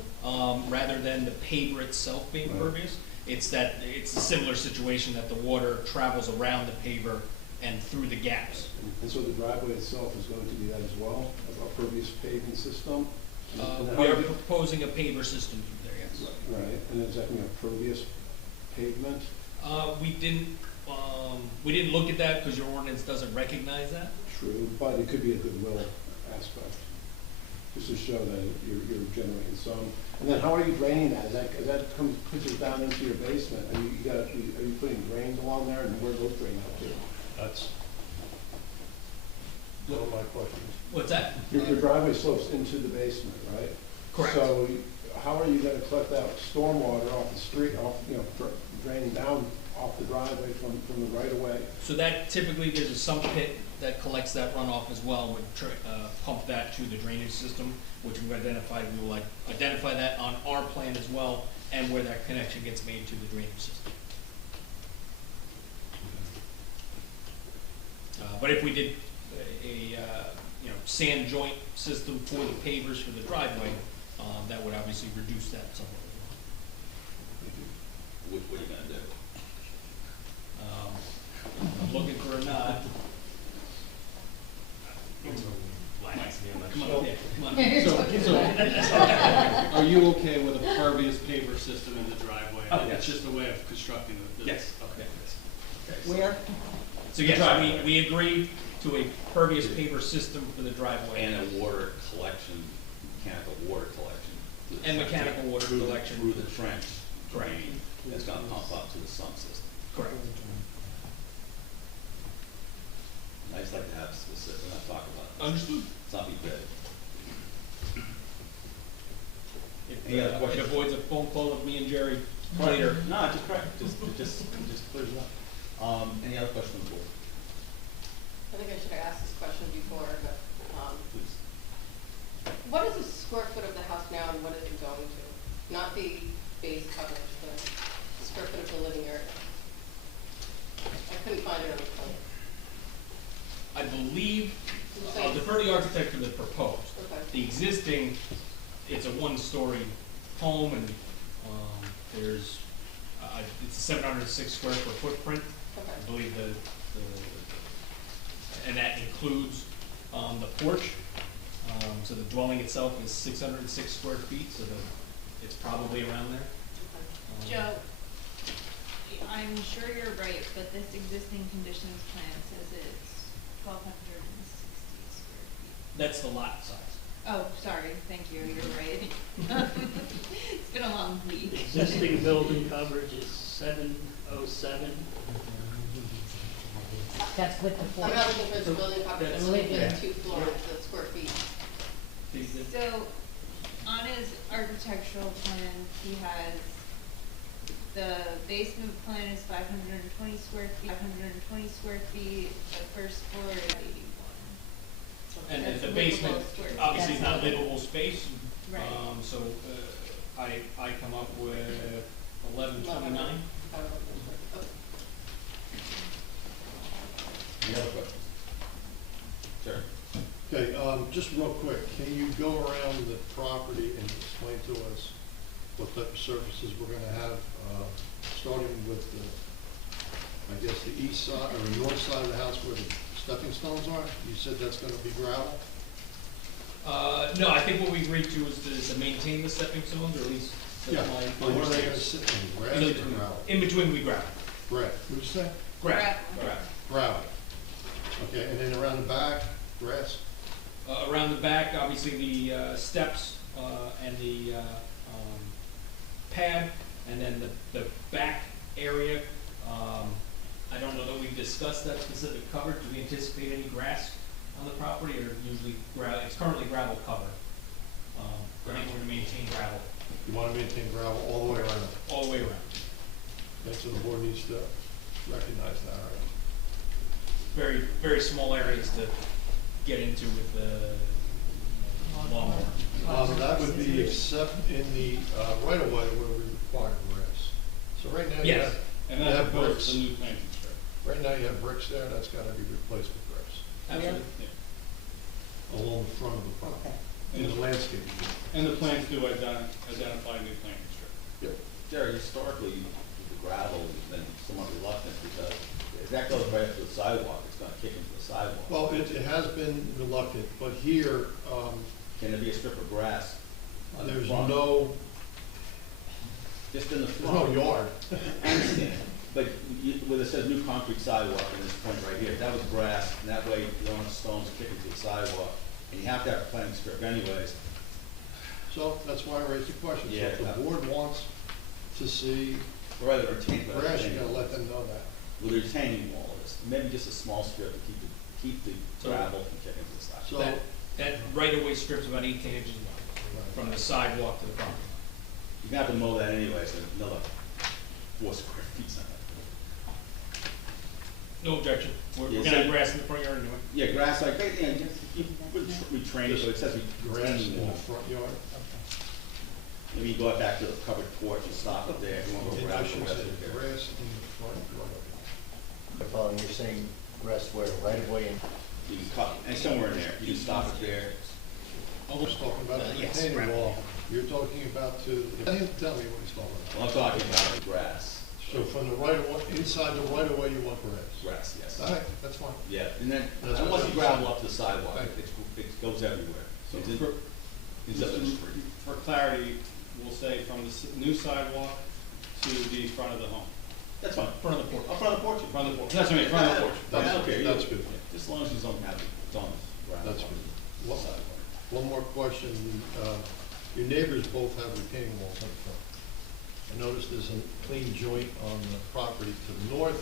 rather than the paver itself being pervious. It's a similar situation that the water travels around the paver and through the gaps. And so the driveway itself is going to be that as well, a pervious paving system? We are proposing a paver system through there, yes. Right, and is that going to be a pervious pavement? We didn't look at that because your ordinance doesn't recognize that. True, but it could be a goodwill aspect, just to show that you're generating some. And then how are you draining that? Pushes down into your basement? Are you putting drains along there, and where those drain out to? That's one of my questions. What's that? Your driveway slopes into the basement, right? Correct. So how are you going to collect that stormwater off the street, draining down off the driveway from the right of way? So that typically there's a sump pit that collects that runoff as well, would pump that to the drainage system, which we've identified. We will identify that on our plan as well, and where that connection gets made to the drainage system. But if we did sand joint system for the pavers for the driveway, that would obviously reduce that somewhat. What are you gonna do? I'm looking for a nod. Come on, yeah, come on. Are you okay with a pervious paver system in the driveway? Oh, It's yes. just a way of constructing the. Yes. Okay. Where? So yes, we agree to a pervious paver system for the driveway. And a water collection, mechanical water collection. through the And trench. mechanical water Through the- collection. Through the trench Correct. drain, that's gonna pump up to the sump system. Correct. I just like to have specific, when I talk about it. Understood. Something big. It, Any other it questions? avoids a phone call of me and Jerry Right. later. No, just correct, just clears it up. Any other questions on the board? I think I should have asked this question before, but, Please. what is the square foot of the house now and what is it going to? Not the base coverage, the square foot of the living area. I couldn't find it on the plan. I believe, Looks I'll like- defer to the architect for the proposed. Okay. The existing, it's a one-story home and, there's, it's a 706 square foot footprint. Okay. I believe and that includes, the porch. So the dwelling itself is 606 square feet, so it's probably around there. Joe, I'm sure you're right, but this existing conditions plan says it's 1,260 square feet. That's the lot size. Oh, sorry, thank you, you're right. It's been a long week. Existing building coverage is 707. That's with the I'm porch. not looking for the building coverage, I'm looking Yeah. for the 2 floors, the square feet. So, on his architectural plan, he has, the basement plan is 520 square feet, 520 square feet, the first floor is 81. And That's the livable basement, square feet. obviously That's not livable. livable space. Right. So, I come up with 1129. Okay. Any other questions? Sure. Okay, just real quick, can you go around the property and explain to us what type of surfaces we're gonna have, starting with the, I guess, the east side, or the north side of the house where the stepping stones are? You said that's gonna be gravel? No, I think what we agreed to is to maintain the stepping stones, or at least Yeah, that's my. but where are they gonna sit, in grass In or between- gravel? In between, we gravel. Grass, what'd you say? Gravel. Gravel. Gravel. Okay, and then around the back, grass? Around the back, obviously the steps and the pad, and then the back area. I don't know that we discussed that specific cover. Do we anticipate any grass on the property, or usually gravel? It's currently gravel covered. I think we're gonna maintain gravel You wanna maintain gravel all the way around? all the way around. Okay, so the board needs to recognize that, right? Very, very small areas to get into with the lawnmower. That would be except in the right of way where we require grass. So right now you Yes. have, And you that have proposed bricks. the new planting strip. Right now you have bricks there, that's gotta be replaced with grass Absolutely. along the front of the property. And In the landscape. And the plans do identify a new planting strip. Yep. Jerry, historically, the gravel has been somewhat reluctant because if that goes right up to the sidewalk, it's gonna kick into the sidewalk. Well, it has been reluctant, but here, Can there be a strip of grass on the there's front? no, Just in the there's front? no yard. I understand, but where it says new concrete sidewalk in this point right here, that was grass, and that way you don't want stones kicking to the sidewalk, and you have to have a planting strip anyways. So that's why I raised the question. So Yeah. if the board wants to see Or rather retain, grass, you gotta let them know that. with a retaining wall, maybe just a small strip to keep the So- gravel from kicking to the sidewalk. So, That right-of-way strip's about 18 inches wide, from the sidewalk to the property. You're gonna have to mow that anyway, so another 4 square feet on that. No objection. We're Yeah, gonna have so- grass in the front yard anyway. Yeah, grass, like, you retrain it, but it says grass retaining in the wall. front yard. Maybe you go back to the covered porch and stop it there, if you want to go And I gravel. should that's say okay. grass in the front yard. If you're saying Rest where, right of way and You can cut, and somewhere in there, you can stop it there. I was talking about the Yes, retaining gravel. wall. You're talking about let him tell me what he's talking about. Well, I'm talking about grass. So from the right of way, inside the right of way, you want grass? Grass, yes. All right, that's fine. Yeah, and then, That's and what once you I'm gravel saying. up to the sidewalk, Thank it goes everywhere. So It's in- for, it's up the street. for clarity, we'll say from the new sidewalk to the front of the home. That's fine. Front of the porch. Up front of the porch. Front of the porch, that's what I mean, front of the porch. That's- Yeah, okay, that's you- good. Just as long as you don't have it done. That's good. One more question. Your neighbors both have retaining walls on the front. I noticed there's a clean joint on the property to the north,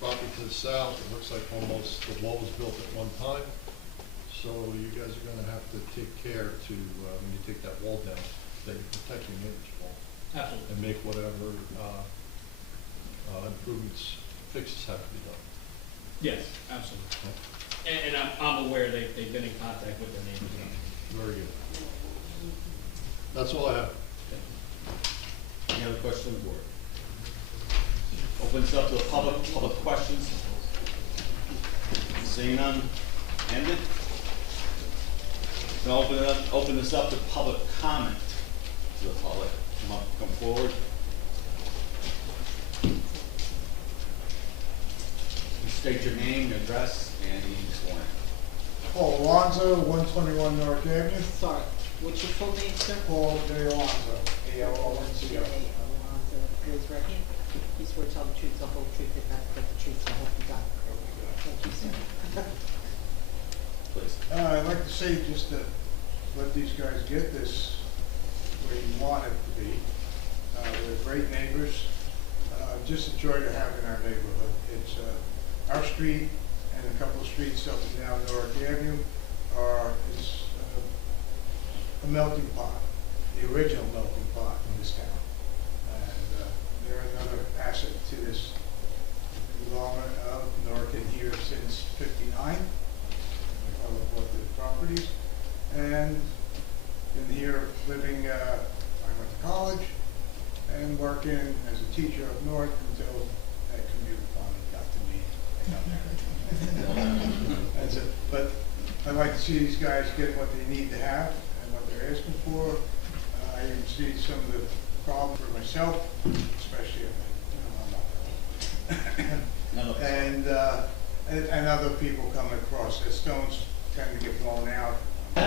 property to the south. It looks like almost the wall was built at one time. So you guys are gonna have to take care to, when you take that wall down, that you protect your neighbor's wall. Absolutely. And make whatever, improvements, fixes have to be done. Yes, absolutely. And I'm aware they've been in contact with their neighbors. Very good. That's all I have. Any other questions on the board? Opens up to the public questions. Seeing none, end it. Now open this up to public comment to the public. Come forward. State your name, your address, and you need to swear in. Paul Alonso, 121 North Avenue. Sorry, what's your full name, sir? Paul De Alonso, A-L-O-N-C-O. Alonso, raise your right hand. You swear to tell the truth, the whole truth, and nothing but the truth, so help you God. Thank you, sir. Please. I'd like to say just to let these guys get this where you want it to be. They're great neighbors. Just a joy to have in our neighborhood. It's our street and a couple of streets up and down Newark Avenue is a melting pot, the original melting pot in this town. And they're another asset to this conglomerate of Newark in here since '59. My father bought the properties and been here living, I went to college and working as a teacher up north until that commute finally got to me. I got married. That's it. But I'd like to see these guys get what they need to have and what they're asking for. I even see some of the problems for myself, especially if I'm not that old. And other people coming across. The stones tend to get blown out. I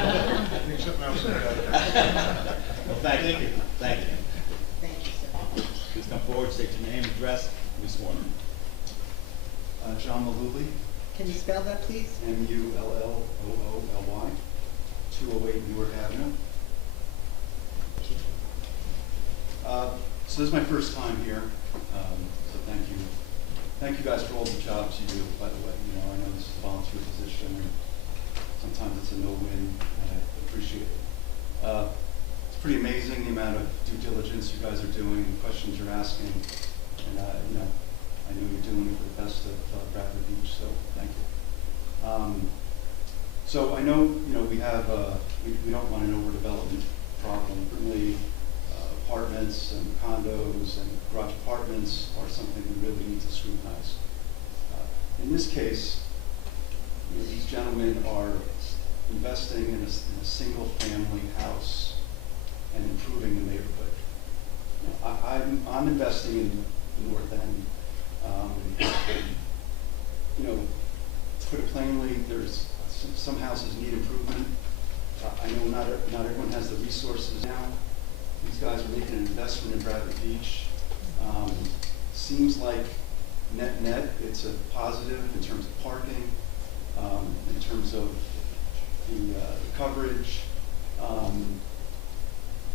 think something else is better. Well, thank you. Thank you. Thank you, sir. Please come forward, state your name, address, and be sworn in. John Malooly, Can you spell that, please? M-U-L-L-O-O-L-Y, 208 Newark Avenue. So this is my first time here, so thank you. Thank you guys for all the jobs you do, by the way. You know, I know this is a volunteer position, and sometimes it's a no-win, and I appreciate it. It's pretty amazing the amount of due diligence you guys are doing, the questions you're asking, and you know, I know you're doing it for the best of Bradford Beach, so thank you. So I know, you know, we have, we don't want an overdevelopment problem. Certainly, apartments and condos and garage apartments are something we really need to scrutinize. In this case, you know, these gentlemen are investing in a single-family house and improving the neighborhood. You know, I'm investing in the North End. You know, to put it plainly, there's some houses need improvement. I know not everyone has the resources now. These guys are making an investment in Bradford Beach. Seems like net, it's a positive in terms of parking, in terms of the coverage.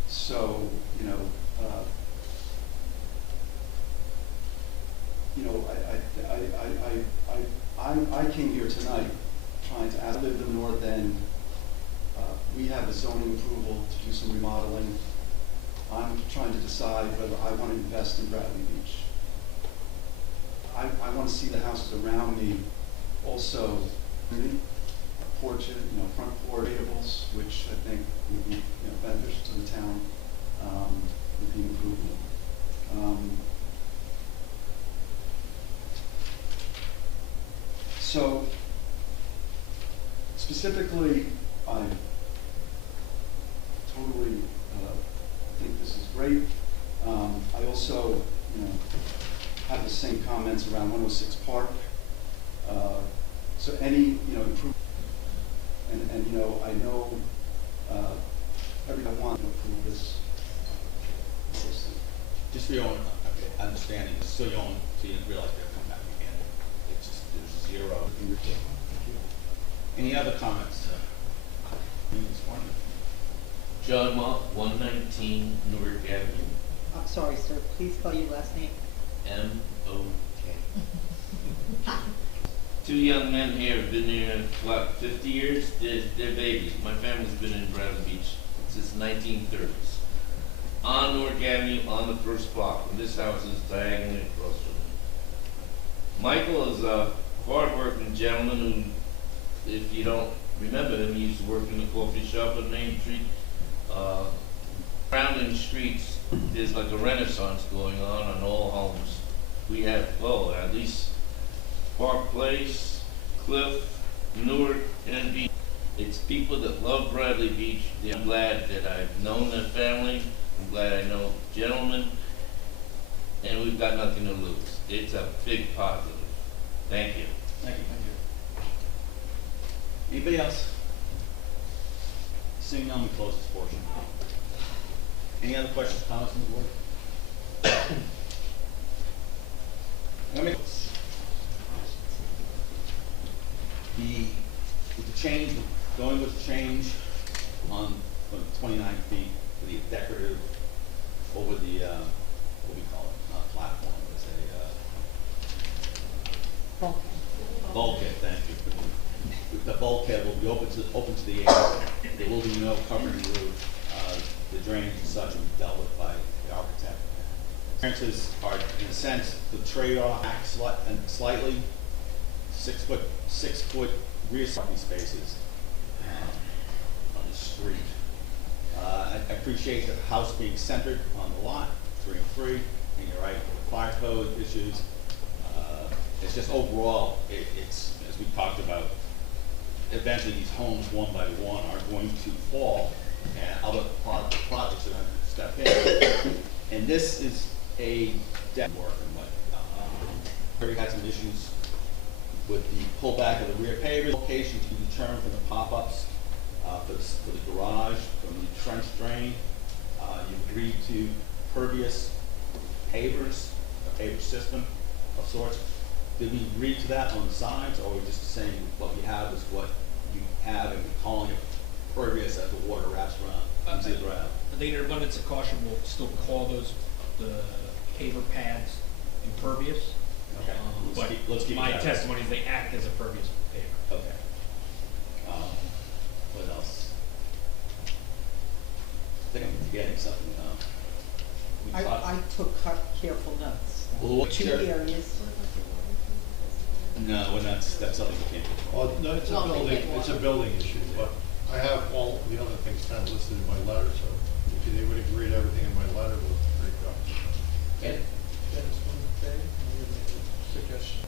So, you know, I came here tonight trying to ask, I live in the North End. We have a zoning approval to do some remodeling. I'm trying to decide whether I want to invest in Bradley Beach. I want to see the houses around me also, porches, you know, front porch tables, which I think would be, you know, beneficial to the town, would be an improvement. So specifically, I totally think this is great. I also, have the same comments around 106 Park. So any, improvement, and I know everyone wants to approve this. Just for your own understanding, so you didn't realize they're coming back again. It's just, there's zero. Any other comments? John Mott, 119 Newark Avenue, I'm sorry, sir, please spell your last name. M-O-K. Two young men here have been here, what, 50 years? They're babies. My family's been in Bradley Beach since 1930s. On Newark Avenue, on the first block, and this house is diagonally across from me. Michael is a hard-working gentleman who, if you don't remember him, he used to work in the coffee shop on Main Street. Surrounding streets, there's like a renaissance going on all homes. We have, at least Park Place, Cliff, Newark, and Beach. It's people that love Bradley Beach. I'm glad that I've known their family. I'm glad I know gentlemen. And we've got nothing to lose. It's a big positive. Thank you. Thank you. Anybody else? Seeing none, we close this portion. Any other questions, comments from the board? With the change, going with the change on from 29 feet to the decorative over the what do we call it? Not a platform, it's a bulkhead. Thank you. The bulkhead will be open to the air. There will be no covering roof. The drainage and such will be dealt with by the architect. Variances are, in a sense, the trade-off acts slightly. 6 foot rear parking spaces on the street. I appreciate the house being centered on the lot, 3 and 3, and you're right, fire code issues. It's just overall, it's as we talked about. Eventually, these homes, one by one, are going to fall, and other projects are going to step in. And this is a deck work, and what we had some issues with the pullback of the rear pavers. Location to be determined from the pop-ups for the garage, from the trench drain. You agreed to pervious pavers, a paver system of sorts. Did we agree to that on the sides, or are we just saying what we have is what you have and we're calling it pervious as the water wraps around into the ground? I think in abundance of caution, we'll still call those the paver pads impervious. Okay. Let's keep my that. testimony is they act as a pervious paver. Okay. What else? I think I'm forgetting something. I took careful notes. Well, what- 2 areas. No, we're not, that's something we can't do. Well, no, it's a building issue, but I have all the other things kind of listed in my letter, so if they would agree to everything in my letter, we'll break up. Okay. Dennis, one thing, I'm gonna make a suggestion.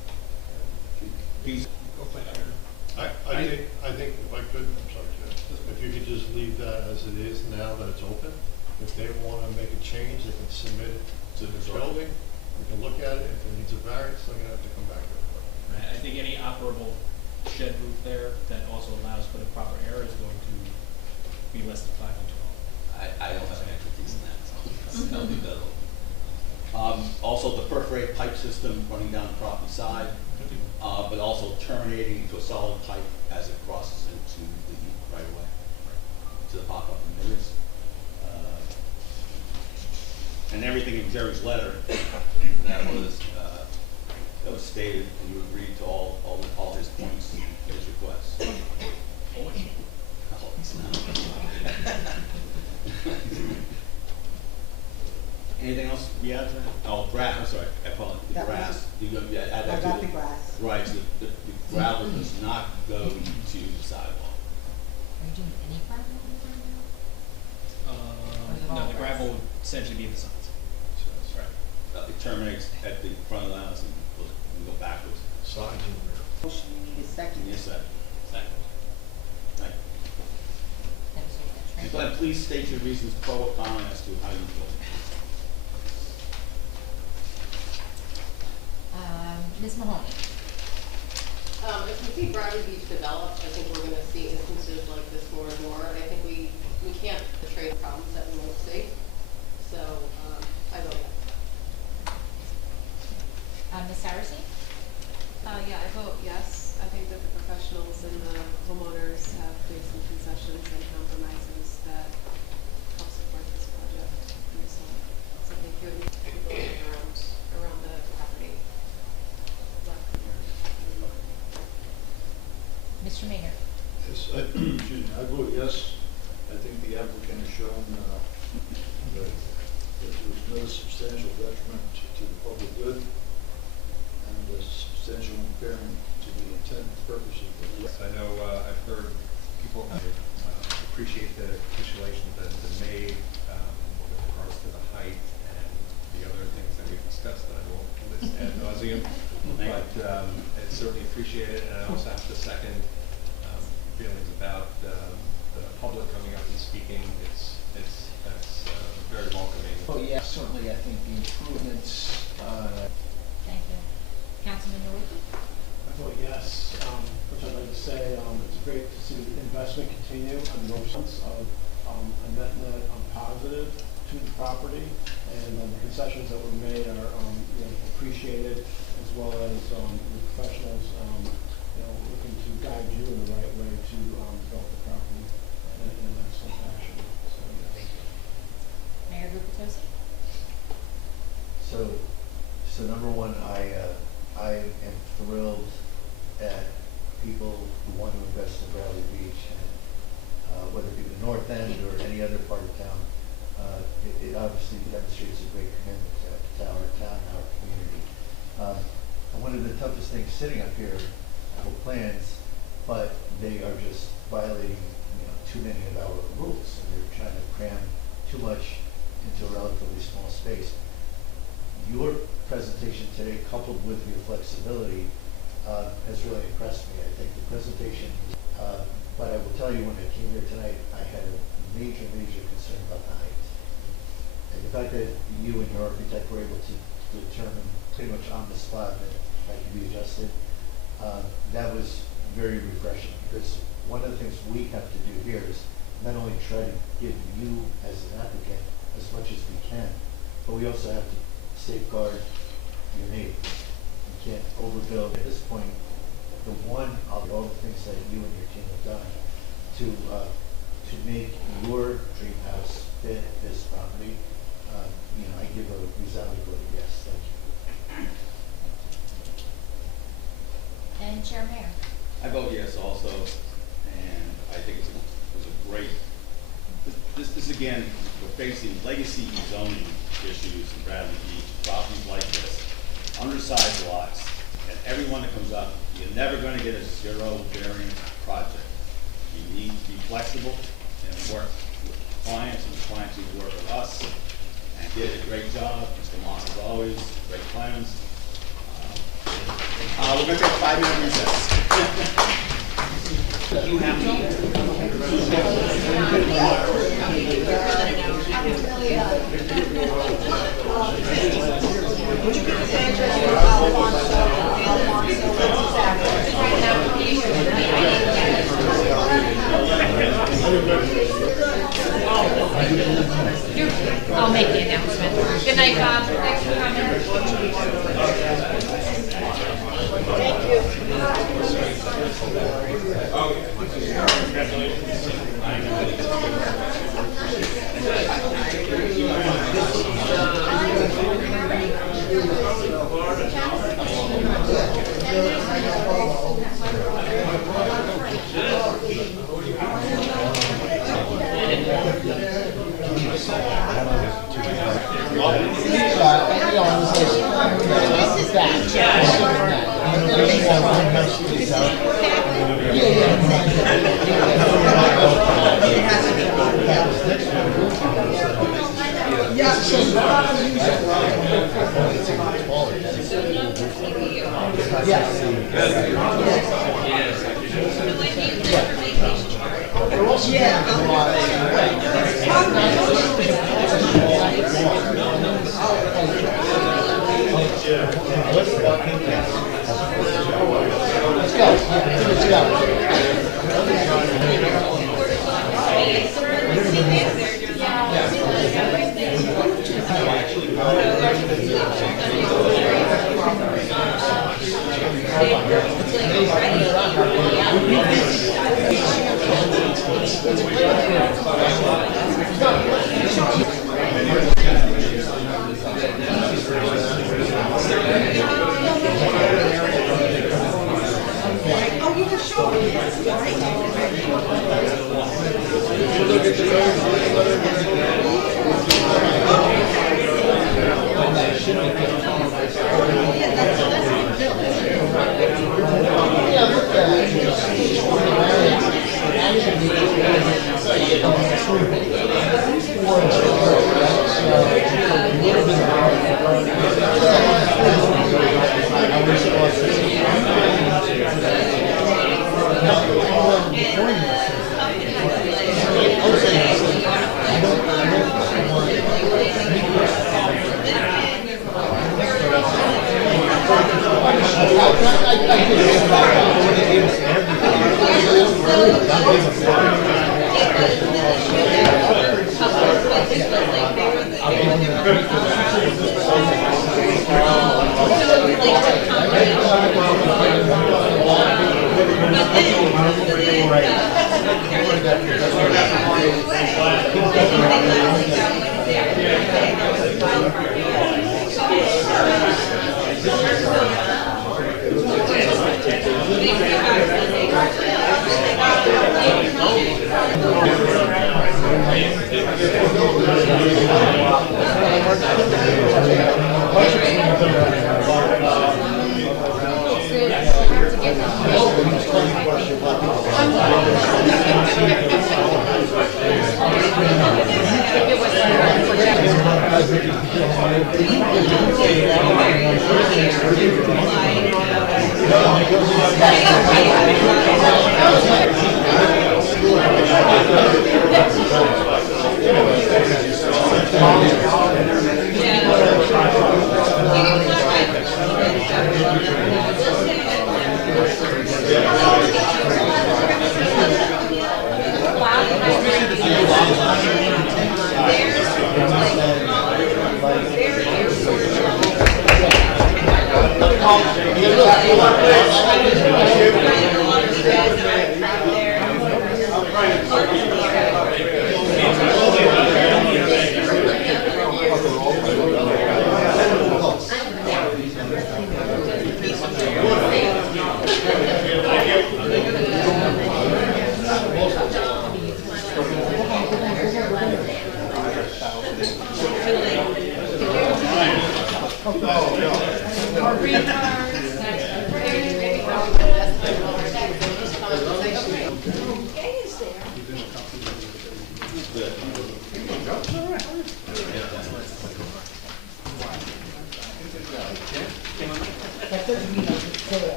Please. Go play iron. I think if I could, I'm sorry, Jeff, if you could just leave that as it is now that it's open. If they want to make a change, they can submit it to the building. We can look at it. If it needs a variance, they're gonna have to come back to it. I think any operable shed roof there that also allows for the proper air is going to be less than 5 and 12. I don't have an expertise in that, so I'll leave that alone. Also, the perforated pipe system running down the property side, but also terminating into a solid pipe as it crosses into the right of way, to the pop-up emitters. And everything in Jerry's letter that was stated, and you agreed to all his points, his requests. Anything else to be added to that? Oh, grass, I'm sorry, I apologize, the That was grass. I got the grass. Right, so the gravel does not go to the sidewalk. Are you doing any part of it Or is it all No, the grass? gravel would essentially be the sides. Right. It terminates at the front of the house and we go backwards. Sides and rear. Motion, you need a second. Yes, sir. Second. Thank you. That was your next, right? Go ahead, please state your reasons pro or con as to how you vote. Ms. Mahoney? As we see Bradley Beach develop, I think we're gonna see instances like this more and more, and I think we can't portray the problems that we won't see. So, I vote yes. Ms. Saracen? Yeah, I vote yes. I think that the professionals and the homeowners have made some concessions and compromises that help support this project. And so thank you, and people around the property. Mr. Maynard? Yes, excuse me, I vote yes. I think the applicant has shown that there was no substantial detriment to the public good and a substantial impairment to the intent and purpose of the. I know, I've heard people appreciate the capitulation that has been made, with regards to the height and the other things that we've discussed that I won't list ad nauseum. But, it's certainly appreciated, and I also have to second, feelings about, the public coming up and speaking. That's very welcoming. Oh, yeah, certainly, I think the improvements, Thank you. Councilman Norwood? I vote yes, which I'd like to say, it's great to see the investment continue on both sides of, a net positive to the property, and the concessions that were made are, appreciated, as well as, the professionals, looking to guide you in the right way to, develop the property in an excellent fashion, so yes. Mayor Gupatosi? So number one, I am thrilled at people who want to invest in Bradley Beach, and whether it be the north end or any other part of town, it obviously demonstrates a great commitment to our town and our community. And one of the toughest things sitting up here, our plans, but they are just violating, too many of our rules, and they're trying to cram too much into a relatively small space. Your presentation today, coupled with your flexibility, has really impressed me. I think the presentation, but I will tell you, when I came here tonight, I had a major concern about the height. And the fact that you and your architect were able to determine pretty much on the spot that that could be adjusted, that was very refreshing, because one of the things we have to do here is not only try to give you as an applicant as much as we can, but we also have to safeguard your neighbors. You can't overbuild. At this point, all the things that you and your team have done to make your dream house fit this property, I give a resounding vote of yes. Thank you. And Chair Mayor? I vote yes also, and I think it was a great, this again, we're facing legacy zoning issues in Bradley Beach, properties like this, undersized lots, and everyone that comes up, you're never gonna get a zero variance project. You need to be flexible and work with clients, and the clients who work with us, and did a great job. Mr. Moss, as always, great plans. We're gonna take a 5-minute recess. You have I'll make the announcement. Good night, Bob. Thanks for coming. Thank you. Yeah.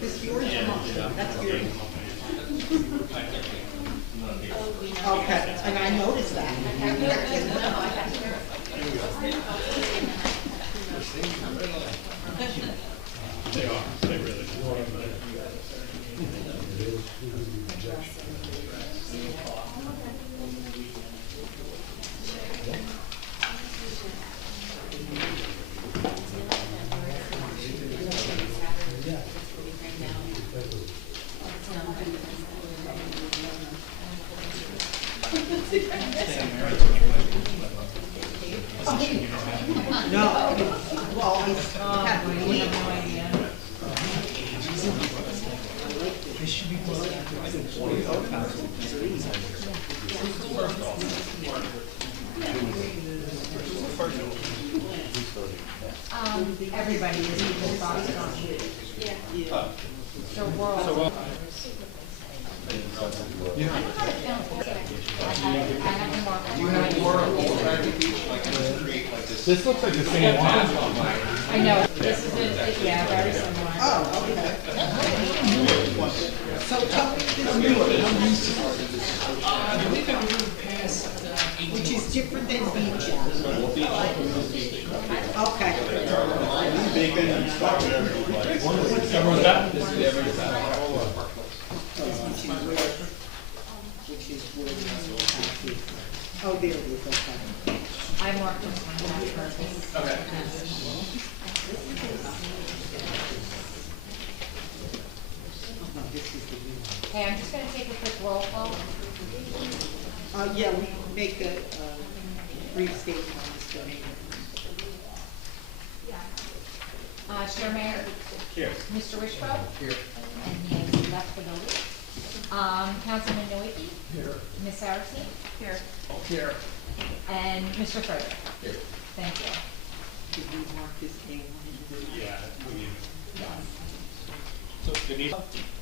This yours or mine? That's yours. Okay, and I noticed that. They are, they really No, well, he's, we have no idea. Everybody is equal boxed on. Yeah. So we're all. You I have the marker. Do you have more of Bradley Beach, like in the street, like this? This looks like the same one. I know, this is it, yeah, very similar. Oh, okay. So tell me this new one, which is different than beach. Okay. Everyone's got? Which is where oh, there it is, okay. I marked this one, that's perfect. Okay. Okay, I'm just gonna take a quick roll call. Yeah, we make a brief statement on this domain. Chair Mayor? Here. Mr. Wishbro? Here. And he has left the building. Councilman Noe? Here. Ms. Saracen? Here. Here. And Mr. Furter? Here. Thank you. Did we mark this A1? Yeah. So the need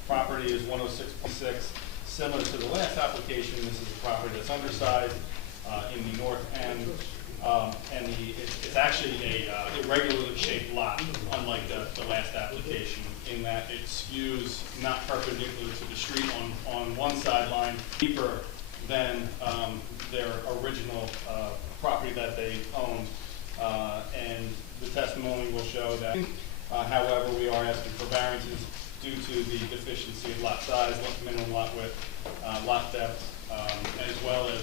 property is 106.6. Similar to the last application, this is a property that's undersized in the north end. And it's actually a irregularly shaped lot, unlike the last application, in that it skews not perpendicular to the street on one sideline, deeper than their original property that they owned. And the testimony will show that, however, we are asking for variances due to the deficiency of lot size, minimum lot width, lot depth, as well as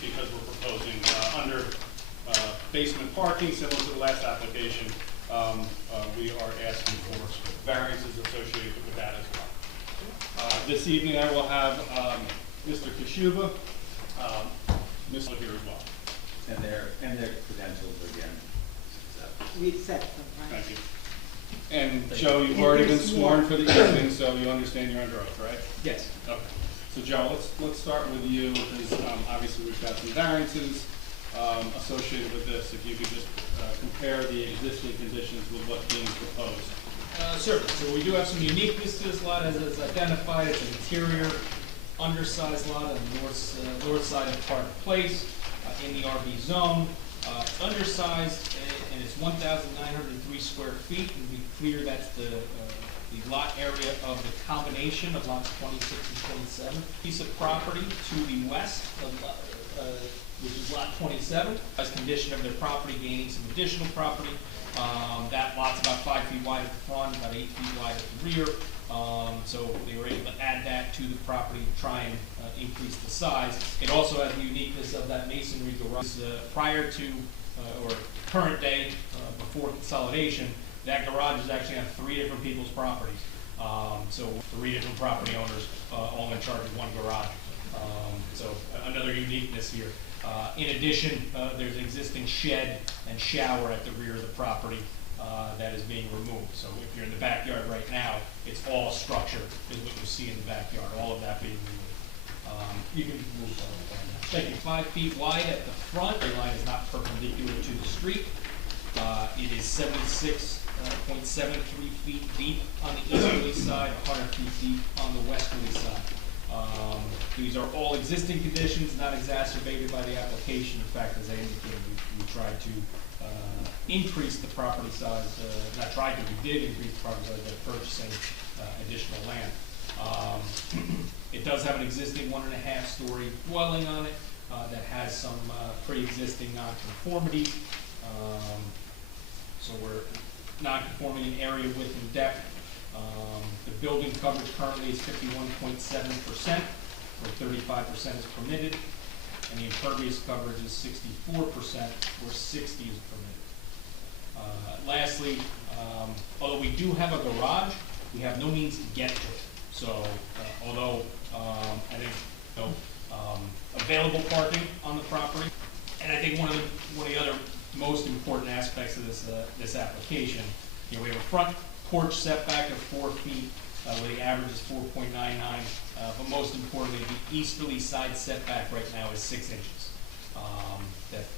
because we're proposing under basement parking, similar to the last application, we are asking for variances associated with that as well. This evening I will have Mr. Kashuba, Mr. here as well. And their credentials again. We accept them, right? Thank you. And Joe, you've already been sworn for the evening, so you understand you're under oath, right? Yes. Okay. So Joe, let's start with you, because obviously we've got some variances associated with this. If you could just compare the existing conditions with what's being proposed. Certainly. So we do have some uniqueness to this lot, as it's identified. It's an interior, undersized lot on the north side of Park Place in the RB zone. It's undersized, and it's 1,903 square feet. And to be clear, that's the lot area of the combination of lots 26 and 27. Piece of property to the west of which is lot 27, as condition of their property gaining some additional property. That lot's about 5 feet wide at the front, about 8 feet wide at the rear. So they were able to add that to the property to try and increase the size. It also has the uniqueness of that masonry garage. Prior to, or current day, before consolidation, that garage is actually on 3 different people's properties. So 3 different property owners, all in charge of one garage. So another uniqueness here. In addition, there's an existing shed and shower at the rear of the property that is being removed. So if you're in the backyard right now, it's all structure is what you see in the backyard, all of that being removed. You can move on. Thank you. 5 feet wide at the front. The line is not perpendicular to the street. It is 76.73 feet deep on the easterly side, 100 feet deep on the westerly side. These are all existing conditions, not exacerbated by the application. In fact, as I indicated, we tried to increase the property size, not tried to, we did increase the property size by purchasing additional land. It does have an existing 1.5-story dwelling on it that has some pre-existing nonconformities. So we're non-conforming in area, width, and depth. The building coverage currently is 51.7%, where 35% is permitted, and the impervious coverage is 64%, where 60% is permitted. Lastly, although we do have a garage, we have no means to get to it. So although I think available parking on the property, and I think one of the other most important aspects of this application, we have a front porch setback of 4 feet, where the average is 4.99, but most importantly, the easterly side setback right now is 6 inches.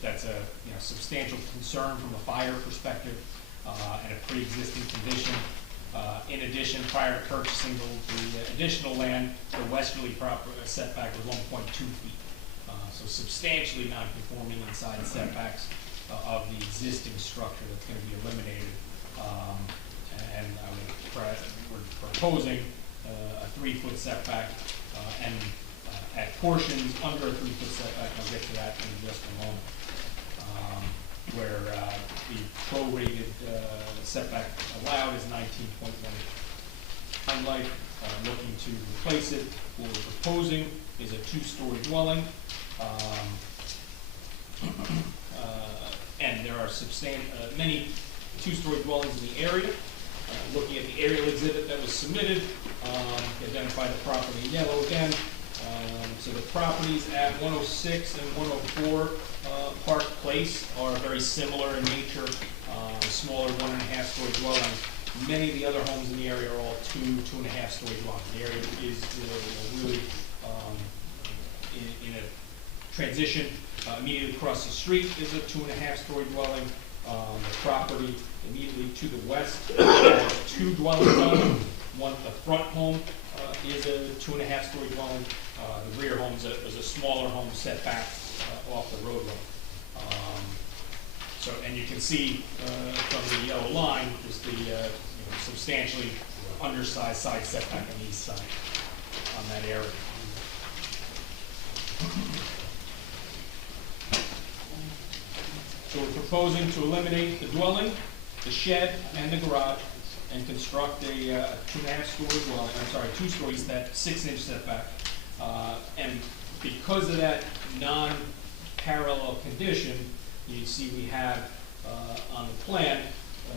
That's a substantial concern from a fire perspective. and a pre-existing condition. In addition, prior to purchasing the additional land, the westerly setback was 1.2 feet. So substantially non-conforming inside setbacks of the existing structure that's going to be eliminated. And we're proposing a 3-foot setback and at portions under a 3-foot setback, I'll get to that in just a moment, where the prorated setback allowed is 19.1. Highlight, looking to replace it. What we're proposing is a 2-story dwelling, and there are many 2-story dwellings in the area. Looking at the aerial exhibit that was submitted, identify the property in yellow again. So the properties at 106 and 104 Park Place are very similar in nature, smaller 1.5-story dwellings. Many of the other homes in the area are all 2.5-story dwellings. The area is really in a transition. Immediately across the street is a 2.5-story dwelling. The property immediately to the west has 2 dwellings on it. The front home is a 2.5-story dwelling. The rear home is a smaller home set back off the roadway. And you can see from the yellow line just the substantially undersized side setback on the east side on that area. So we're proposing to eliminate the dwelling, the shed, and the garage, and construct a 2.5-story dwelling. 2 stories, that 6-inch setback. And because of that non-parallel condition, you see we have on the plan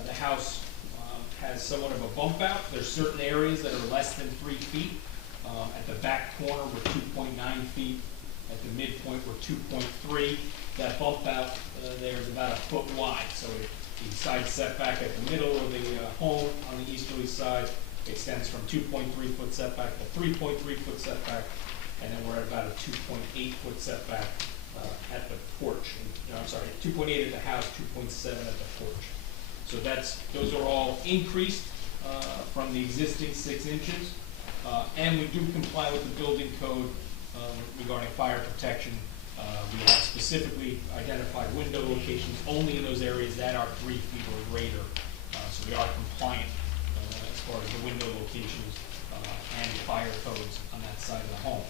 the house has somewhat of a bump out. There's certain areas that are less than 3 feet. At the back corner, we're 2.9 feet. At the midpoint, we're 2.3. That bump out there is about 1 foot wide. So the side setback at the middle of the home on the easterly side extends from 2.3-foot setback to 3.3-foot setback, and then we're at about a 2.8-foot setback at the porch. 2.8 at the house, 2.7 at the porch. So those are all increased from the existing 6 inches, and we do comply with the building code regarding fire protection. We have specifically identified window locations only in those areas that are 3 feet or greater. So we are compliant as far as the window locations and fire codes on that side of the home,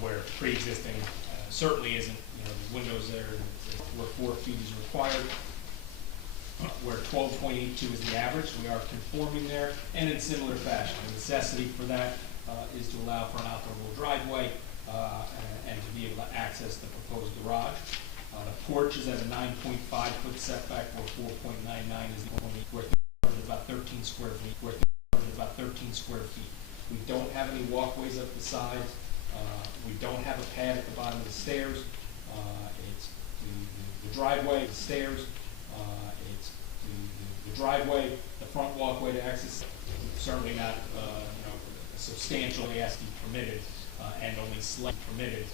where pre-existing certainly isn't. The windows there where 4 feet is required, where 12.82 is the average. So we are conforming there, and in similar fashion. The necessity for that is to allow for an outdoor driveway and to be able to access the proposed garage. The porch is at a 9.5-foot setback, where 4.99 is the only, where about 13 square feet. Where about 13 square feet. We don't have any walkways up the sides. We don't have a pad at the bottom of the stairs. It's the driveway, the stairs. It's the driveway, the front walkway to access. Certainly not, substantially has to be permitted. And only slightly permitted,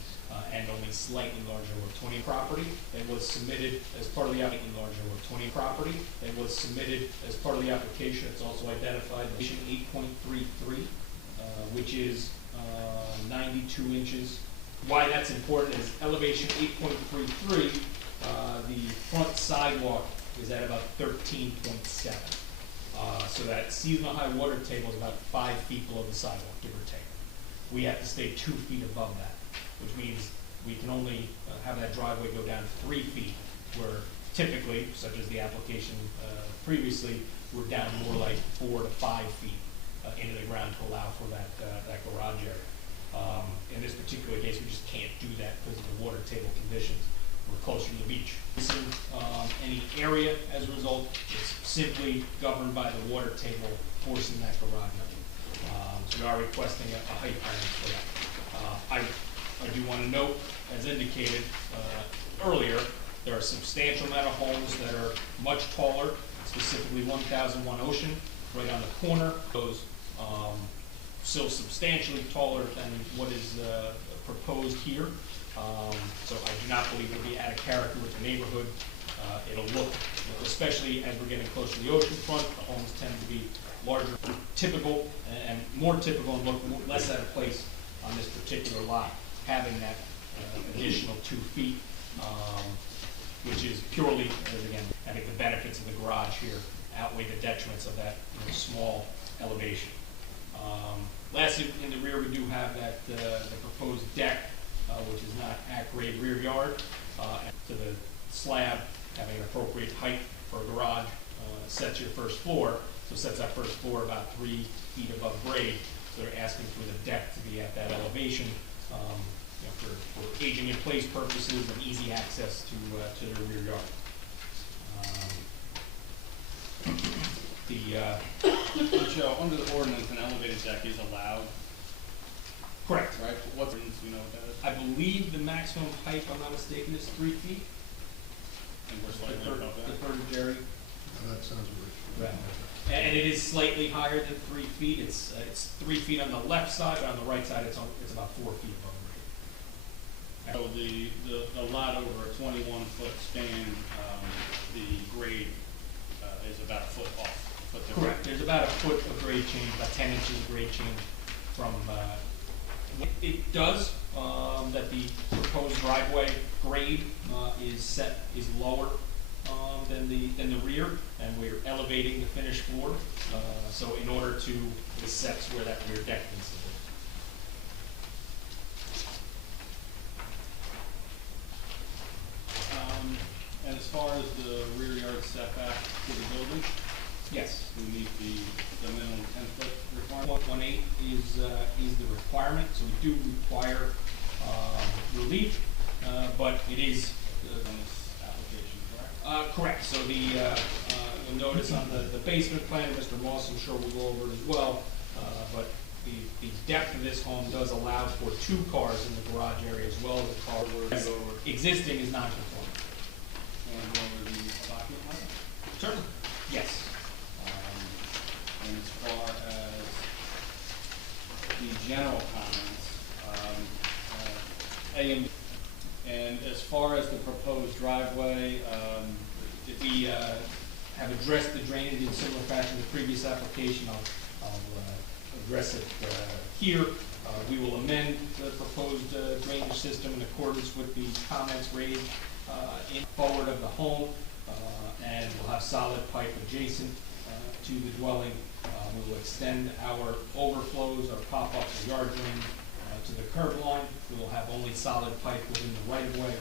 and only slightly larger over 20 property. It was submitted as part of the application. Larger over 20 property. It was submitted as part of the application. It's also identified elevation 8.33, which is 92 inches. Why that's important is elevation 8.33. The front sidewalk is at about 13.7. So that seasonal high water table is about 5 feet below the sidewalk, give or take. We have to stay 2 feet above that, which means we can only have that driveway go down 3 feet, where typically, such as the application previously, we're down more like 4 to 5 feet into the ground to allow for that garage area. In this particular case, we just can't do that because of the water table conditions. We're closer to the beach. Any area, as a result, is simply governed by the water table forcing that garage up. So we are requesting a height variance for that. I do want to note, as indicated earlier, there are a substantial amount of homes that are much taller, specifically 1001 Ocean, right on the corner. Those still substantially taller than what is proposed here. So I do not believe it will be out of character with the neighborhood. It'll look, especially as we're getting closer to the ocean front, the homes tend to be larger, typical, and more typical and look less out of place on this particular lot, having that additional 2 feet, which is purely, again, I think the benefits of the garage here outweigh the detriments of that small elevation. Lastly, in the rear, we do have that the proposed deck, which is not at grade rear yard, to the slab, having an appropriate height for a garage, sets your first floor, so sets that first floor about 3 feet above grade. So they're asking for the deck to be at that elevation, for aging in place purposes and easy access to their rear yard. Joe, under the ordinance, an elevated deck is allowed, Correct. right? What's, you know, what that is? I believe the maximum height, if I'm not mistaken, is 3 feet. And we're slightly above that. Defer to Jerry. That sounds rich. Right. And it is slightly higher than 3 feet. It's 3 feet on the left side, but on the right side, it's about 4 feet above grade. So the lot over a 21-foot span, the grade is about a foot off. Correct. There's about a foot of grade change, about 10 inches of grade change from, it does, that the proposed driveway grade is lower than the rear, and we're elevating the finished floor. So in order to, this sets where that rear deck needs to be. And as far as the rear yard setback to the building, Yes. we meet the minimum 10-foot requirement. 1.18 is the requirement, so we do require relief, but it is On this application, correct? correct. So you'll notice on the basement plan, Mr. Moss, I'm sure will go over it as well, but the depth of this home does allow for 2 cars in the garage area as well as a car where existing is non-conforming. And over the document height? Certainly. Yes. And as far as the general comments, and as far as the proposed driveway, We have addressed the drainage in similar fashion to the previous application. I'll address it here. We will amend the proposed drainage system in accordance with the comments raised in forward of the home, and we'll have solid pipe adjacent to the dwelling. We will extend our overflows, our pop-ups, our yard drain to the curb line. We will have only solid pipe within the right-of-way.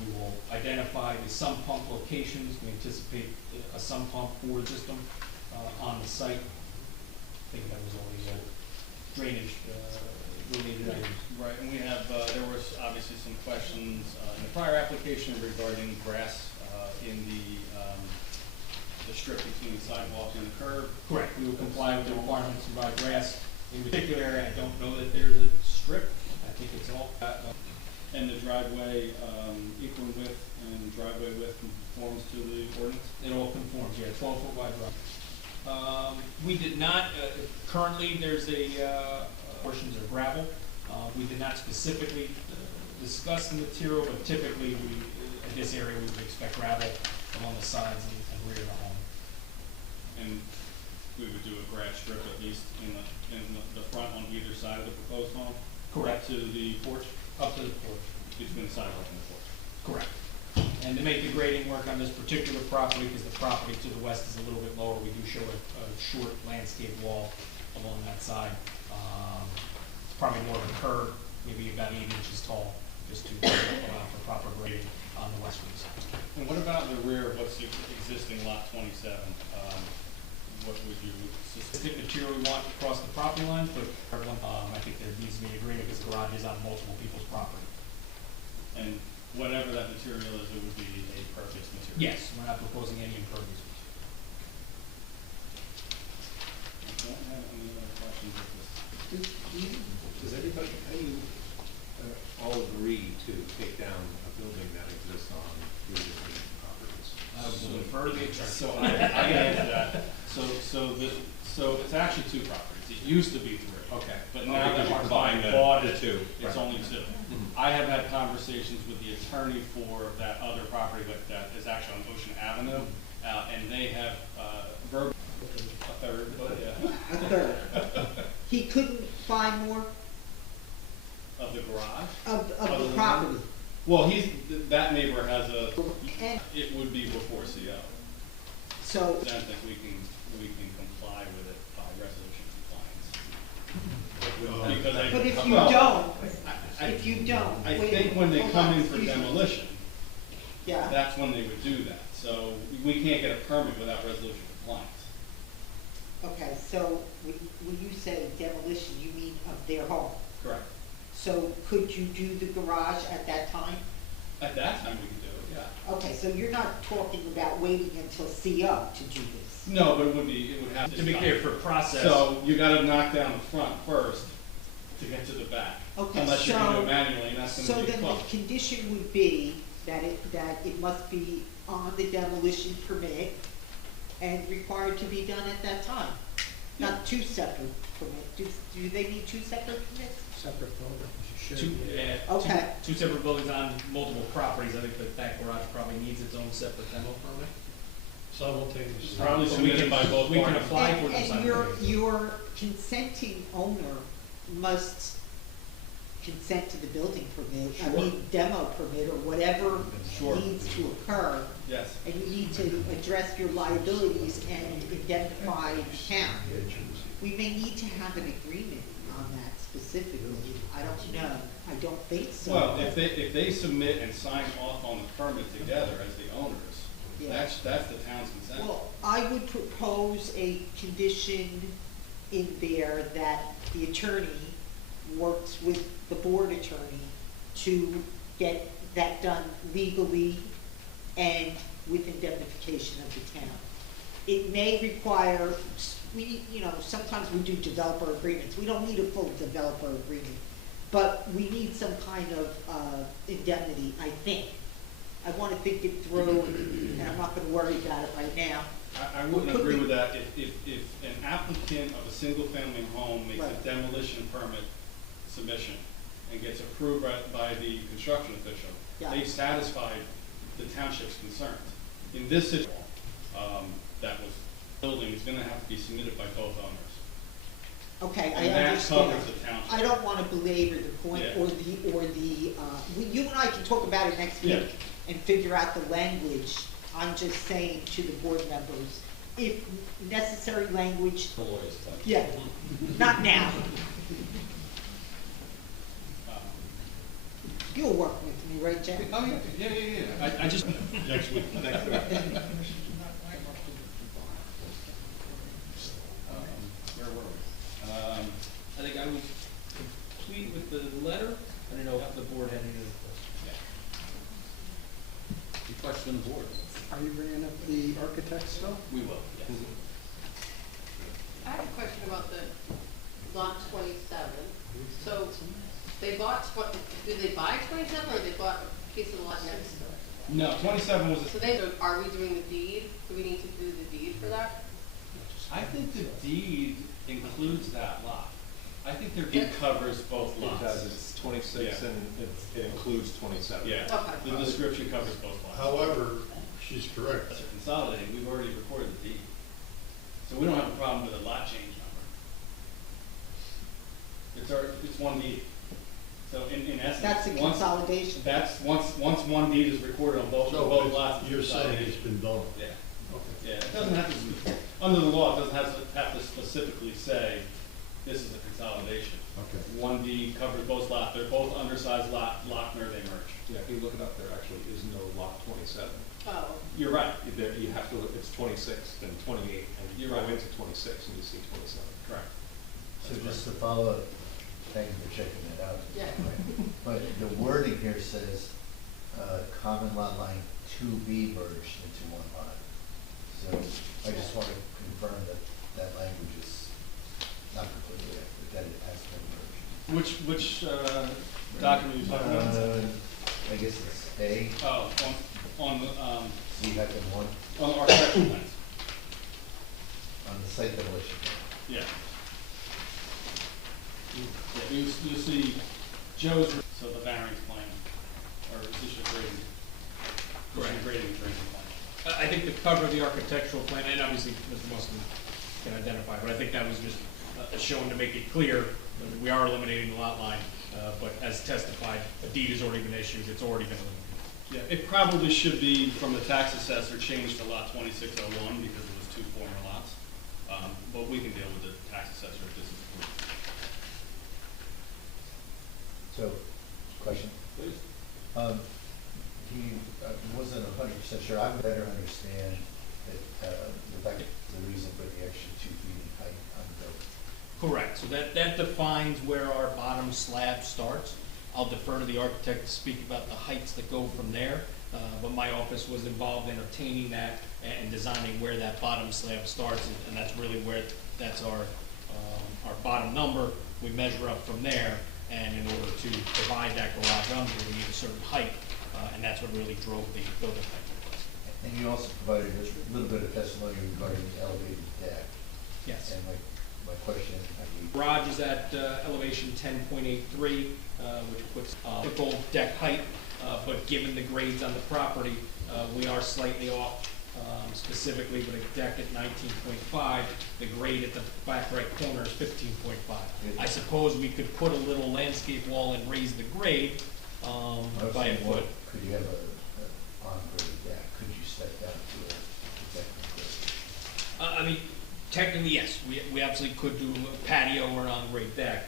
We will identify the sump pump locations. We anticipate a sump pump for the system on the site. I think that was all the drainage related items. right, and we have, there was obviously some questions in the prior application regarding grass in the strip between the sidewalk and the curb. Correct. We will comply with the requirements to provide grass. In particular area, I don't know that there's a strip. I think it's all. And the driveway, equal width and driveway width conforms to the ordinance? It all conforms, yeah, 12-foot wide driveway. We did not, currently there's portions of gravel. We did not specifically discuss the material, but typically in this area we would expect gravel along the sides and rear of the home. And we would do a grass strip at least in the front on either side of the proposed home? Correct. Up to the porch? Up to the porch. Between the sidewalk and the porch? Correct. And to make the grading work on this particular property, because the property to the west is a little bit lower, we do show a short landscape wall along that side. It's probably more of a curve, maybe about 8 inches tall, just to allow for proper grading on the western side. And what about the rear of what's existing lot 27? What would you Specific material we want across the property line, but I think there needs to be agreement because the garage is on multiple people's property. And whatever that material is, it would be a pervious material? Yes, we're not proposing any impervious. I don't have any other questions at this. Does everybody, how do you all agree to take down a building that exists on 3 different properties? I will defer to the attorney. So I can answer that. So it's actually 2 properties. It used to be 3. Okay. But now that Because you Mark combine bought the it, 2. it's Right. only 2. Mhm. I have had conversations with the attorney for that other property that is actually on Ocean Avenue, and they have, a third, but yeah. A third. He couldn't buy more Of the garage? of Other the than property. Well, that neighbor has And it would be before CO. so, I don't think we can comply with it by resolution compliance. Because but if you well, don't, I- if you don't. I wait a think minute, when they hold come on, in for excuse me. demolition, Yeah, that's when they would do that. So we can't get a permit without resolution compliance. okay, so when you say demolition, you mean of their home? Correct. So could you do the garage at that time? At that time, we could do it, yeah. Okay, so you're not talking about waiting until CO to do this? No, but it would have to. To be clear, for process. So you gotta knock down the front first to get to the back. Okay, Unless you can do so- it manually, and that's So gonna be a then the cost. condition would be that it must be on the demolition permit and required to be done at that time? Not two separate permits, do they need two separate permits? Separate building, you Two, should. Okay. two separate buildings on multiple properties, I think that garage probably needs its own separate demo permit. Simultaneously. Probably But we submitted can- by both we can parties. apply for them And your simultaneously. consenting owner must consent to the building permit, I Sure. mean demo permit or whatever Sure. needs to occur. Yes. And you need to address your liabilities and indemnify the town. We may need to have an agreement on that specifically, I don't know, I don't think so. Well, if they submit and sign off on the permit together as the owners, Yeah. that's the town's consent. Well, I would propose a condition in there that the attorney works with the board attorney to get that done legally and with indemnification of the town. It may require, sometimes we do developer agreements, we don't need a full developer agreement, but we need some kind of indemnity, I think. I wanna think it through, and I'm not gonna worry about it right now. I wouldn't agree with that. If an applicant of a single-family home makes a Right. demolition permit submission and gets approved by the construction official, Yeah. they've satisfied the township's concerns. In this situation, that was building is gonna have to be submitted by both owners. Okay, I And that understand. covers the township. I don't wanna belabor the point Yeah. you and I can talk about it next Yeah. week and figure out the language. I'm just saying to the board members, if necessary language, The lawyers. yeah, not now. You'll work with me, right, Jack? Oh, yeah. I just, next week. Where were we? I think I was complete with the letter, I don't know if the board had any other questions. Any question on the board? Are you bringing up the architect stuff? We will, yes. I have a question about the lot 27. So they bought, did they buy 27 or they bought a piece of the lot next to it? No, 27 was So are we doing the deed? Do we need to do the deed for that? I think the deed includes that lot. I think their deed covers both lots. It does, it's 26 Yeah. and it includes 27. Yeah, Okay. the description covers both lots. However, she's correct. That's a consolidating, we've already recorded the deed. So we don't have a problem with a lot change number. It's one deed. So in essence. That's a once- consolidation. That's, once one deed is recorded on both lots. it's You're saying consolidated. it's been done. Yeah. Okay. Yeah, it doesn't have to, under the law, it doesn't have to specifically say, this is a consolidation. Okay. One deed covers both lots, they're both undersized Lochner, they merge. Yeah, if you look it up, there actually is no lot 27. Oh. You're right. There, you have to look, it's 26, then 28, and you You're go right. into 26 and you see 27. Correct. So just to follow up, thank you for checking that out. Yeah. But the wording here says, common lot line to be merged into one lot. So I just want to confirm that that language is not completely accurate, that it has been merged. Which document are you talking about? I guess it's A, Oh, on so you have them one, the architectural plans. on the site demolition. Yeah. Yeah, you see Joe's, so the variance plan, or is this your grading? This is your grading and drainage plan. I think the cover of the architectural plan, and obviously Mr. Mustin can identify, but I think that was just shown to make it clear that we are eliminating the lot line, but as testified, a deed has already been issued, it's already been eliminated. Yeah, it probably should be from the tax assessor changed to lot 2601 because it was two former lots. But we can deal with the tax assessor if this is approved. So, question? Please. He wasn't 100% sure. I better understand that, the fact, the reason for the extra 2 feet in height on the building. Correct, so that defines where our bottom slab starts. I'll defer to the architect to speak about the heights that go from there, but my office was involved in obtaining that and designing where that bottom slab starts, and that's really where, that's our bottom number. We measure up from there, and in order to provide that garage under, we need a certain height, and that's what really drove the building height request. And you also provided a little bit of testimony regarding the elevated deck. Yes. And my question, Garage is at elevation 10.83, which puts typical deck height, but given the grades on the property, we are slightly off, specifically with a deck at 19.5, the grade at the back right corner is 15.5. I suppose we could put a little landscape wall and raise the grade by a foot. Could you have a on-grade deck? Could you step down to a deck? I mean, technically, yes, we absolutely could do a patio or an on-grade deck.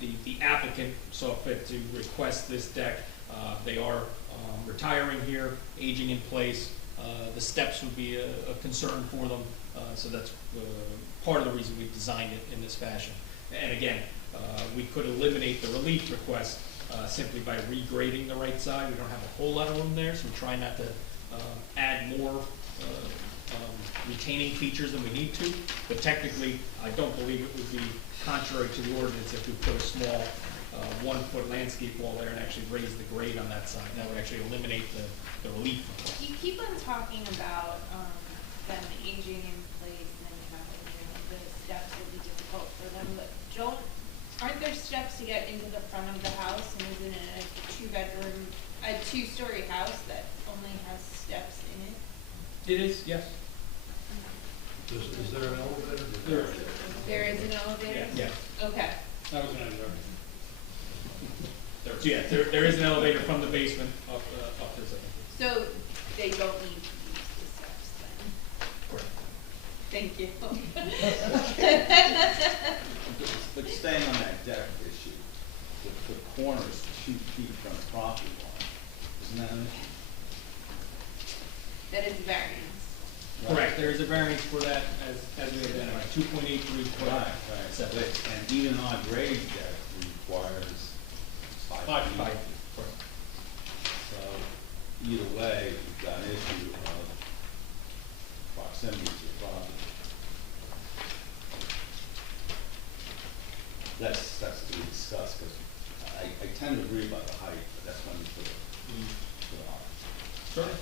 The applicant saw fit to request this deck. They are retiring here, aging in place. The steps would be a concern for them, so that's part of the reason we designed it in this fashion. And again, we could eliminate the relief request simply by regrading the right side. We don't have a whole lot of room there, so we try not to add more retaining features than we need to, but technically, I don't believe it would be contrary to the ordinance if we put a small 1-foot landscape wall there and actually raise the grade on that side. That would actually eliminate the relief. You keep on talking about them aging in place and then having, the steps will be difficult for them, but aren't there steps to get into the front of the house, and isn't it a 2-story house that only has steps in it? It is, yes. Is there an elevator? There is an elevator? Yes. Okay. That was an So yeah, there is an elevator from the basement up to the second. So they don't need to use the steps then? Correct. Thank you. But staying on that deck issue, the corner is 2 feet from the property line, isn't that an issue? That is variance. Correct, there is a variance for that as we identified, 2.83 foot. Right. And even on a grade deck requires 5 feet. 5 feet, correct. So either way, you've got an issue of proximity to the property. That's to be discussed, because I tend to agree about the height, but that's when you put it. Sorry?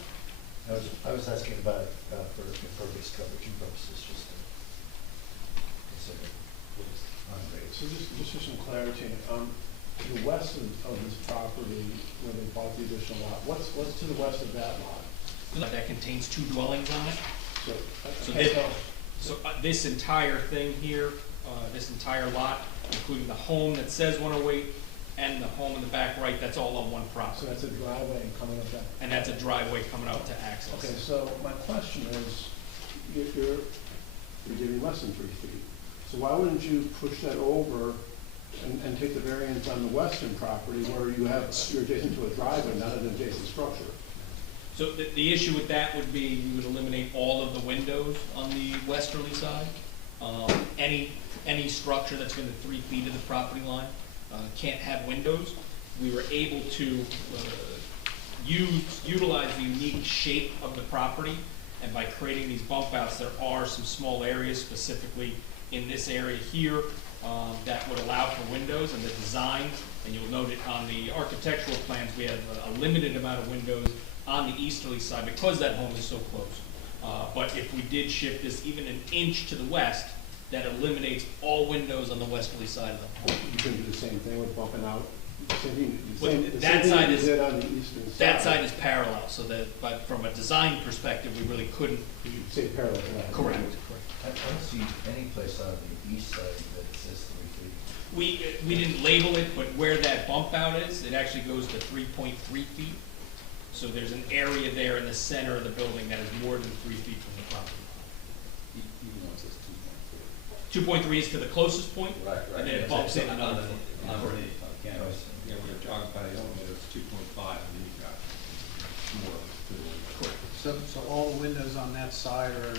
I was asking about it for impervious coverage and purposes, just to consider on-grade. So just for some clarity, to the west of this property, where they bought the additional lot, what's to the west of that lot? That contains 2 dwellings on it. So, So this entire thing here, this entire lot, including the home that says 108 and the home in the back right, that's all on one property. So that's a driveway coming up that. And that's a driveway coming out to access. Okay, so my question is, you're giving less than 3 feet. So why wouldn't you push that over and take the variance on the western property where you're adjacent to a driveway, not an adjacent structure? So the issue with that would be you would eliminate all of the windows on the westerly side. Any structure that's within 3 feet of the property line can't have windows. We were able to utilize the unique shape of the property, and by creating these bump outs, there are some small areas, specifically in this area here, that would allow for windows, and the design, and you'll note it on the architectural plans, we have a limited amount of windows on the easterly side because that home is so close. But if we did shift this even an inch to the west, that eliminates all windows on the westerly side of the home. You can do the same thing with bumping out Same thing- Well, same- the that same thing side you is- did on the eastern side. That side is parallel, so that, but from a design perspective, we really couldn't. You say parallel to that. Correct. I don't see any place on the east side that says 3 feet. We didn't label it, but where that bump out is, it actually goes to 3.3 feet. So there's an area there in the center of the building that is more than 3 feet from the property. Even though it says 2.3. 2.3 is to the closest point, Right, right. and then it bumps in another foot. Underneath, on the canvas. Yeah, when you're jogging by the elevator, it's 2.5, and then you've got more to the. So all the windows on that side are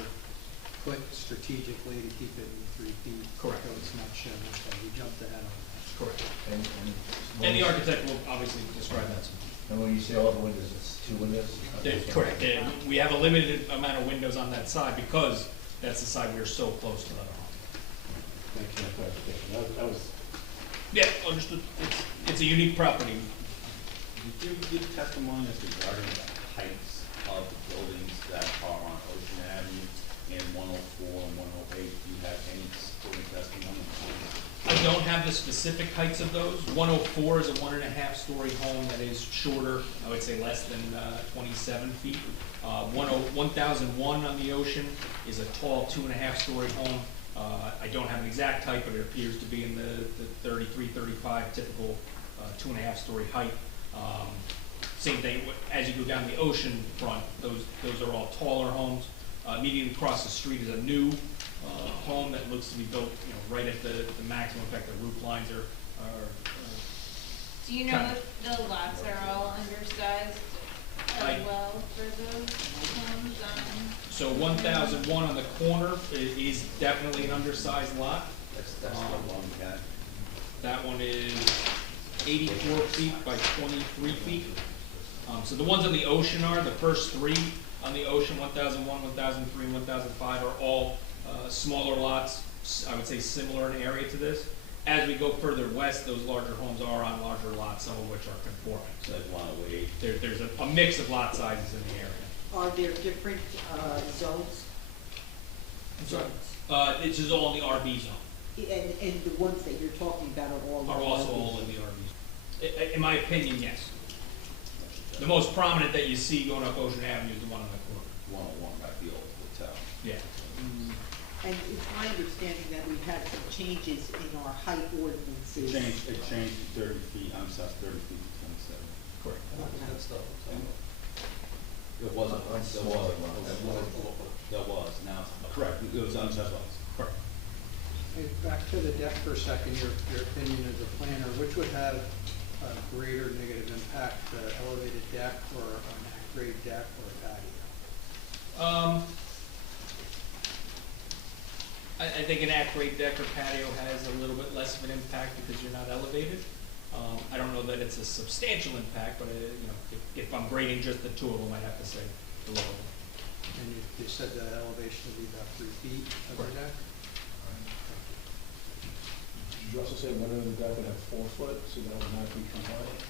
put strategically to keep it in 3 feet? Correct. So it's not shown, okay, we jumped ahead on that. Correct. And And the architect will obviously describe that to you. And when you say all the windows, it's 2 windows? Correct. We have a limited amount of windows on that side because that's the side we are so close to the home. Thank you for that clarification. That was, Yeah, understood. It's a unique property. Did you give testimony as regarding the heights of the buildings that are on Ocean Avenue and 104 and 108? Do you have any supporting testimony? I don't have the specific heights of those. 104 is a 1.5-story home that is shorter, I would say less than 27 feet. 1001 on the Ocean is a tall 2.5-story home. I don't have an exact height, but it appears to be in the 33, 35 typical 2.5-story height. Same thing, as you go down the Ocean front, those are all taller homes. Immediately across the street is a new home that looks to be built, right at the maximum. In fact, the roof lines are Do you know if the lots are all undersized as well for those homes on? So 1001 on the corner is definitely an undersized lot. That's the one we got. That one is 84 feet by 23 feet. So the ones on the Ocean the first 3 on the Ocean, 1001, 1003, 1005 are all smaller lots, I would say similar in area to this. As we go further west, those larger homes are on larger lots, some of which are conforming. So like 108. There's a mix of lot sizes in the area. Are there different zones? I'm sorry? This is all in the RB zone. And the ones that you're talking about are all? Are also all in the RB. In my opinion, yes. The most prominent that you see going up Ocean Avenue is the one on the corner. 101, right, the old hotel. Yeah. And it's my understanding that we've had some changes in our height ordinances. It changed to 30 feet, I'm sorry, 30 feet to 27. Correct. It wasn't, there was, now, correct, it was unassessed lots. Correct. Hey, back to the deck for a second, your opinion as a planner, which would have a greater negative impact, the elevated deck or an at-grade deck or a patio? I think an at-grade deck or patio has a little bit less of an impact because you're not elevated. I don't know that it's a substantial impact, but if I'm grading just the two of them, I'd have to say the lower one. And you said the elevation would be about 3 feet of the deck? did you also say one of the deck would have 4 foot, so that would not be compliant?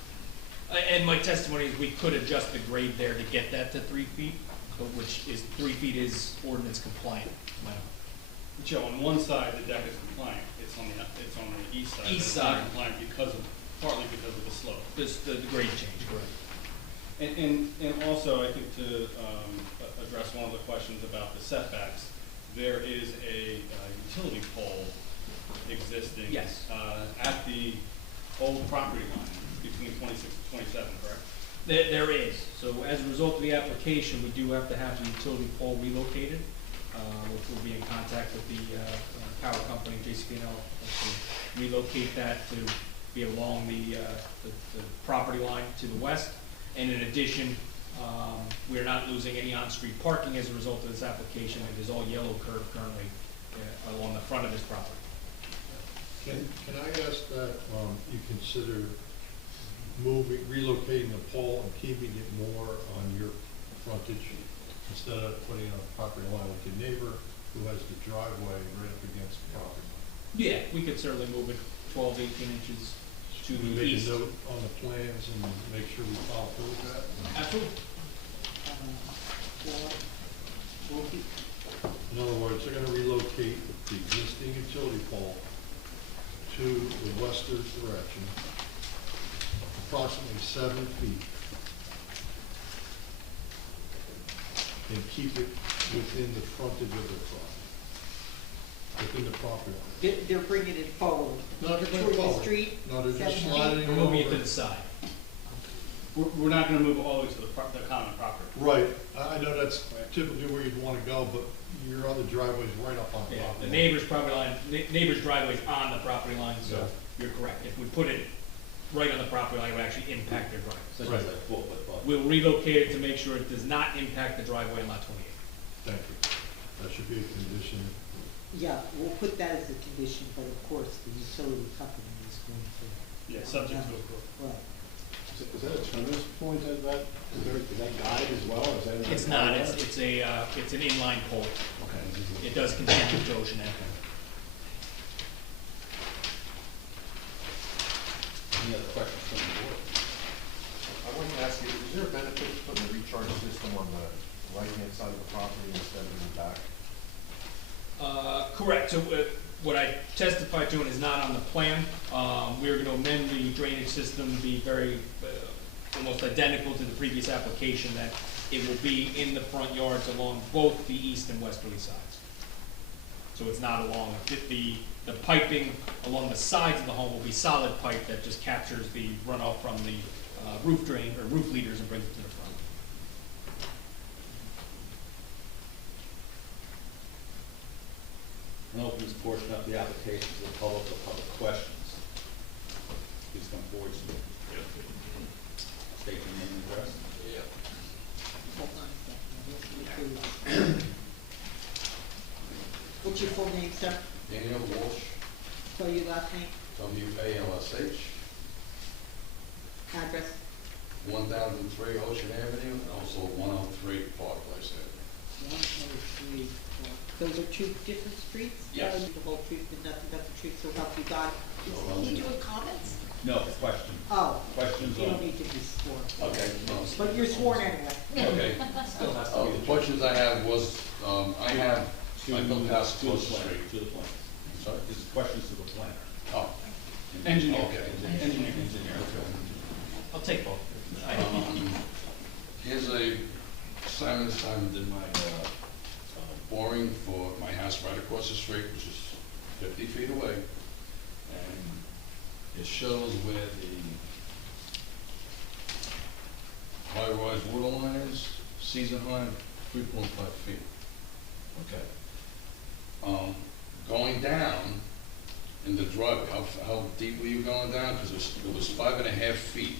And my testimony is we could adjust the grade there to get that to 3 feet, but which is 3 feet is ordinance compliant. Joe, on one side, the deck is compliant, it's on the east side. East It's not side. compliant partly because of the slope. The grade change, correct. And also, I think to address one of the questions about the setbacks, there is a utility pole existing. Yes. At the old property line, between 26 and 27, correct? There is. So as a result of the application, we do have to have the utility pole relocated, which will be in contact with the power company, JCP&L, to relocate that to be along the property line to the west. And in addition, we are not losing any on-street parking as a result of this application. It is all yellow curb currently along the front of this property. Can I ask that you consider relocating the pole and keeping it more on your frontage instead of putting it on the property line with your neighbor who has the driveway right up against the property line? Yeah, we could certainly move it 12, 18 inches to Can we the make east. a note on the plans and make sure we follow through with that? Absolutely. 4 feet. In other words, they're gonna relocate the existing utility pole to the western direction. approximately 7 feet. And keep it within the frontage of the property, within the property line. They're bringing it forward. No, they're bringing it Toward the forward. street. No, they're just 7 feet. sliding We're it moving it over. to the side. We're not gonna move it all the way to the common property. Right, I know that's typically where you'd wanna go, but your other driveway's right up on the Yeah, property. the neighbor's property line, neighbor's driveway's on the property line, so Yeah. you're correct. If we put it right on the property line, it would actually impact their driveway. Such as like 4-foot buffer. We'll relocate it to make sure it does not impact the driveway in lot 28. Thank you. That should be a condition. Yeah, we'll put that as a condition, but of course, the utility company is going to. Yeah, subject to approval. Right. Is that a terminus point at that, is that guide as well, or is that? It's not, it's an inline pole. Okay. It does continue to Ocean Ave. Any other questions from the board? I wanted to ask you, is there a benefit to putting a recharge system on the right-hand side of the property instead of in the back? Correct, so what I testified to and is not on the plan, we're gonna amend the drainage system to be very, almost identical to the previous application, that it will be in the front yards along both the east and westerly sides. So it's not along, the piping along the sides of the home will be solid pipe that just captures the runoff from the roof drain, or roof leaders, and brings it to the front. And open this portion up the application to the public for public questions. Please come forward. State your name and address. Hold on a second. What's your full name, sir? Daniel Walsh, Spell your last name, W-A-L-S-H, address. 1003 Ocean Avenue, and also 103 Park Place Avenue. 103. Those are two different streets? Yes. The whole street, nothing but the street, so help you God. Is he doing comments? No, question. Oh. Questions You on? don't need to be sworn. Okay. But you're sworn anyway. Okay. Still has to be The questions I have was, I have, To I built a house to the across the planner, street. to the planner. I'm sorry? This is questions to the planner. Oh. Engineer. Okay. Engineer. Okay. I'll take both. Here's a, Simon did my boring for my house right across the street, which is 50 feet away. And it shows where the high-rise water line is, season high, 3.5 feet. Okay. Going down in the driveway, how deep were you going down? Because it was 5.5 feet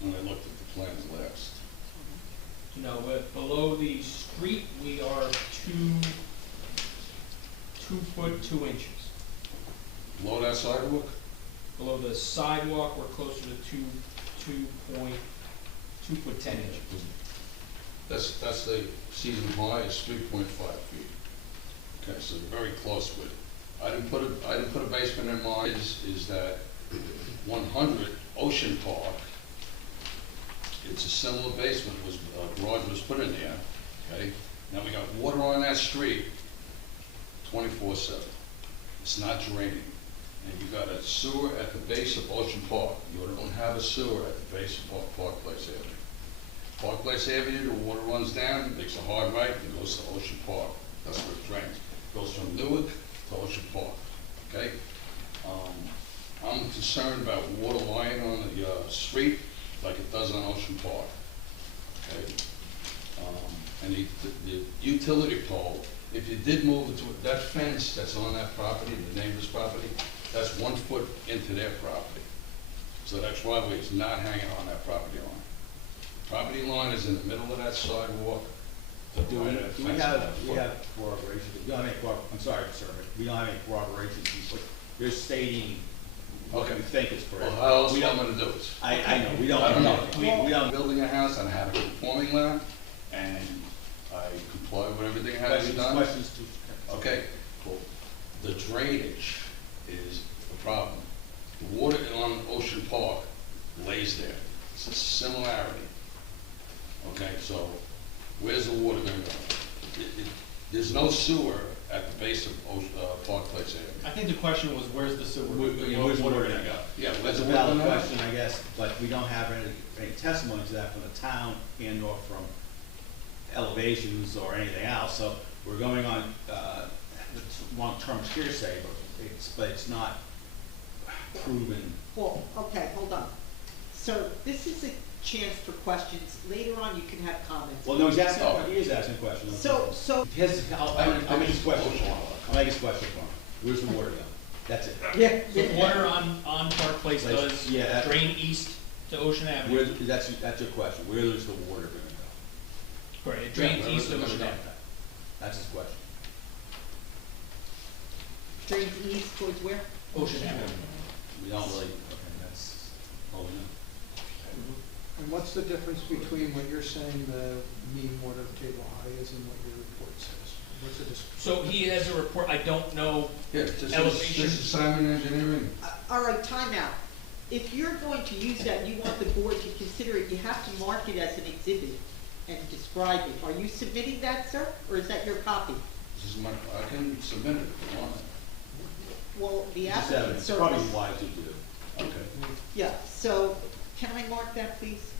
when I looked at the plans last. No, below the street, we are 2 foot 2 inches. Below that sidewalk? Below the sidewalk, we're closer to 2 foot 10 inches. That's the season high is 3.5 feet. Okay, so they're very close with it. I didn't put a basement in mine. Is that 100 Ocean Park? It's a similar basement. Was garage was put in there. Okay. Now we got water on that street, 24/7. It's not draining. And you got a sewer at the base of Ocean Park. You don't have a sewer at the base of Park Place Avenue. Park Place Avenue, the water runs down, makes a hard right, and goes to Ocean Park. That's where it drains. Goes from Newark to Ocean Park. Okay? I'm concerned about water lying on the street like it does on Ocean Park. Okay? And the utility pole, if you did move it to that fence that's on that property, the neighbor's property, that's 1 foot into their property. So that driveway is not hanging on that property line. Property line is in the middle of that sidewalk. Do we have corroboration? We don't have any I'm sorry, sir, but we don't have any corroboration. You're stating what we think is correct. Well, how else am I gonna do it? I know, we don't. I don't know. We don't. Building a house and I have a conforming land, and I comply with everything I have to be done. Questions to. Okay, cool. The drainage is the problem. The water on Ocean Park lays there. It's a similarity. Okay, so where's the water gonna go? There's no sewer at the base of Park Place Avenue. I think the question was, where's the sewer? Where's the water gonna go? Yeah, That's a where's the valid water gonna go? question, I guess, but we don't have any testimony to that from the town and or from elevations or anything else, so we're going on, long-term hearsay, but it's not proven. Well, okay, hold on. So this is a chance for questions. Later on, you can have comments. Well, no, he's asking, he is asking a question. So, I'll make his question for him. I'll make his question for him. Where's the water go? That's it. yeah. The water on Park Place does Yeah. drain east to Ocean Avenue. That's your question. Where is the water gonna go? Right, it drains Yeah, east to where's it Ocean gonna Avenue. go? That's his question. Drains east towards where? Ocean Avenue. We don't really, okay, that's, oh, no. And what's the difference between what you're saying the mean water table high is and what your report says? What's the difference? So he has a report, I don't know Yeah, this elevation. is Simon Engineering. All right, time out. If you're going to use that, and you want the board to consider it, you have to mark it as an exhibit and describe it. Are you submitting that, sir, or is that your copy? This is I can submit it if you want. Well, the Just applicant, it's sir. probably wise to do. Okay. Yeah, so, can I mark that, please?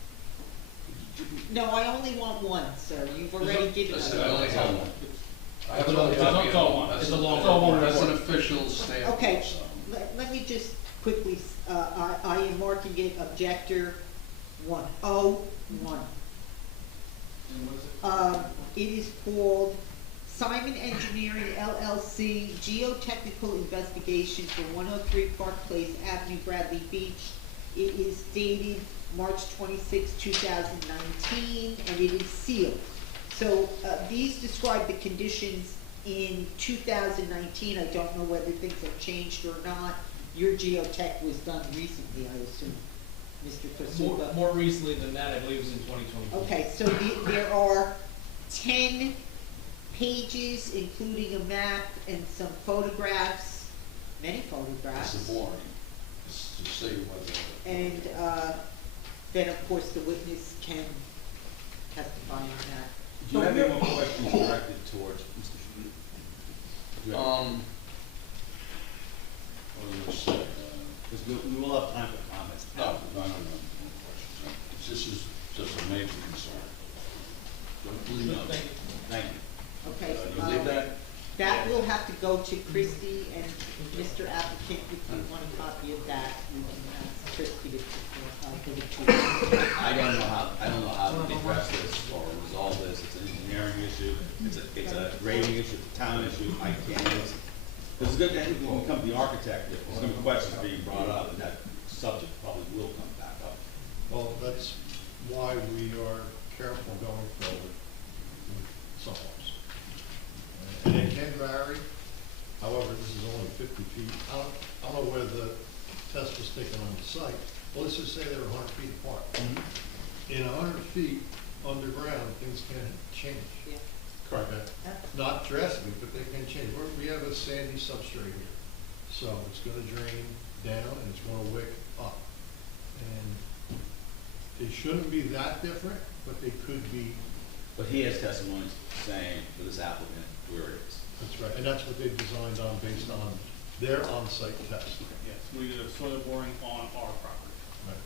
No, I only want one, sir. You've already given us. Listen, I only have one. I have It's a long one. It's a long That's an report. official stamp. Okay, so. let me just quickly, I am marking it objector 101. It is called Simon Engineering LLC Geotechnical Investigation for 103 Park Place Avenue, Bradley Beach. It is dated March 26, 2019, and it is sealed. So these describe the conditions in 2019. I don't know whether things have changed or not. Your geotech was done recently, I assume, Mr. Kosuba. More recently than that, I believe it was in 2024. Okay, so there are 10 pages, including a map and some photographs, many photographs. It's boring. It's to say what. And then, of course, the witness can testify on that. Do you have any more questions directed towards Mr. Schmidt? Do you have- What was I gonna say? Because we will have time for comments. No questions. This is just a major concern. Don't believe No, me. Thank you. Okay. You leave that? That will have to go to Christie and Mr. Applicant, if you want a copy of that, you can ask Christie to give it to you. I don't know how to address this or resolve this. It's an engineering issue. It's a grading issue, it's a town issue. I can't listen. This is good that when you become the architect, if there's gonna be questions being brought up, and that subject probably will come back up. Well, that's why we are careful going forward with sidewalks. And it can vary, however, this is only 50 feet. I don't know where the test was taken on the site, well, let's just say they were 100 feet apart. In 100 feet underground, things can change. Yeah. Correct. Okay? Not drastically, but they can change. We have a sandy substrate here, so it's gonna drain down and it's gonna wick up. And they shouldn't be that different, but they could be. But he has testimonies saying for this applicant where it is. That's right, and that's what they've designed on, based on their on-site test. Yes, we did a soil boring on our property. Right.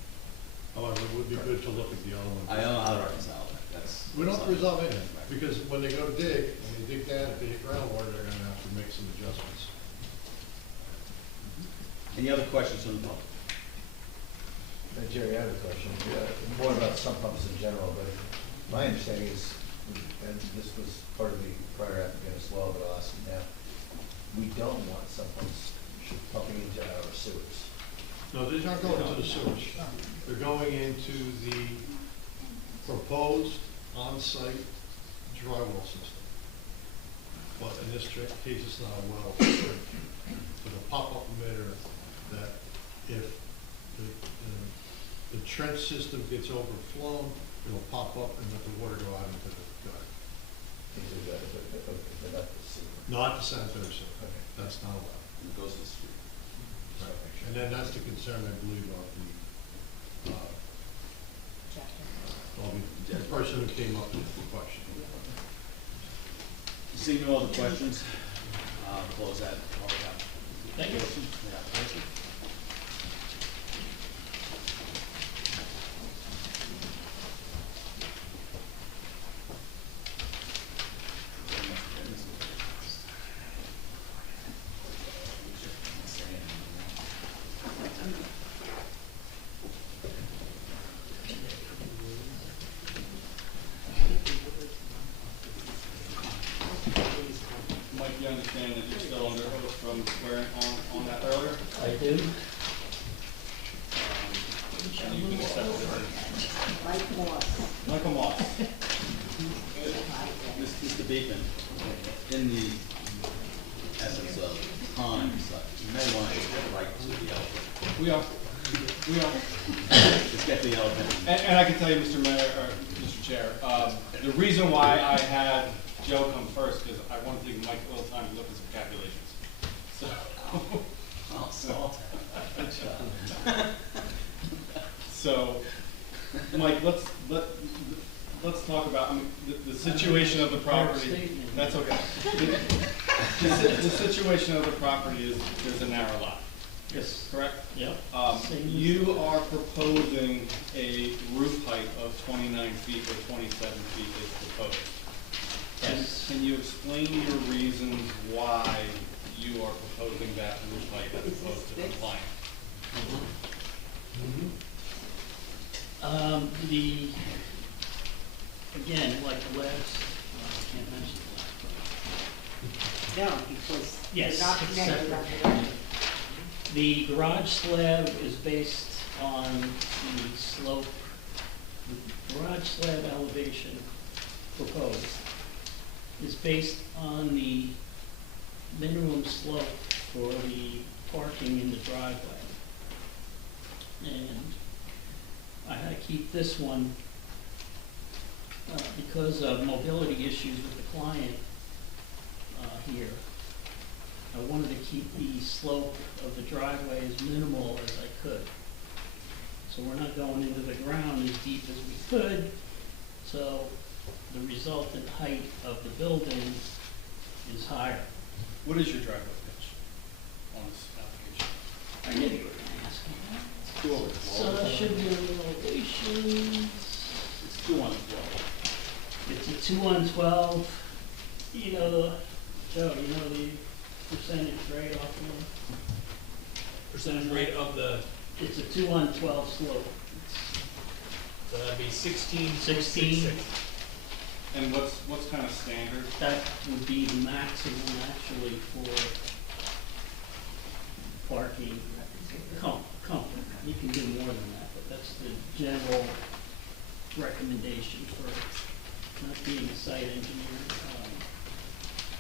However, it would be good to look at the other one. I don't know how to reconcile that. That's. We don't resolve anything, because when they go dig, when they dig down, if they hit groundwater, they're gonna have to make some adjustments. Any other questions from the public? Jerry, I have a question, more about sump pumps in general, but my understanding is, and this was part of the prior applicant as well, but I'll ask you now, we don't want sump pumps pumping into our sewers. No, they're not going into the sewage. They're going into the proposed on-site drywall system. But in this case, it's not a well, but a pop-up emitter that if the trench system gets overflown, it'll pop up and let the water go out into the gutter. Into the, but not the sewer. Not the sanitary sewer. Okay. That's not allowed. And it goes to the street. Right. And then that's the concern, I believe, of the person who came up with the question. Seeing no other questions, close that. Thank you. Yeah. Mike, you understand that you're still under oath from swearing on that earlier? I do. And you've been accepted as Michael Moss. Mr. Beekman, in the essence of time, you may want to get right to the elephant. We are. Let's get to the elephant. And I can tell you, Mr. Mayor, or Mr. Chair, the reason why I had Joe come first is I wanted to give Mike a little time to look at some calculations. So. I'll salt it. So, Mike, let's talk about, I mean, the situation of the property. That's okay. The situation of the property is there's a narrow lot. Yes. Correct? Yep. You are proposing a roof height of 29 feet or 27 feet is proposed. Yes. Can you explain your reasons why you are proposing that roof height as opposed to compliant? Again, like the last, I can't mention the last one. No, because Yes, they're not it's connected. separate. The garage slab is based on the slope, the garage slab elevation proposed is based on the minimum slope for the parking in the driveway. And I had to keep this one, because of mobility issues with the client here. I wanted to keep the slope of the driveway as minimal as I could. So we're not going into the ground as deep as we could, so the resultant height of the building is higher. What is your driveway pitch on this application? I knew you were gonna ask me that. So that should be on the elevation. It's 2 on 12. It's a 2 on 12. You know, Joe, you know the percentage grade off the Percentage rate of the, It's a 2 on 12 slope. so that'd be 16. 16. And what's kind of standard? That would be the maximum actually for parking comfort. You can do more than that, but that's the general recommendation for not being a site engineer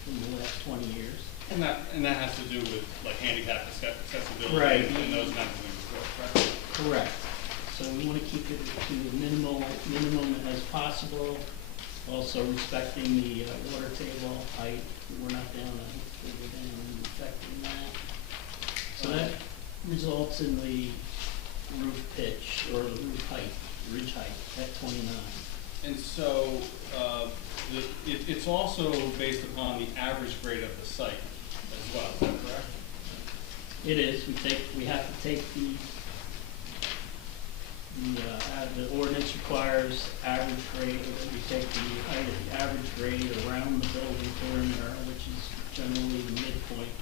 in the last 20 years. And that has to do with like handicap accessibility Right. and those kinds of things, correct? Correct. So we want to keep it to the minimum as possible, also respecting the water table height. We're not down, I think we're down and affecting that. So that results in the roof pitch or the roof height, ridge height at 29. And so, it's also based upon the average grade of the site as well, is that correct? It is, we have to take the ordinance requires average grade, we take the height of the average grade around the building perimeter, which is generally the midpoint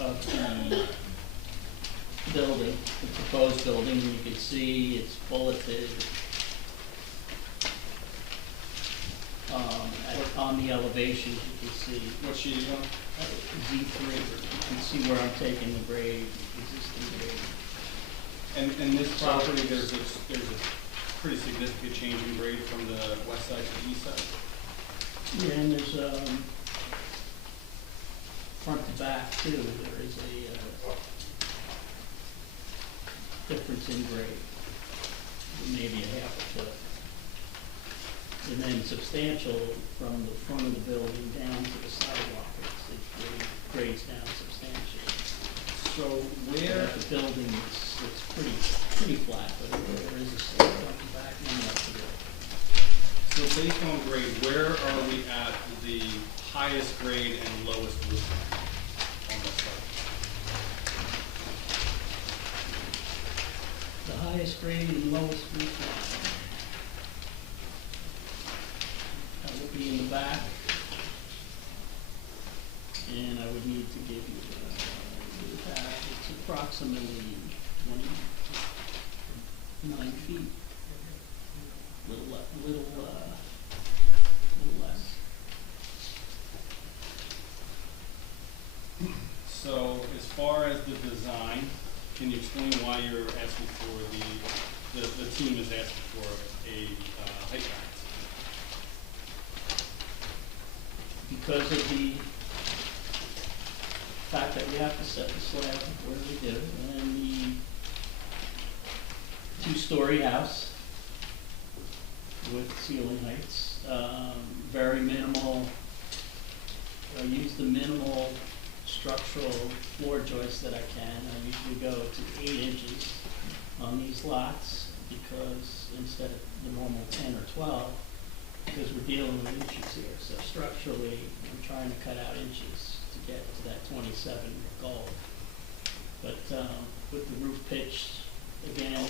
of the building, the proposed building. You can see it's bulleted on the elevation. You can see What sheet is on? Z3. You can see where I'm taking the grade, existing grade. And this property, there's a pretty significant change in grade from the west side to the east side? Yeah, and there's front to back too. There is a difference in grade, maybe a half a foot. And then substantial from the front of the building down to the sidewalk. It grades down substantially. So where? The building it's pretty flat, but there is a slope front and back and up to the So based on grade, where are we at the highest grade and lowest roof line on this site? The highest grade and lowest roof line. That will be in the back. And I would need to give you, it's approximately 29 feet. Little less. So as far as the design, can you explain why you're asking for the team is asking for a height variance? Because of the fact that we have to set the slab where we do, and the two-story house with ceiling heights, very minimal. I use the minimal structural floor joists that I can. I usually go to 8 inches on these lots because instead of the normal 10 or 12, because we're dealing with inches here. So structurally, I'm trying to cut out inches to get to that 27 goal. But with the roof pitch, again,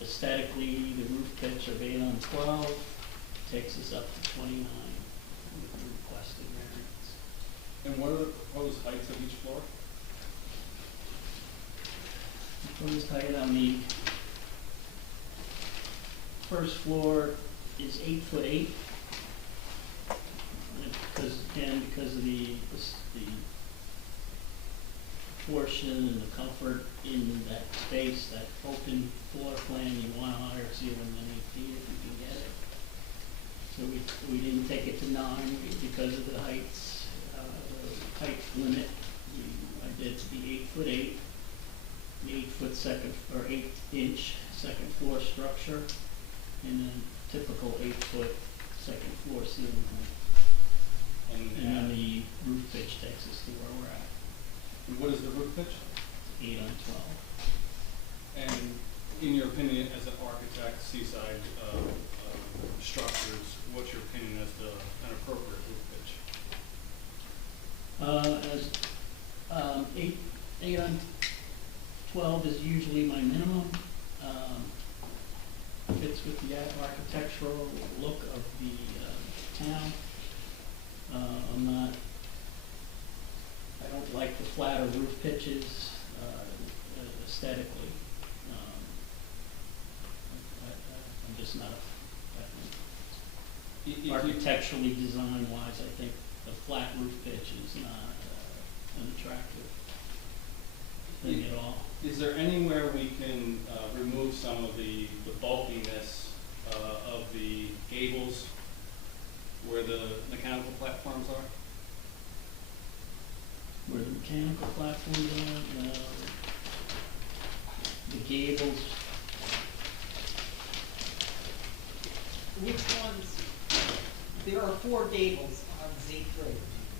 aesthetically, the roof pitch of 8 on 12 takes us up to 29 with the requested variance. And what are the proposed heights of each floor? Proposed height on the first floor is 8'8". Because of the portion and the comfort in that space, that open floor plan, you want a higher ceiling than 8 feet if you can get it. So we didn't take it to 9 because of the heights, the height limit. I did the 8'8", 8-foot second or 8-inch second floor structure, and then typical 8-foot second floor ceiling height. And then the roof pitch takes us to where we're at. And what is the roof pitch? 8 on 12. And in your opinion, as an architect, seaside structures, what's your opinion as to an appropriate roof pitch? 8 on 12 is usually my minimum. Fits with the architectural look of the town. I don't like the flatter roof pitches aesthetically. I'm just not architecturally, design-wise, I think the flat roof pitch is not an attractive thing at all. Is there anywhere we can remove some of the bulkiness of the gables where the mechanical platforms are? Where the mechanical platforms are, the gables. Which ones, there are 4 gables on Z3.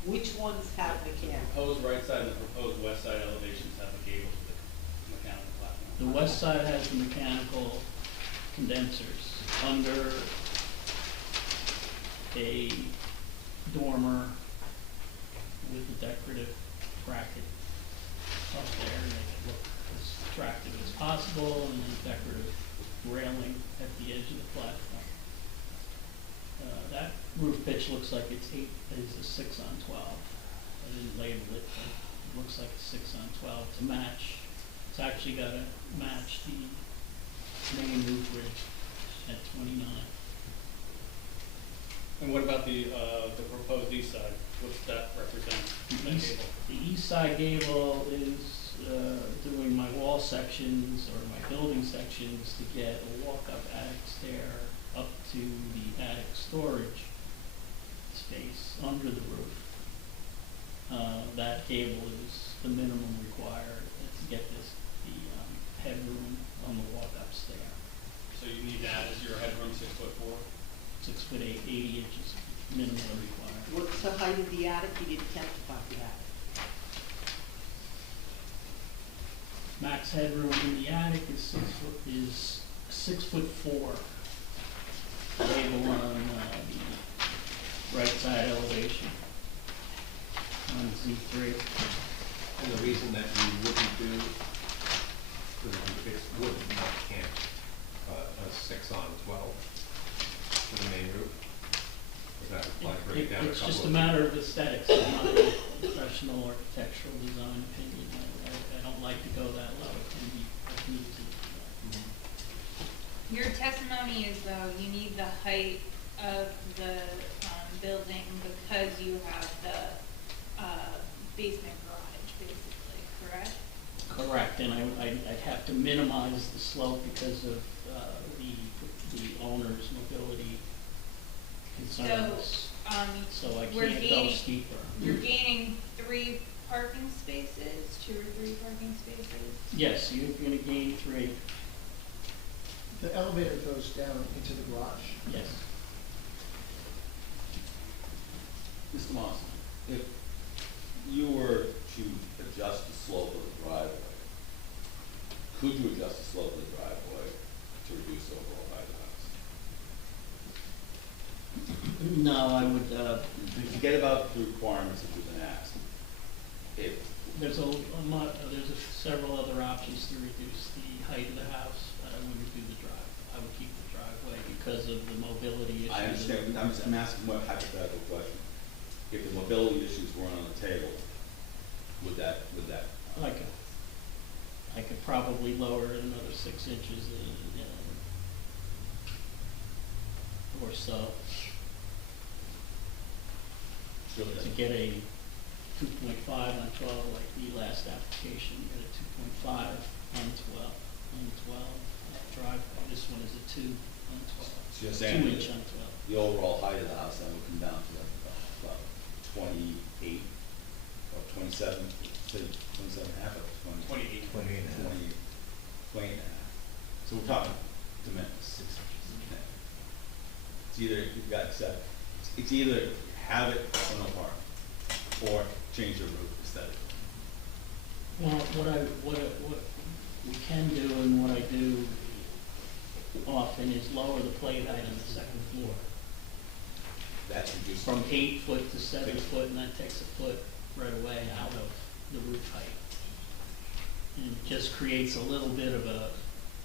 Which ones have mechanical? Proposed right side and the proposed west side elevations have the gables with the mechanical platform. The west side has the mechanical condensers under a dormer with a decorative bracket up there to make it look as attractive as possible, and then decorative railing at the edge of the platform. That roof pitch looks like it's 6 on 12. I didn't label it, but it looks like it's 6 on 12 to match. It's actually got to match the main roof ridge at 29. And what about the proposed east side? What's that represent? The east side gable is doing my wall sections or my building sections to get a walk-up attic stair up to the attic storage space under the roof. That gable is the minimum required to get the headroom on the walk-up stair. So you need that as your headroom, 6'4"? 6'8", 80 inches minimum required. What's the height of the attic? You didn't count about the attic. Max headroom in the attic is 6'4". label on the right side elevation on Z3. And the reason that you wouldn't do, because it's wood, not can't, a 6-on-12 for the main roof? Does that apply, break down a couple of? It's just a matter of aesthetics, it's not a professional architectural design opinion. I don't like to go that low, it can be easy. Your testimony is though, you need the height of the, building because you have the, basement garage, basically, correct? Correct, and I'd have to minimize the slope because of the owner's mobility concerns. So I we're can't go gaining- steeper. You're gaining 3 parking spaces, 2 or 3 parking spaces? Yes, you're gonna gain 3, The elevator goes down into the garage. yes. Mr. Moss, if you were to adjust the slope of the driveway, could you adjust the slope of the driveway to reduce the overall height of the house? No, I would, Forget about the requirements that you've been asked. If, there's several other options to reduce the height of the house, but I wouldn't do the drive. I would keep the driveway because of the mobility issues. I understand, I'm asking what hypothetical question. If the mobility issues weren't on the table, would that, I could probably lower it another 6 inches or so to get a 2.5 on 12 like the last application. You get a 2.5 on 12 driveway. This one is a 2 on 12. so you're saying 2 inch on 12. the overall height of the house then would come down to about 28 or 27, say 27 and a half or 20. 28. 28 and a half. 20 and a half. So we're talking de minimis, 6 inches. It's either, you've got to set, it's either have it or no park, or change the roof aesthetically. Well, what we can do and what I do often is lower the plate height on the second floor. That's reduced. From 8 foot to 7 foot, and that takes a foot right away out of the roof height. And it just creates a little bit of a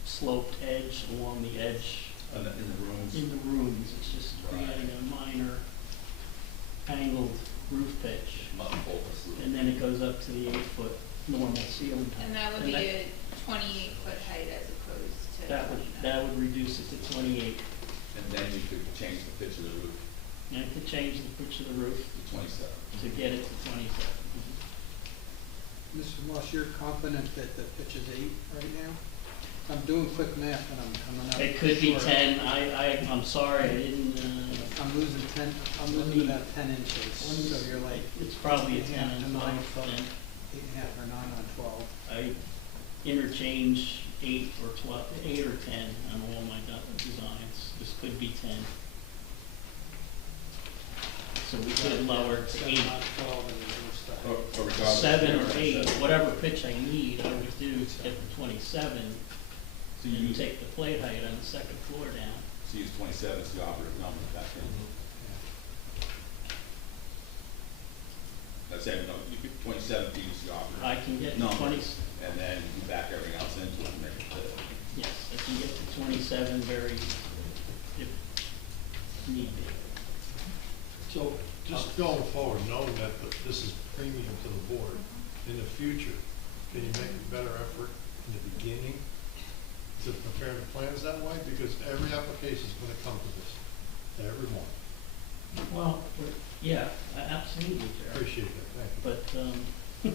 sloped edge along the edge. In the rooms. In the rooms, it's just creating a minor angled roof pitch. And then it goes up to the 8 foot normal ceiling height. And that would be a 28-foot height as opposed to. That would reduce it to 28. And then you could change the pitch of the roof And it could change the pitch of the roof to 27. to get it to 27. Mr. Moss, you're confident that the pitch is 8 right now? I'm doing quick math and I'm coming up. It could be short. 10. I'm sorry, I didn't, I'm losing about 10 inches, so you're like. it's probably a 10 8.5 to and 9 12. foot, then 8.5 or 9 on 12. I interchange 8 or 12, 8 or 10 on all my designs. This could be 10. So we could lower to 8. 7 on 12 and the roof style. Or regardless. 7 or 8, whatever pitch I need, I would do to get the 27. So you And use, take the plate height on the second floor down. so you use 27 as the operative number back in. Let's say, no, you could 27 feet is the operative. I can get to number, 20. And then you back everything else into it and make it fit. Yes, I can get to 27 very, if need be. So, just going forward, knowing that this is premium to the board, in the future, can you make a better effort in the beginning to prepare the plans that way? Because every application is gonna come to this, everyone. Well, yeah, absolutely, Jerry. Appreciate that, thank you. But,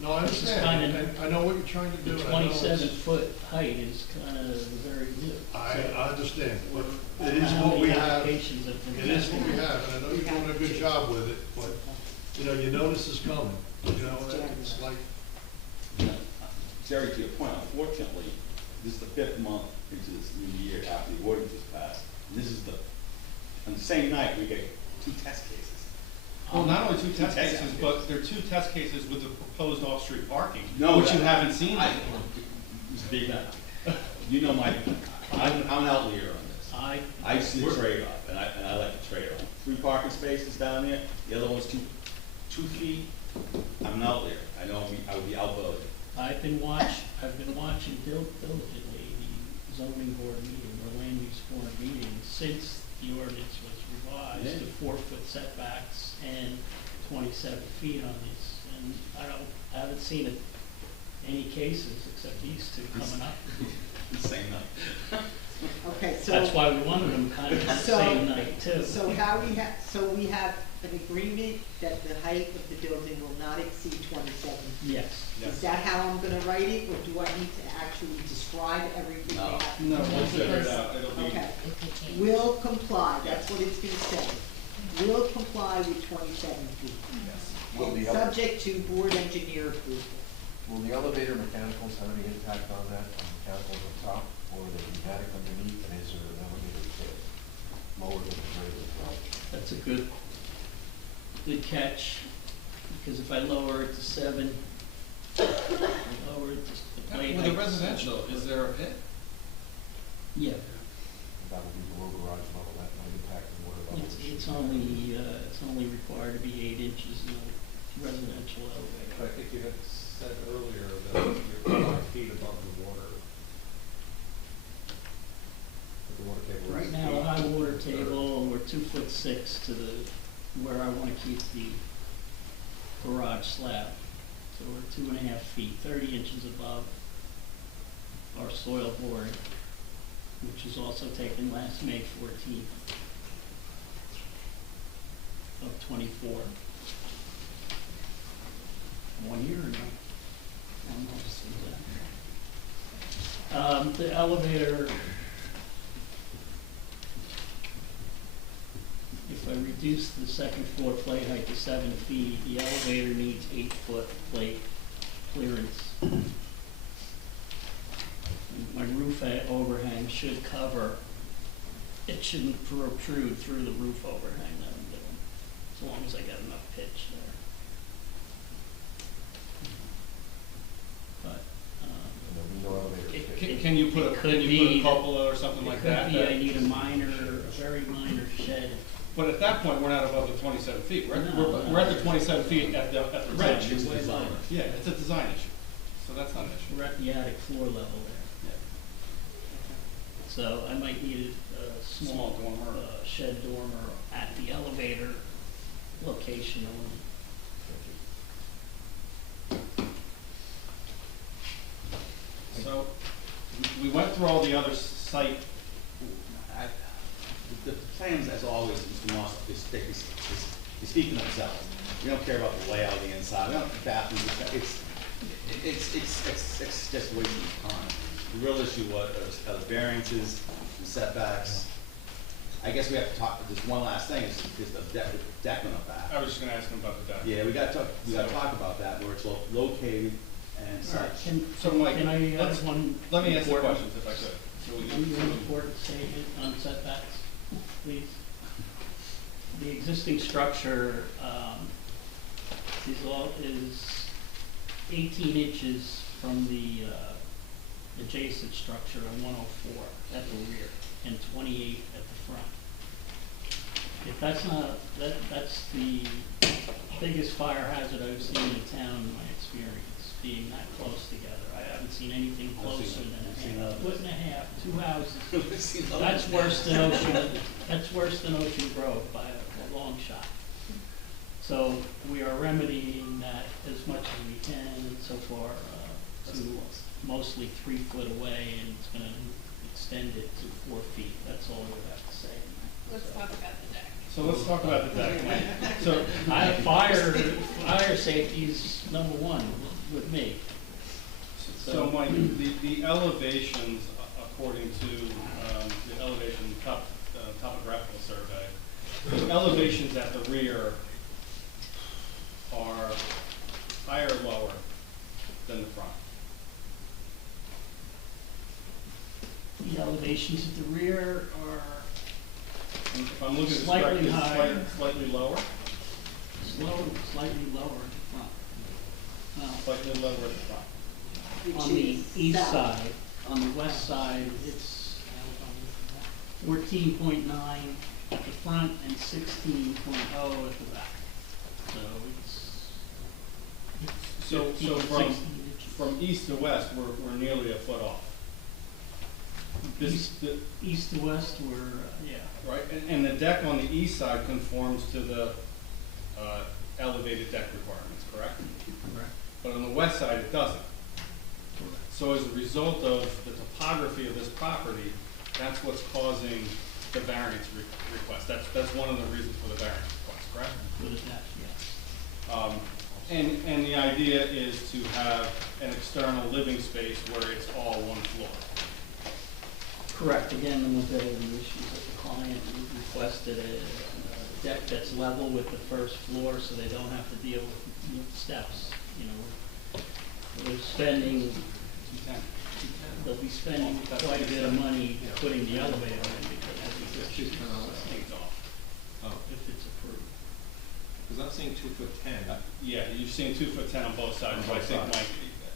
No, I this is understand, kinda- I know what you're trying to do. the and I know it's- 27-foot height is kind of very new. I understand, but it I is know what we the have, applications have been it is what we done. have, and I know you're doing a good job with it, but, you know, you know this is coming, you know, it's like, Jerry, to your point, unfortunately, this is the 5th month into this new year after the ordinance was passed. And this is on the same night, we get 2 test cases. Well, not only 2 test test cases, cases. but they're 2 test cases with the proposed off-street parking, No, which you that- haven't seen. Mr. Big, you know I'm an outlier on I see the trade-off, and I like the trade-off. 3 parking spaces down there, the other one's 2 feet, I'm an outlier, I know I would be outvoted. I've been watching diligently the zoning board meeting or land use board meeting since the ordinance was revised Yeah. to 4-foot setbacks and 27 feet on these. And I haven't seen it, any cases except these two coming up. Same night. Okay, so. That's why we wanted them kind of the same night too. So we have an agreement that the height of the building will not exceed 27 feet. Yes. Is that how I'm gonna write it, or do I need to actually describe everything they have? to No, do? we'll figure it out, it'll be. Okay, will comply, that's what it's gonna say. Will comply with 27 feet. Will the, Subject to board engineer approval. will the elevator mechanicals have any impact on that, on mechanicals on top, or the pneumatic underneath, and is there an elevator fit lower than the grade of the garage? That's a good catch, because if I lower it to 7, I lower it to the plate With the height to residential, 7. is there a pit? Yeah, That would be below garage level, that might impact the water level. it's only required to be 8 inches in a residential elevator. But I think you had said earlier that you're 5 feet above the water. But the water table is Right now, the high water table, we're 2'6" to where I wanna keep the garage slab. So we're 2.5 feet, 30 inches above our soil board, which was also taken last May 14th of 24. 1 year ago. I'm noticing that. The elevator, if I reduce the second floor plate height to 7 feet, the elevator needs 8-foot plate clearance. My roof overhang should cover, it shouldn't protrude through the roof overhang that I'm doing, as long as I got enough pitch there. But, And there'll be no elevator fit. Can you put a cupola or something like that? It could be, I need a very minor shed. But at that point, we're not above the 27 feet. We're at, No. we're at the 27 feet at the ridge. It's a design. Yeah, it's a design issue. So that's not an issue. We're at the attic floor level there. Yeah. So I might need a small Small dormer. shed dormer at the elevator location only. So we went through all the other site. The plans, as always, Mr. Moss, they speak for themselves. We don't care about the layout of the inside, we don't have bathrooms, it's just wasting time. The real issue was the variances, the setbacks. I guess we have to talk, there's one last thing, is the deck went up back. I was just gonna ask him about the deck. Yeah, we gotta talk about that, where it's located and such. So Mike, Can I let's- add one? let me ask the important- questions if I could. So we One can- important statement on setbacks, please. The existing structure, is 18 inches from the, adjacent structure on 104 at the rear and 28 at the front. If that's not, that's the biggest fire hazard I've seen in town in my experience, being that close together. I haven't seen anything closer than a foot and a half, 2 houses. That's worse than Ocean Grove by a long shot. So we are remedying that as much as we can, and so far, to mostly 3 foot away, and it's gonna extend it to 4 feet. That's all we have to say. Let's talk about the deck. So let's talk about the deck, Mike. So Fire safety is number 1 with me. So Mike, the elevations, according to the elevation topographical survey, the elevations at the rear are higher or lower than the front? The elevations at the rear are If I'm looking at the slightly spec, higher. it's slightly lower? Slightly lower at the front. Slightly lower at the front. On the east side, on the west side, it's 14.9 at the front and 16.0 at the back. So it's So 15, from, 16 inches. from east to west, we're nearly a foot off. East to west, we're, yeah. Right, and the deck on the east side conforms to the elevated deck requirements, correct? Correct. But on the west side, it doesn't. So as a result of the topography of this property, that's what's causing the variance request. That's one of the reasons for the variance request, correct? For the deck, yes. And the idea is to have an external living space where it's all one floor. Correct. Again, the mobility issues that the client requested a deck that's level with the first floor, so they don't have to deal with steps. You know, they're spending, they'll be spending quite a bit of money putting the elevator in because it's just things off. Oh, if it's approved. because I'm seeing 2'10". Yeah, you've seen 2'10" on both sides, On but I both think sides.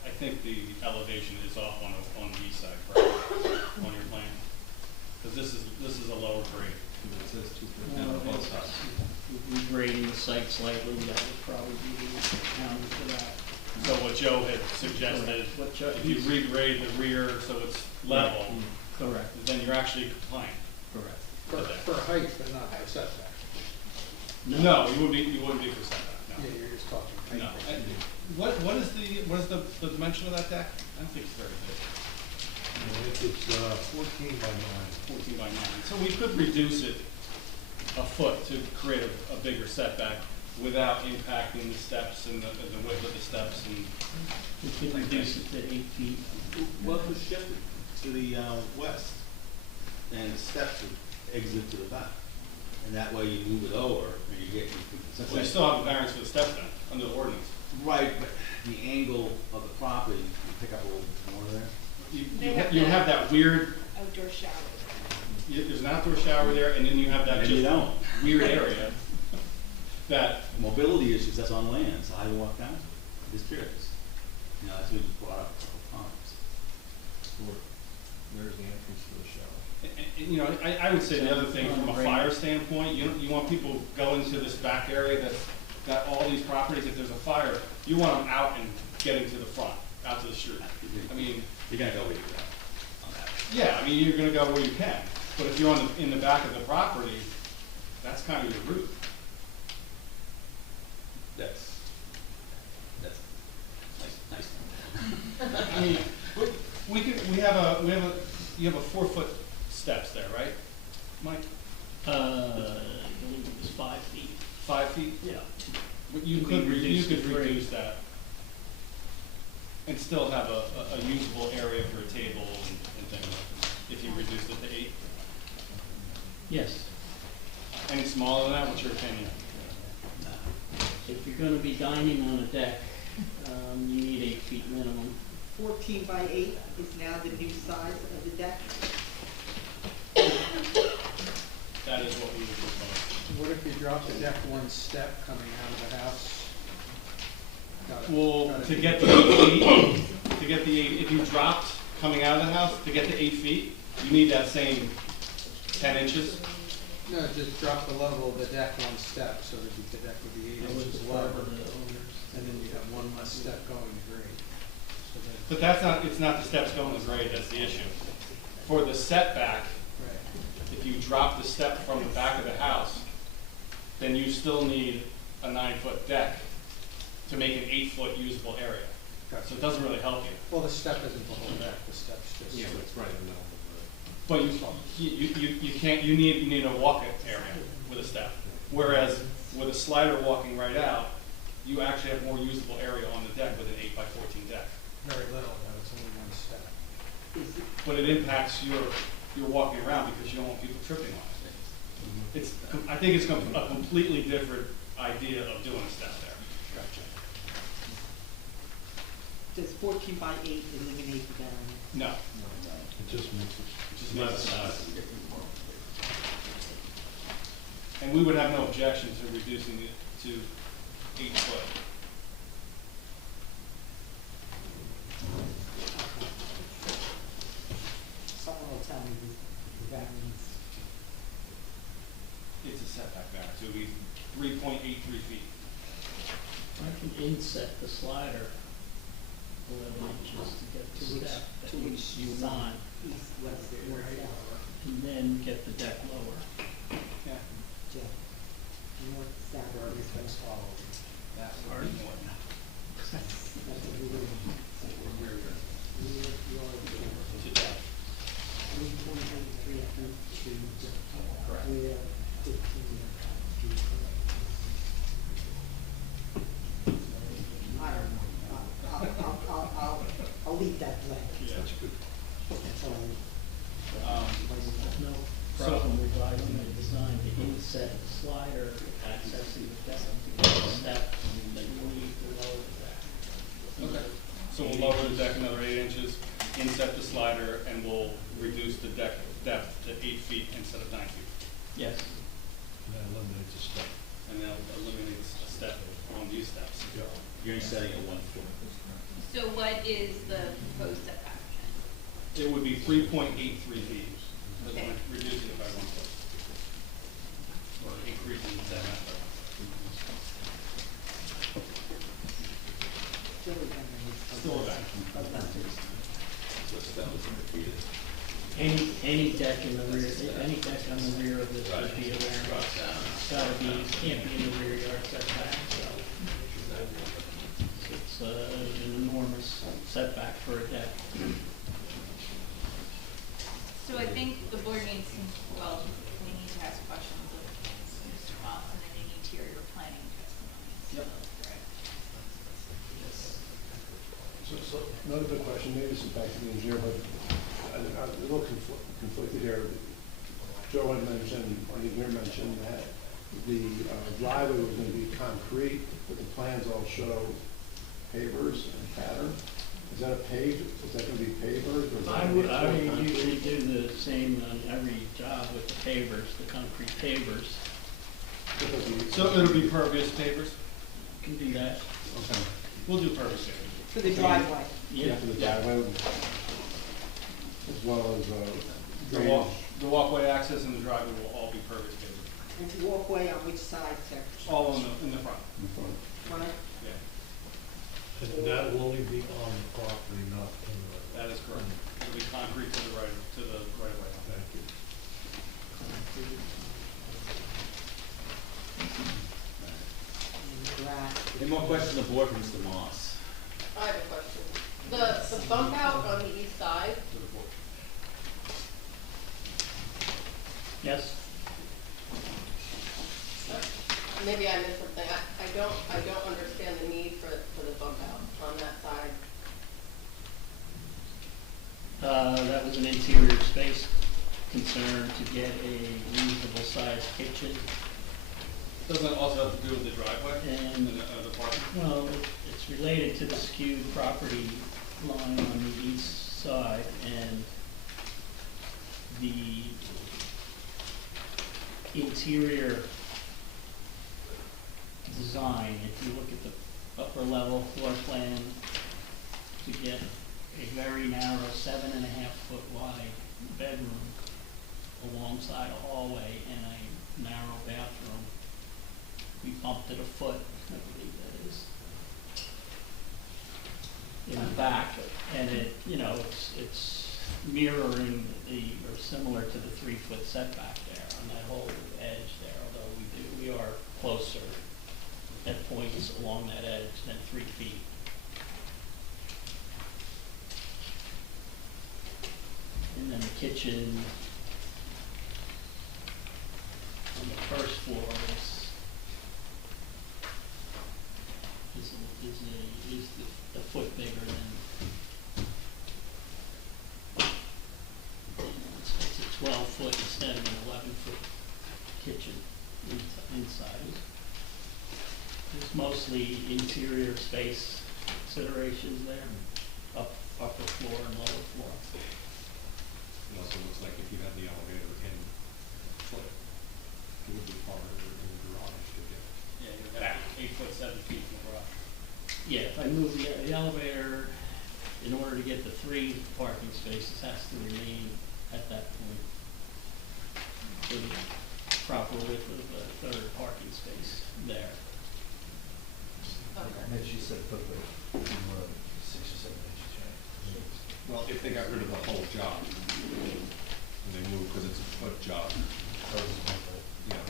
I think the elevation is off on the east side, correct? On your plan? Because this is a lower grade. It says 2'10" on both sides. Regrading the site slightly, that would probably be the counter for that. So what Joe had suggested, What Joe- if you regrade the rear so it's level, Correct. then you're actually compliant. Correct. For height, but not for setback. No, you wouldn't be for setback, no. Yeah, you're just talking height. No. What is the dimension of that deck? I don't think it's very big. I think it's 14 by 9. 14 by 9. So we could reduce it a foot to create a bigger setback without impacting the steps and the width of the steps and. We could reduce it to 8 feet. What was shifted to the west, and the steps would exit to the back, and that way you move it over, and you get. Well, you still have a variance for the steps then, under the ordinance. Right, but the angle of the property, you pick up a little bit more there. You have that weird, Outdoor shower. there's an outdoor shower there, and then you have that And you just don't. weird area that. Mobility issues, that's on land, so how do you walk down? Just curious. You know, that's what you brought up a couple times. Where's the entrance to the shower? And, you know, I would say the other thing from a fire standpoint, you want people going to this back area that's got all these properties. If there's a fire, you want them out and getting to the front, out to the street. I mean, You're gonna go where you go on that. yeah, I mean, you're gonna go where you can, but if you're in the back of the property, that's kind of your route. That's nice. I mean, you have a 4-foot steps there, right, Mike? I believe it was 5 feet. 5 feet? Yeah. But you We could reduced it to 3. reduce that and still have a usable area for a table and things, if you reduced it to 8. Yes. Any smaller than that, what's your opinion? If you're gonna be dining on a deck, you need 8 feet minimum. 14 by 8 is now the new size of the deck. That is what we would propose. What if you drop the deck one step coming out of the house? Well, to get the 8 feet, if you dropped coming out of the house, to get to 8 feet, you need that same 10 inches. No, just drop the level of the deck one step, so that the deck would be 8 inches lower. And then you have one less step going to grade. So that- But it's not the steps going to grade, that's the issue. For the setback, Right. if you drop the step from the back of the house, then you still need a 9-foot deck to make an 8-foot usable area. So it doesn't really help you. Well, the step isn't the whole deck, the step's just. Yeah, but it's right in the middle But you can't, you need a walk-in area with a step. Whereas with a slider walking right out, you actually have more usable area on the deck with an 8 by 14 deck. Very little, though, it's only one step. But it impacts your walking around because you don't want people tripping on it. I think it's a completely different idea of doing a step there. Gotcha. Does 14 by 8 eliminate the variance? No. It just makes it. It just makes it less. And we would have no objection to reducing it to 8 foot. Someone will tell me the variance setback variance, it would be 3.83 feet. I can inset the slider 11 inches to get the step that you want, East, west, north, south. and then get the deck lower. Yeah. Jeff. North, south, or east, west. That Or would be more. That's what we're doing. Rear yard to depth. 3.83 feet to Correct. rear 15 feet. I don't know. I'll leave that blank. Yeah. That's all. No problem revising the design to inset the slider, accessing the deck, to get the step that you need to lower the deck. Okay. So we'll lower the deck another 8 inches, inset the slider, and we'll reduce the deck depth to 8 feet instead of 9 feet. Yes. That eliminates a step. And that eliminates a step on these steps. You're setting at 1 foot. So what is the proposed setback? It would be 3.83 feet. That's Okay. when reducing it by 1 foot. Or increasing the setback by 1 foot. Still a back. Any deck in the rear, any deck on the rear of this would be a variance. It's gotta be, can't be in the rear yard setback, so. It's an enormous setback for a deck. So I think the board needs to, well, we need to ask questions of Mr. Moss and any interior planning testimony. Yep. So another good question, maybe this is back to the engineer, but I'm a little conflicted here. Joe had mentioned, or the engineer mentioned that the driveway was gonna be concrete, but the plans all show pavers and pattern. Is that a paved, is that gonna be pavers or? is that I gonna be would, I full concrete? usually do the same on every job with the pavers, the concrete pavers. So it'll be pervious pavers? Can do that. Okay. We'll do pervious pavers. For the driveway. Yeah, for the driveway, as well as, The drainage. the walkway access and the driveway will all be pervious pavers. And the walkway on which side, sir? All in the front. Front? Yeah. And that will only be on the property, not in the. That is correct. It'll be concrete to the right of way. Thank you. Any more questions on the board from Mr. Moss? I have a question. The bump out on the east side, Yes? maybe I missed something. I don't understand the need for the bump out on that side. That was an interior space concern to get a reasonable sized kitchen. Doesn't it also have to do with the driveway And- and the parking? Well, it's related to the skewed property line on the east side and the interior design. If you look at the upper level floor plan, to get a very narrow 7.5-foot wide bedroom alongside a hallway and a narrow bathroom. We bumped it a foot, I believe that is, in the back, and it, you know, it's mirroring or similar to the 3-foot setback there on that whole edge there, although we are closer at points along that edge than 3 feet. And then the kitchen on the first floor is the foot bigger than, it's a 12-foot instead of an 11-foot kitchen inside. There's mostly interior space considerations there, upper floor and lower floor. It also looks like if you have the elevator in foot, it would be harder in the garage to get. Yeah, you're back 8 foot 7 feet from the garage. Yeah, if I move the elevator, in order to get the 3 parking spaces, has to remain at that point. So proper width of a third parking space there. And then she said foot width, 6 or 7 inches, right? Well, if they got rid of the whole job, and they moved, because it's a foot job, you know.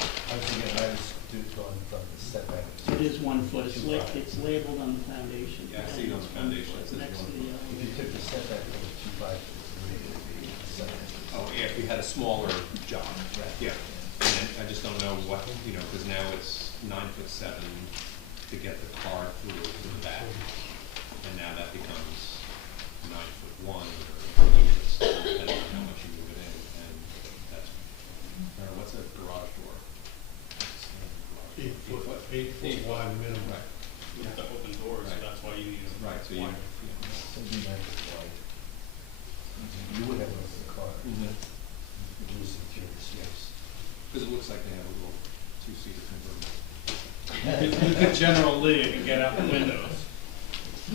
I was thinking, I was going from the setback. It is 1 foot, it's labeled on the foundation. Yeah, I see it on the foundation, it says Next to 1 the foot. If you took the setback from 2.5 to 3, it would be 7 inches. Oh, yeah, if we had a smaller job, Right. yeah. And then I just don't know what, you know, because now it's 9'7" to get the car through to the back. And now that becomes 9'1" or 8'7", depending on how much you move it in, and that's, what's a garage door? 8 foot wide minimum. Right. You have to open doors, so Right. that's why you need a. Right, so you, wide. Something like this wide. You would have room for the car. Reduce interior space. because it looks like they have a little two-seater convertible. With the general lid, you can get out the windows.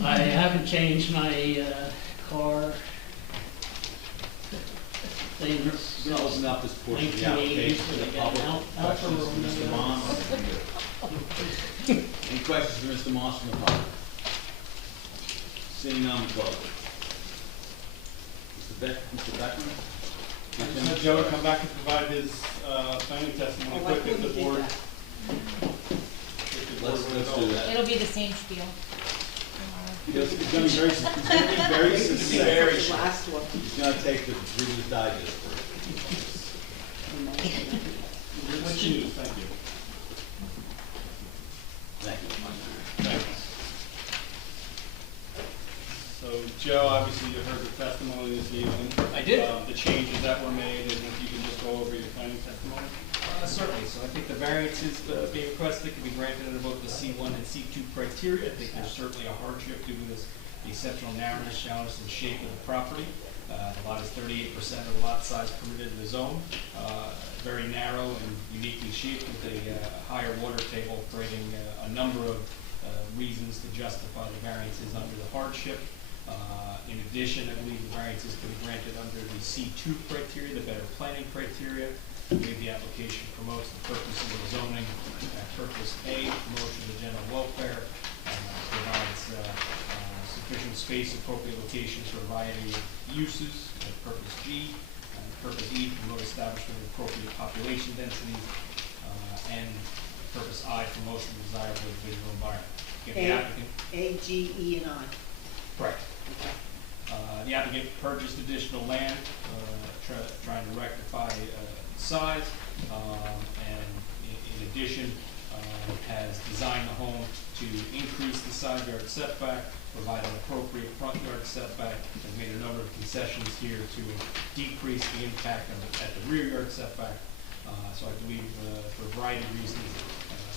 I haven't changed my car thing We're gonna open up this portion of the 1980s application for to the the public. Alfa Questions for Mr. Romeo. Moss? Any questions for Mr. Moss from the public? Seeing none, we close it. Mr. Beckman? I just had Joe come back and provide his planning testimony Oh, I quick if the couldn't board. get that. if the board Let's would do go. that. It'll be the same spiel. It's gonna be very, it's gonna be very This is succinct. the last one. He's gonna take the Reader's Digest for it. Rich news, thank you. Thank you. So, Joe, obviously you heard the testimony this evening. I did. The changes that were made, and if you can just go over your planning testimony. Certainly, so I think the variances being requested can be granted under both the C1 and C2 criteria. I think there's certainly a hardship due to the exceptional narrowness, shallowness, and shape of the property. The lot is 38% of the lot size permitted in the zone. Very narrow and uniquely shaped with a higher water table, creating a number of reasons to justify the variances under the hardship. In addition, I believe the variances can be granted under the C2 criteria, the better planning criteria. I believe the application promotes the purposes of zoning. Purpose A, promotion of the general welfare, provides sufficient space, appropriate locations for a variety of uses. Purpose G, purpose E, promote establishment of appropriate population density. And purpose I, promotion of desirable visual environment. Again, the applicant. A, G, E, and I. Correct. The applicant purchased additional land, trying to rectify size, and in addition, has designed the home to increase the side yard setback, provide an appropriate front yard setback, has made a number of concessions here to decrease the impact at the rear yard setback. So I believe for a variety of reasons,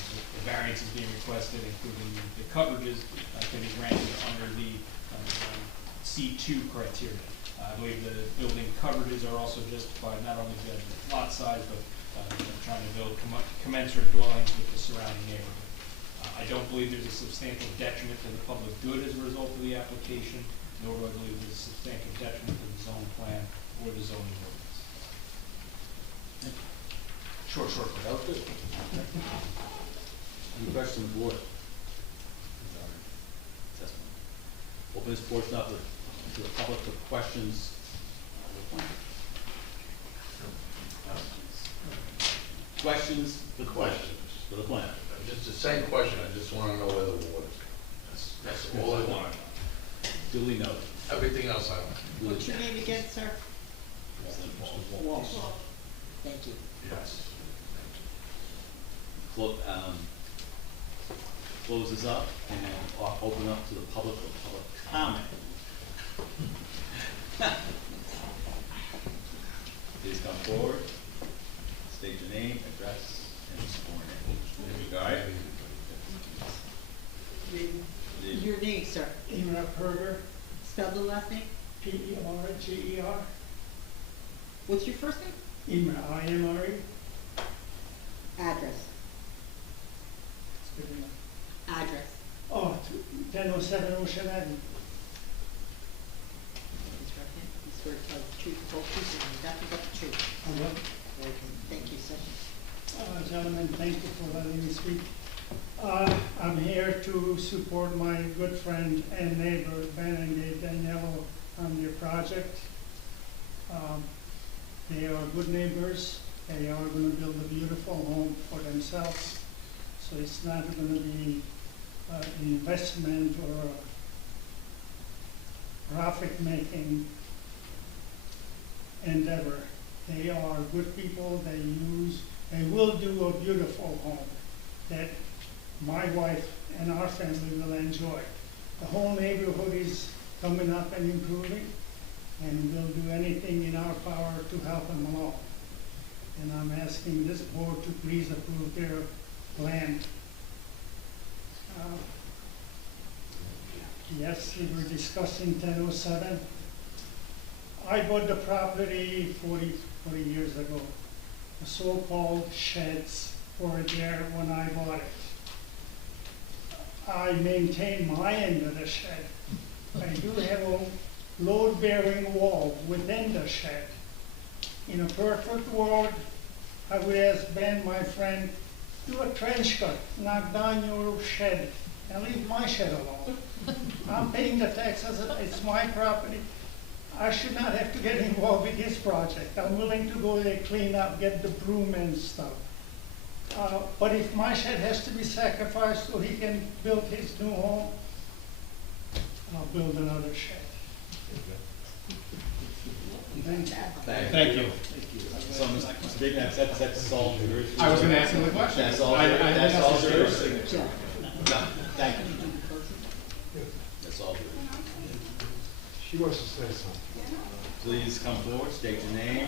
the variance is being requested, including the coverages, can be granted under the C2 criteria. I believe the building coverages are also justified, not only the lot size, but trying to build commensurate dwellings with the surrounding neighborhood. I don't believe there's a substantial detriment to the public good as a result of the application, nor do I believe there's a substantial detriment to the zone plan or the zoning ordinance. Short. That was good. Any questions from the board? Testimony. Open this portion up to the public for questions. Questions for the plan? For the plan. Just the same question, I just wanna know where the water is. That's all I want. Duly noted. Everything else I want. What's your name again, sir? Walsh. Thank you. Yes. Close this up and open up to the public for public comment. Please come forward, state your name, address, and sworn in. All right? Your name, sir? Imre Perger, Spell the last name? P-E-R-G-E-R. What's your first name? Imre, I-M-R-E. Address. It's good enough. Address. Oh, 1007 Ocean Avenue. He's right here. He swear to tell the truth, the whole truth, and nothing but the truth. Uh-huh. Okay, thank you, sir. gentlemen, thank you for letting me speak. I'm here to support my good friend and neighbor, Ben and Gabe Daniello, on their project. They are good neighbors. They are going to build a beautiful home for themselves. So it's not going to be an investment or a profit-making endeavor. They are good people. They will do a beautiful home that my wife and our family will enjoy. The whole neighborhood is coming up and improving, and we'll do anything in our power to help them along. And I'm asking this board to please approve their plan. Yes, we were discussing 1007. I bought the property 40 years ago. The so-called sheds were there when I bought it. I maintain my end of the shed. I do have a load-bearing wall within the shed. In a perfect world, I would ask Ben, my friend, do a trench cut, knock down your shed, and leave my shed alone. I'm paying the taxes, it's my property. I should not have to get involved with his project. I'm willing to go there, clean up, get the broom and stuff. But if my shed has to be sacrificed so he can build his new home, I'll build another shed. Thank you. So, Mr. Big, that's solved your issue. I was gonna ask him the question. That's all, that's all your issue. No, thank you. That's all your issue. She wants to say something. Please come forward, state your name,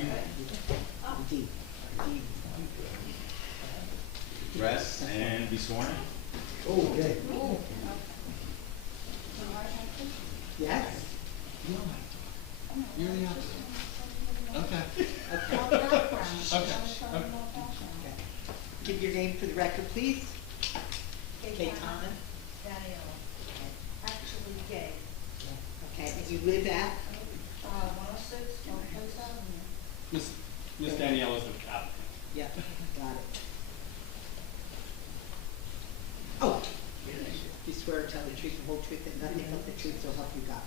address, and be sworn in. Okay. Yes? You're the opposite. Okay. Okay. Give your name for the record, please. Kay Thomas. Daniela. Actually, gay. Okay, and you live at? 106 North Place Avenue. Miss Danielle is the applicant. Yeah, got it. Oh, you swear to tell the truth, the whole truth, and nothing but the truth, so help you God.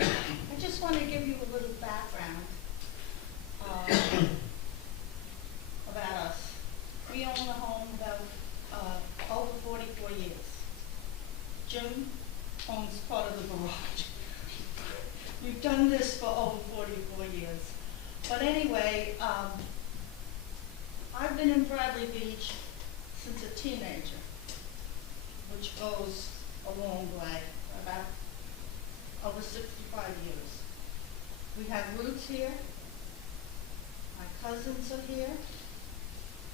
I just want to give you a little background about us. We own the home about over 44 years. Jim owns part of the garage. We've done this for over 44 years. But anyway, I've been in Bradley Beach since a teenager, which goes a long way, about over 65 years. We have roots here. My cousins are here.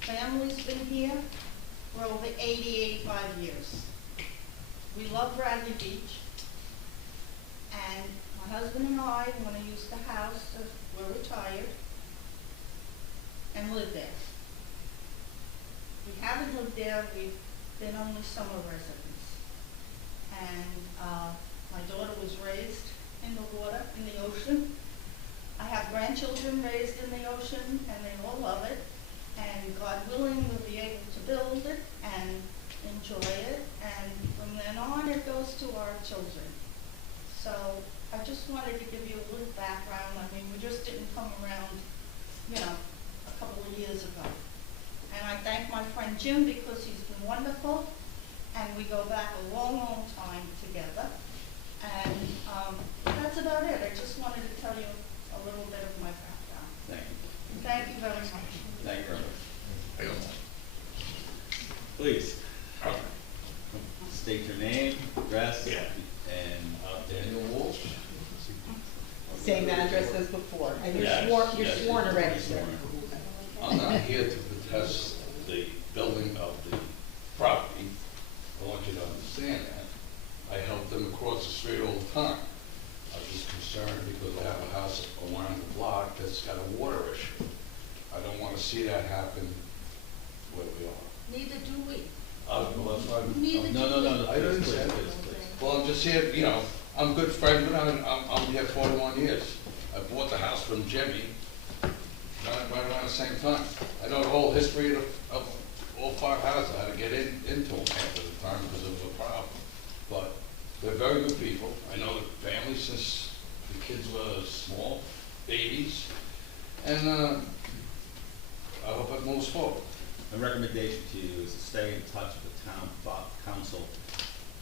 Family's been here for over 80, 85 years. We love Bradley Beach. And my husband and I want to use the house, we're retired, and live there. We haven't lived there, we've been only summer residents. And my daughter was raised in the water, in the ocean. I have grandchildren raised in the ocean, and they all love it. And God willing, we'll be able to build it and enjoy it. And from then on, it goes to our children. So I just wanted to give you a little background. I mean, we just didn't come around, you know, a couple of years ago. And I thank my friend Jim because he's been wonderful. And we go back a long, long time together. And that's about it. I just wanted to tell you a little bit of my background. Thank you. Thank you very much. Thank you very much. Please. State your name, address, and Daniel Walsh. Same address as before, and you're Yes, sworn, you're yes, sworn yes, already, yes, sir. I'm not here to protest the building of the property. I want you to understand that. I help them across the street all the time. I was just concerned because I have a house around the block that's got a water issue. I don't want to see that happen where we are. Neither do we. Well, that's why Neither do we. I understand. Well, I'm just here, you know, I'm good friends with him, I'm here 41 years. I bought the house from Jimmy, right around the same time. I know the whole history of all five houses, how to get into them half of the time because it was a problem. But they're very good people. I know the family since the kids were small, babies, and I hope it moves forward. My recommendation to you is to stay in touch with the town council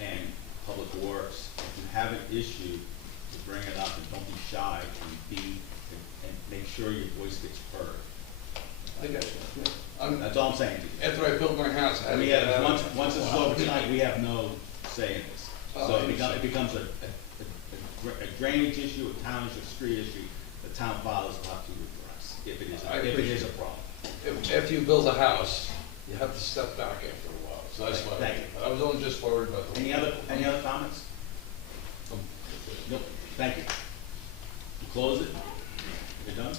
and public works. If you have an issue, to bring it up and don't be shy and make sure your voice gets heard. I got you. That's all I'm saying to you. After I built my house, I had to get out of it. Once this is over tonight, we have no say in this. So it becomes a drainage issue, a town issue, a street issue, the town fathers will have to address, if it is a problem. After you build a house, you have to step back after a while, so that's why. Thank you. I was only just worried about the. Any other comments? Nope, thank you. You close it? You're done?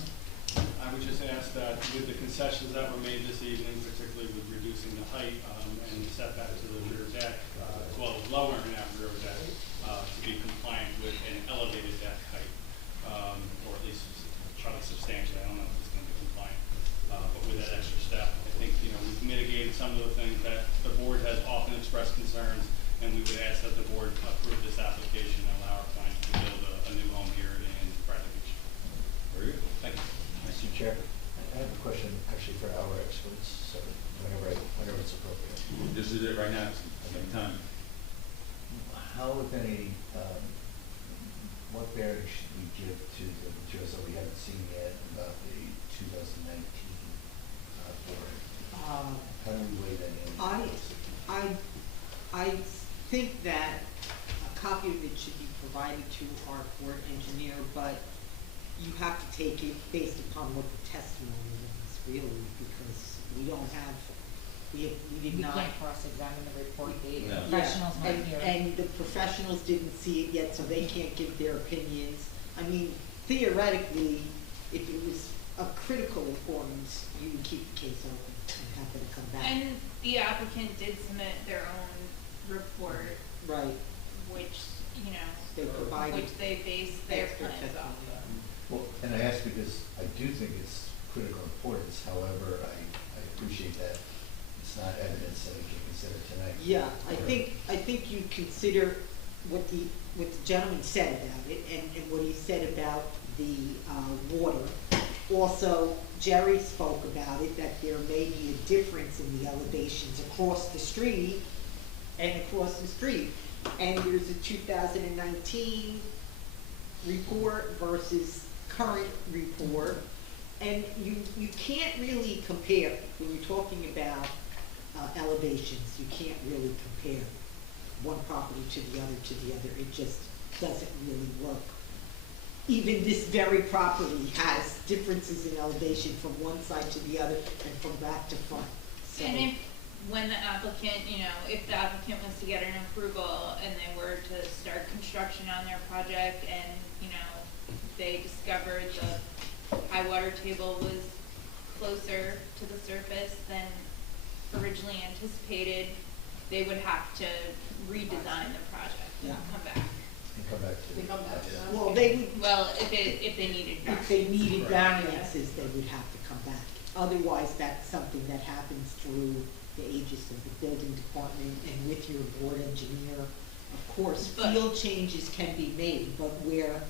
I would just ask that with the concessions that were made this evening, particularly with reducing the height and the setback to the rear deck, as well as lowering that rear deck to be compliant with an elevated deck height, or at least try to substantiate. I don't know if it's going to be compliant, but with that extra step, I think we've mitigated some of the things that the board has often expressed concerns, and we would ask that the board approve this application and allow our client to build a new home here in Bradley Beach. Very good. Thank you. Mr. Chair, I have a question actually for our experts, so whenever it's appropriate. This is it right now, it's the time. How, if any, what bearing should we give to the materials that we haven't seen yet about the 2019 board? How do we weigh that in? I think that a copy of it should be provided to our board engineer, but you have to take it based upon what the testimony is, really, because we don't have, we did not. We can't cross-examine the report, the No. professionals Yeah, not here. and the professionals didn't see it yet, so they can't give their opinions. I mean, theoretically, if it was of critical importance, you would keep the case open and have them come back. And the applicant did submit their own report, Right, which, they provided. which they based their expert plans off testimony. of. Well, and I ask because I do think it's critical importance, however, I appreciate that it's not evidence that we can consider tonight. Yeah, I think you consider what the gentleman said about it and what he said about the water. Also, Jerry spoke about it, that there may be a difference in the elevations across the street and across the street. And there's a 2019 report versus current report. And you can't really compare, when you're talking about elevations, you can't really compare one property to the other. It just doesn't really work. Even this very property has differences in elevation from one side to the other and from back to front. So, And when the applicant, if the applicant was to get an approval and they were to start construction on their project and, they discovered the high water table was closer to the surface than originally anticipated, they would have to redesign the project and come back. And come back to. They come back to us. well, they would, Well, if they needed. if they needed variances, they would have to come back. Otherwise, that's something that happens through the aegis of the building department and with your board engineer. Of course, But- field changes can be made, but where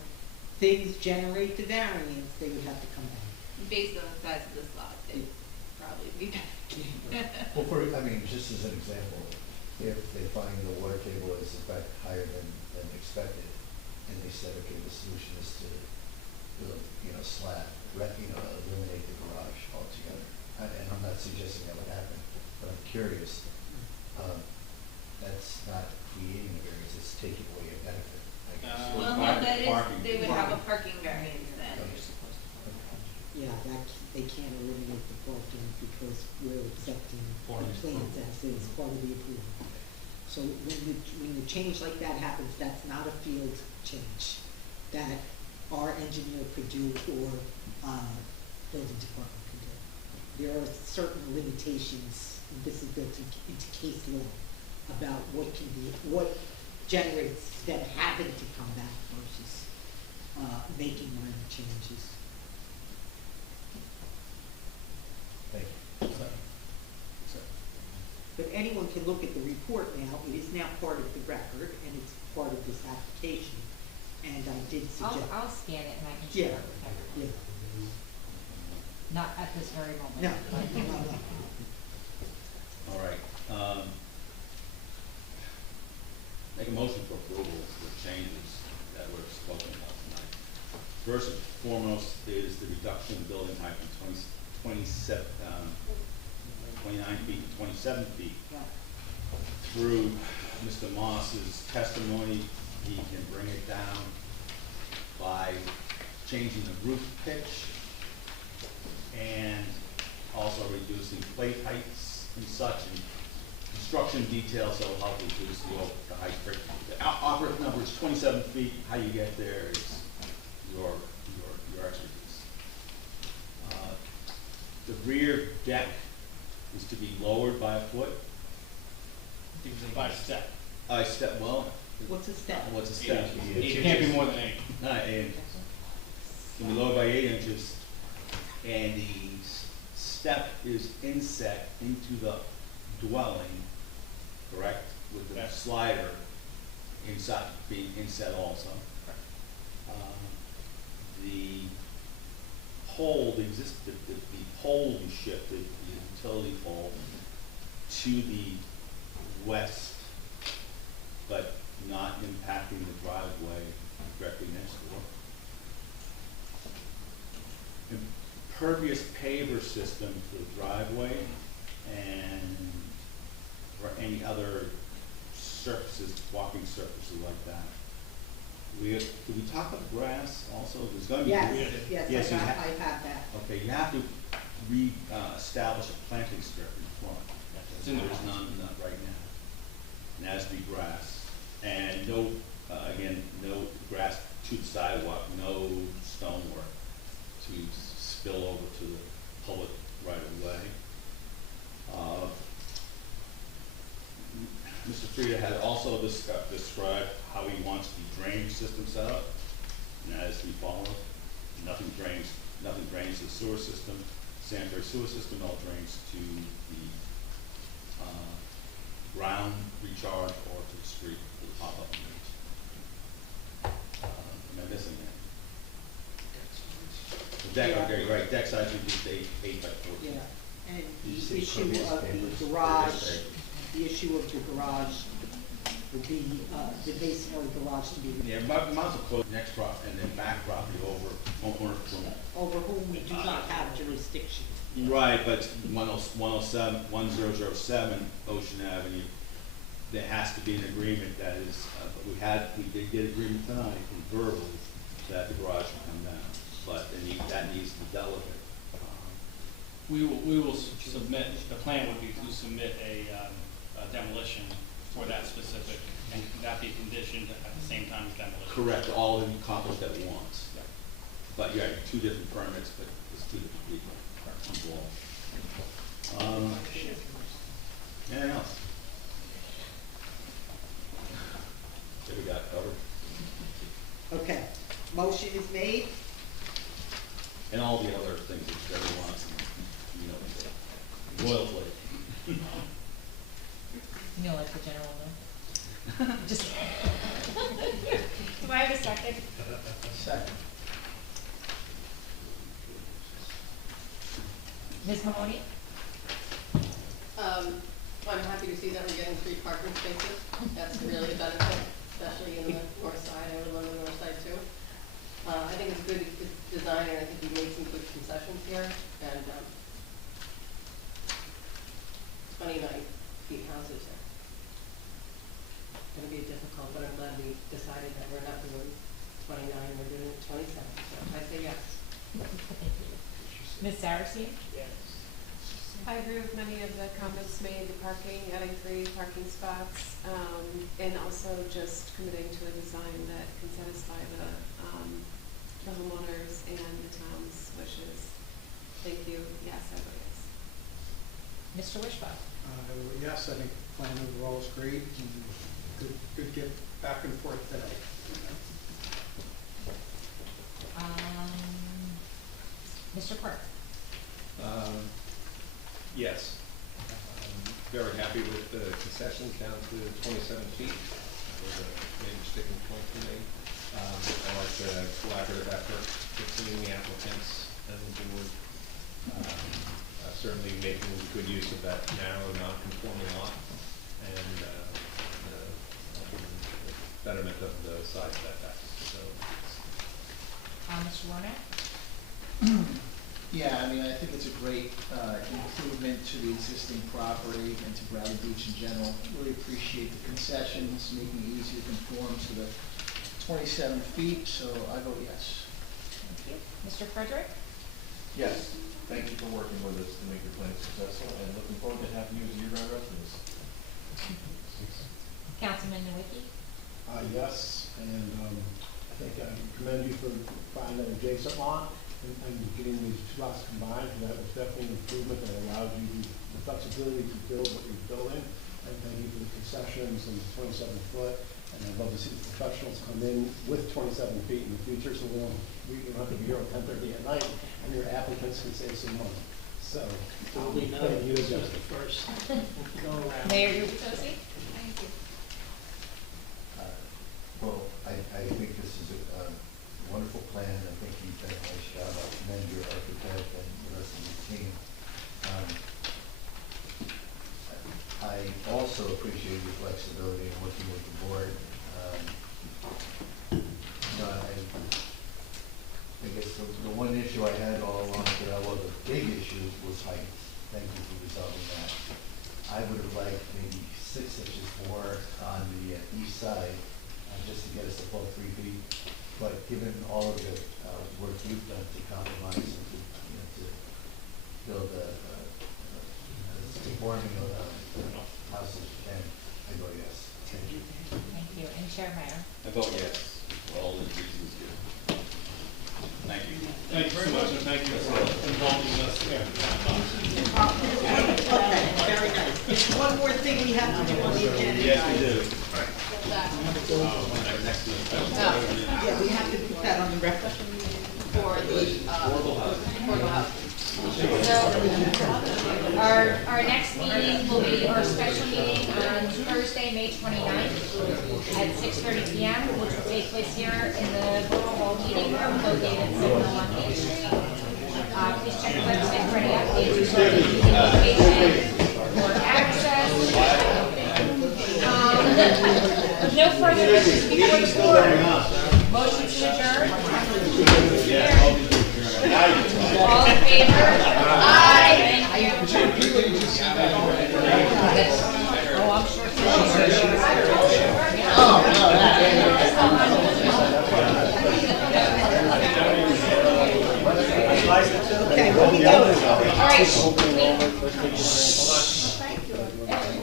things generate the variance, they would have to come back. Based on the size of this lot, they'd probably be Well, just as an example, if they find the water table is in fact higher than expected, and they said, okay, the solution is to build, slab, eliminate the garage altogether. And I'm not suggesting that would happen, but I'm curious, that's not creating a variance, it's taking away a benefit, I guess. Well, no, that is, they would have a parking variance then. Yeah, they can't eliminate the parking because we're accepting the plans as is, part of the approval. So when the change like that happens, that's not a field change that our engineer could do or building department could do. There are certain limitations, and this is built into case law, about what generates them having to come back versus making minor changes. But anyone can look at the report now, it is now part of the record, and it's part of this application, and I did suggest. I'll scan it and I can share Yeah, it with everyone. yeah. Not at this very moment. No, but- no. All right, make a motion for approval of the changes that were spoken about tonight. First and foremost is the reduction in building height from 29 feet to 27 feet. Yeah. Through Mr. Moss's testimony, he can bring it down by changing the roof pitch and also reducing plate heights and such, and construction details that will help reduce the height. The operative number is 27 feet. How you get there is your expertise. The rear deck is to be lowered by a foot. By step. Well. What's a step? What's a step? It can't be more than 8. 8 inches. Can be lowered by 8 inches, and the step is inset into the dwelling, correct? With the slider inside, being inset also. The pole, the pole will be shifted, the utility pole, to the west, but not impacting the driveway directly next door. Impervious paver system for the driveway and for any other surfaces, walking surfaces like that. Did we talk about grass also? There's going to be. Yes, Yes, I have that. Okay, you have to establish a planting strip in front. There's none right now. And that has to be grass. And no, again, no grass to the sidewalk, no stonework to spill over to the public right of way. Mr. Frieda had also described how he wants the drainage system set up, and that is to be followed. Nothing drains the sewer system, sanitary sewer system, all drains to the ground recharge or to the street, to the pop-up units. Am I missing that? The deck, okay, right, deck size would be 8 by 14. Yeah, and Did you the say issue impervious of pavers? the garage, the issue of the garage would be, the basement of the garage to be Yeah, might as well close next property and then back property over homeowner from. over whom we do not have jurisdiction. Right, but 1007 Ocean Avenue, there has to be an agreement that is, we did get agreement tonight in verbal that the garage will come down, but that needs to be dealt with. We will submit, the plan would be to submit a demolition for that specific, and that be conditioned at the same time as demolition. Correct, all of them accomplished at once. But you have 2 different permits, but it's 2 different people involved. Anything else? That we got covered? Okay, motion is made. And all the other things that everyone wants, boilerplate. You know, like the general one. Just. Do I have a second? Second. Ms. Mahoney? I'm happy to see that we're getting 3 parking spaces. That's really a benefit, especially in the north side. I live on the north side too. I think it's good design, and I think we made some good concessions here. And 29 feet houses are going to be difficult, but I'm glad we decided that we're not doing 29, we're doing 27. So I say yes. Ms. Saracen? Yes. I agree with many of the comments made, the parking, adding 3 parking spots, and also just committing to a design that can satisfy the homeowners and the town's wishes. Thank you. Yes, I vote yes. Mr. Wishbach? Yes, I think the plan overall is great, and good get back and forth today. Mr. Quirk? Yes. very happy with the concessions down to 27 feet. That was a major sticking point for me. I like the collaborative effort between the applicants and the board. Certainly making good use of that narrow, non-conforming lot and betterment of the side setbacks. So, Mr. Warner? Yeah, I mean, I think it's a great improvement to the existing property and to Bradley Beach in general. Really appreciate the concessions, making it easy to conform to the 27 feet, so I vote yes. Thank you. Mr. Frederick? Yes, thank you for working with us to make your plan successful, and looking forward to having you as year-round residents. Councilman Nowicki? Yes, and I think I commend you for finding an adjacent lot and getting these two lots combined. That was definitely an improvement that allowed you the flexibility to build what you're building. And thank you for the concessions and the 27 foot. And I'd love to see the professionals come in with 27 feet in the future, so we don't have to be here at 10:30 at night, and your applicants can save some money. So, We know thank you this again. was the first go around. Mayor Gubitosi? Thank you. Well, I think this is a wonderful plan, and I think you've done a nice job. I commend your architect and the rest of your team. I also appreciate your flexibility in working with the board. I guess the one issue I had all along, the big issue was height. Thank you for resolving that. I would have liked maybe 6 inches more on the east side, just to get us above 3 feet. But given all of the work you've done to compromise and to build a conforming house as you can, I go yes. Thank you. And Chair Mayor? I vote yes, for all the reasons given. Thank you. Thank you very much, and thank you for involving us there. Okay, very nice. There's one more thing we have to do on the agenda. Yes, we do. Yeah, we have to put that on the record. For the house. So, our next meeting will be our special meeting on Thursday, May 29th at 6:30 PM, which will take place here in the Borough Hall Meeting Room located at 701 Main Street. Please check the website for any updates regarding meeting location or access. With no further business before the board, motion to adjourn. All in favor? Aye. Thank you. Oh, I'm sure. Okay, what we doing? All right.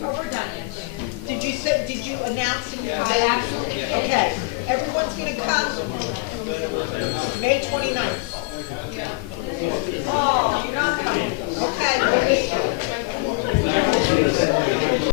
Oh, we're done. Did you announce in your? Absolutely. Okay, everyone's gonna come May 29th. Yeah.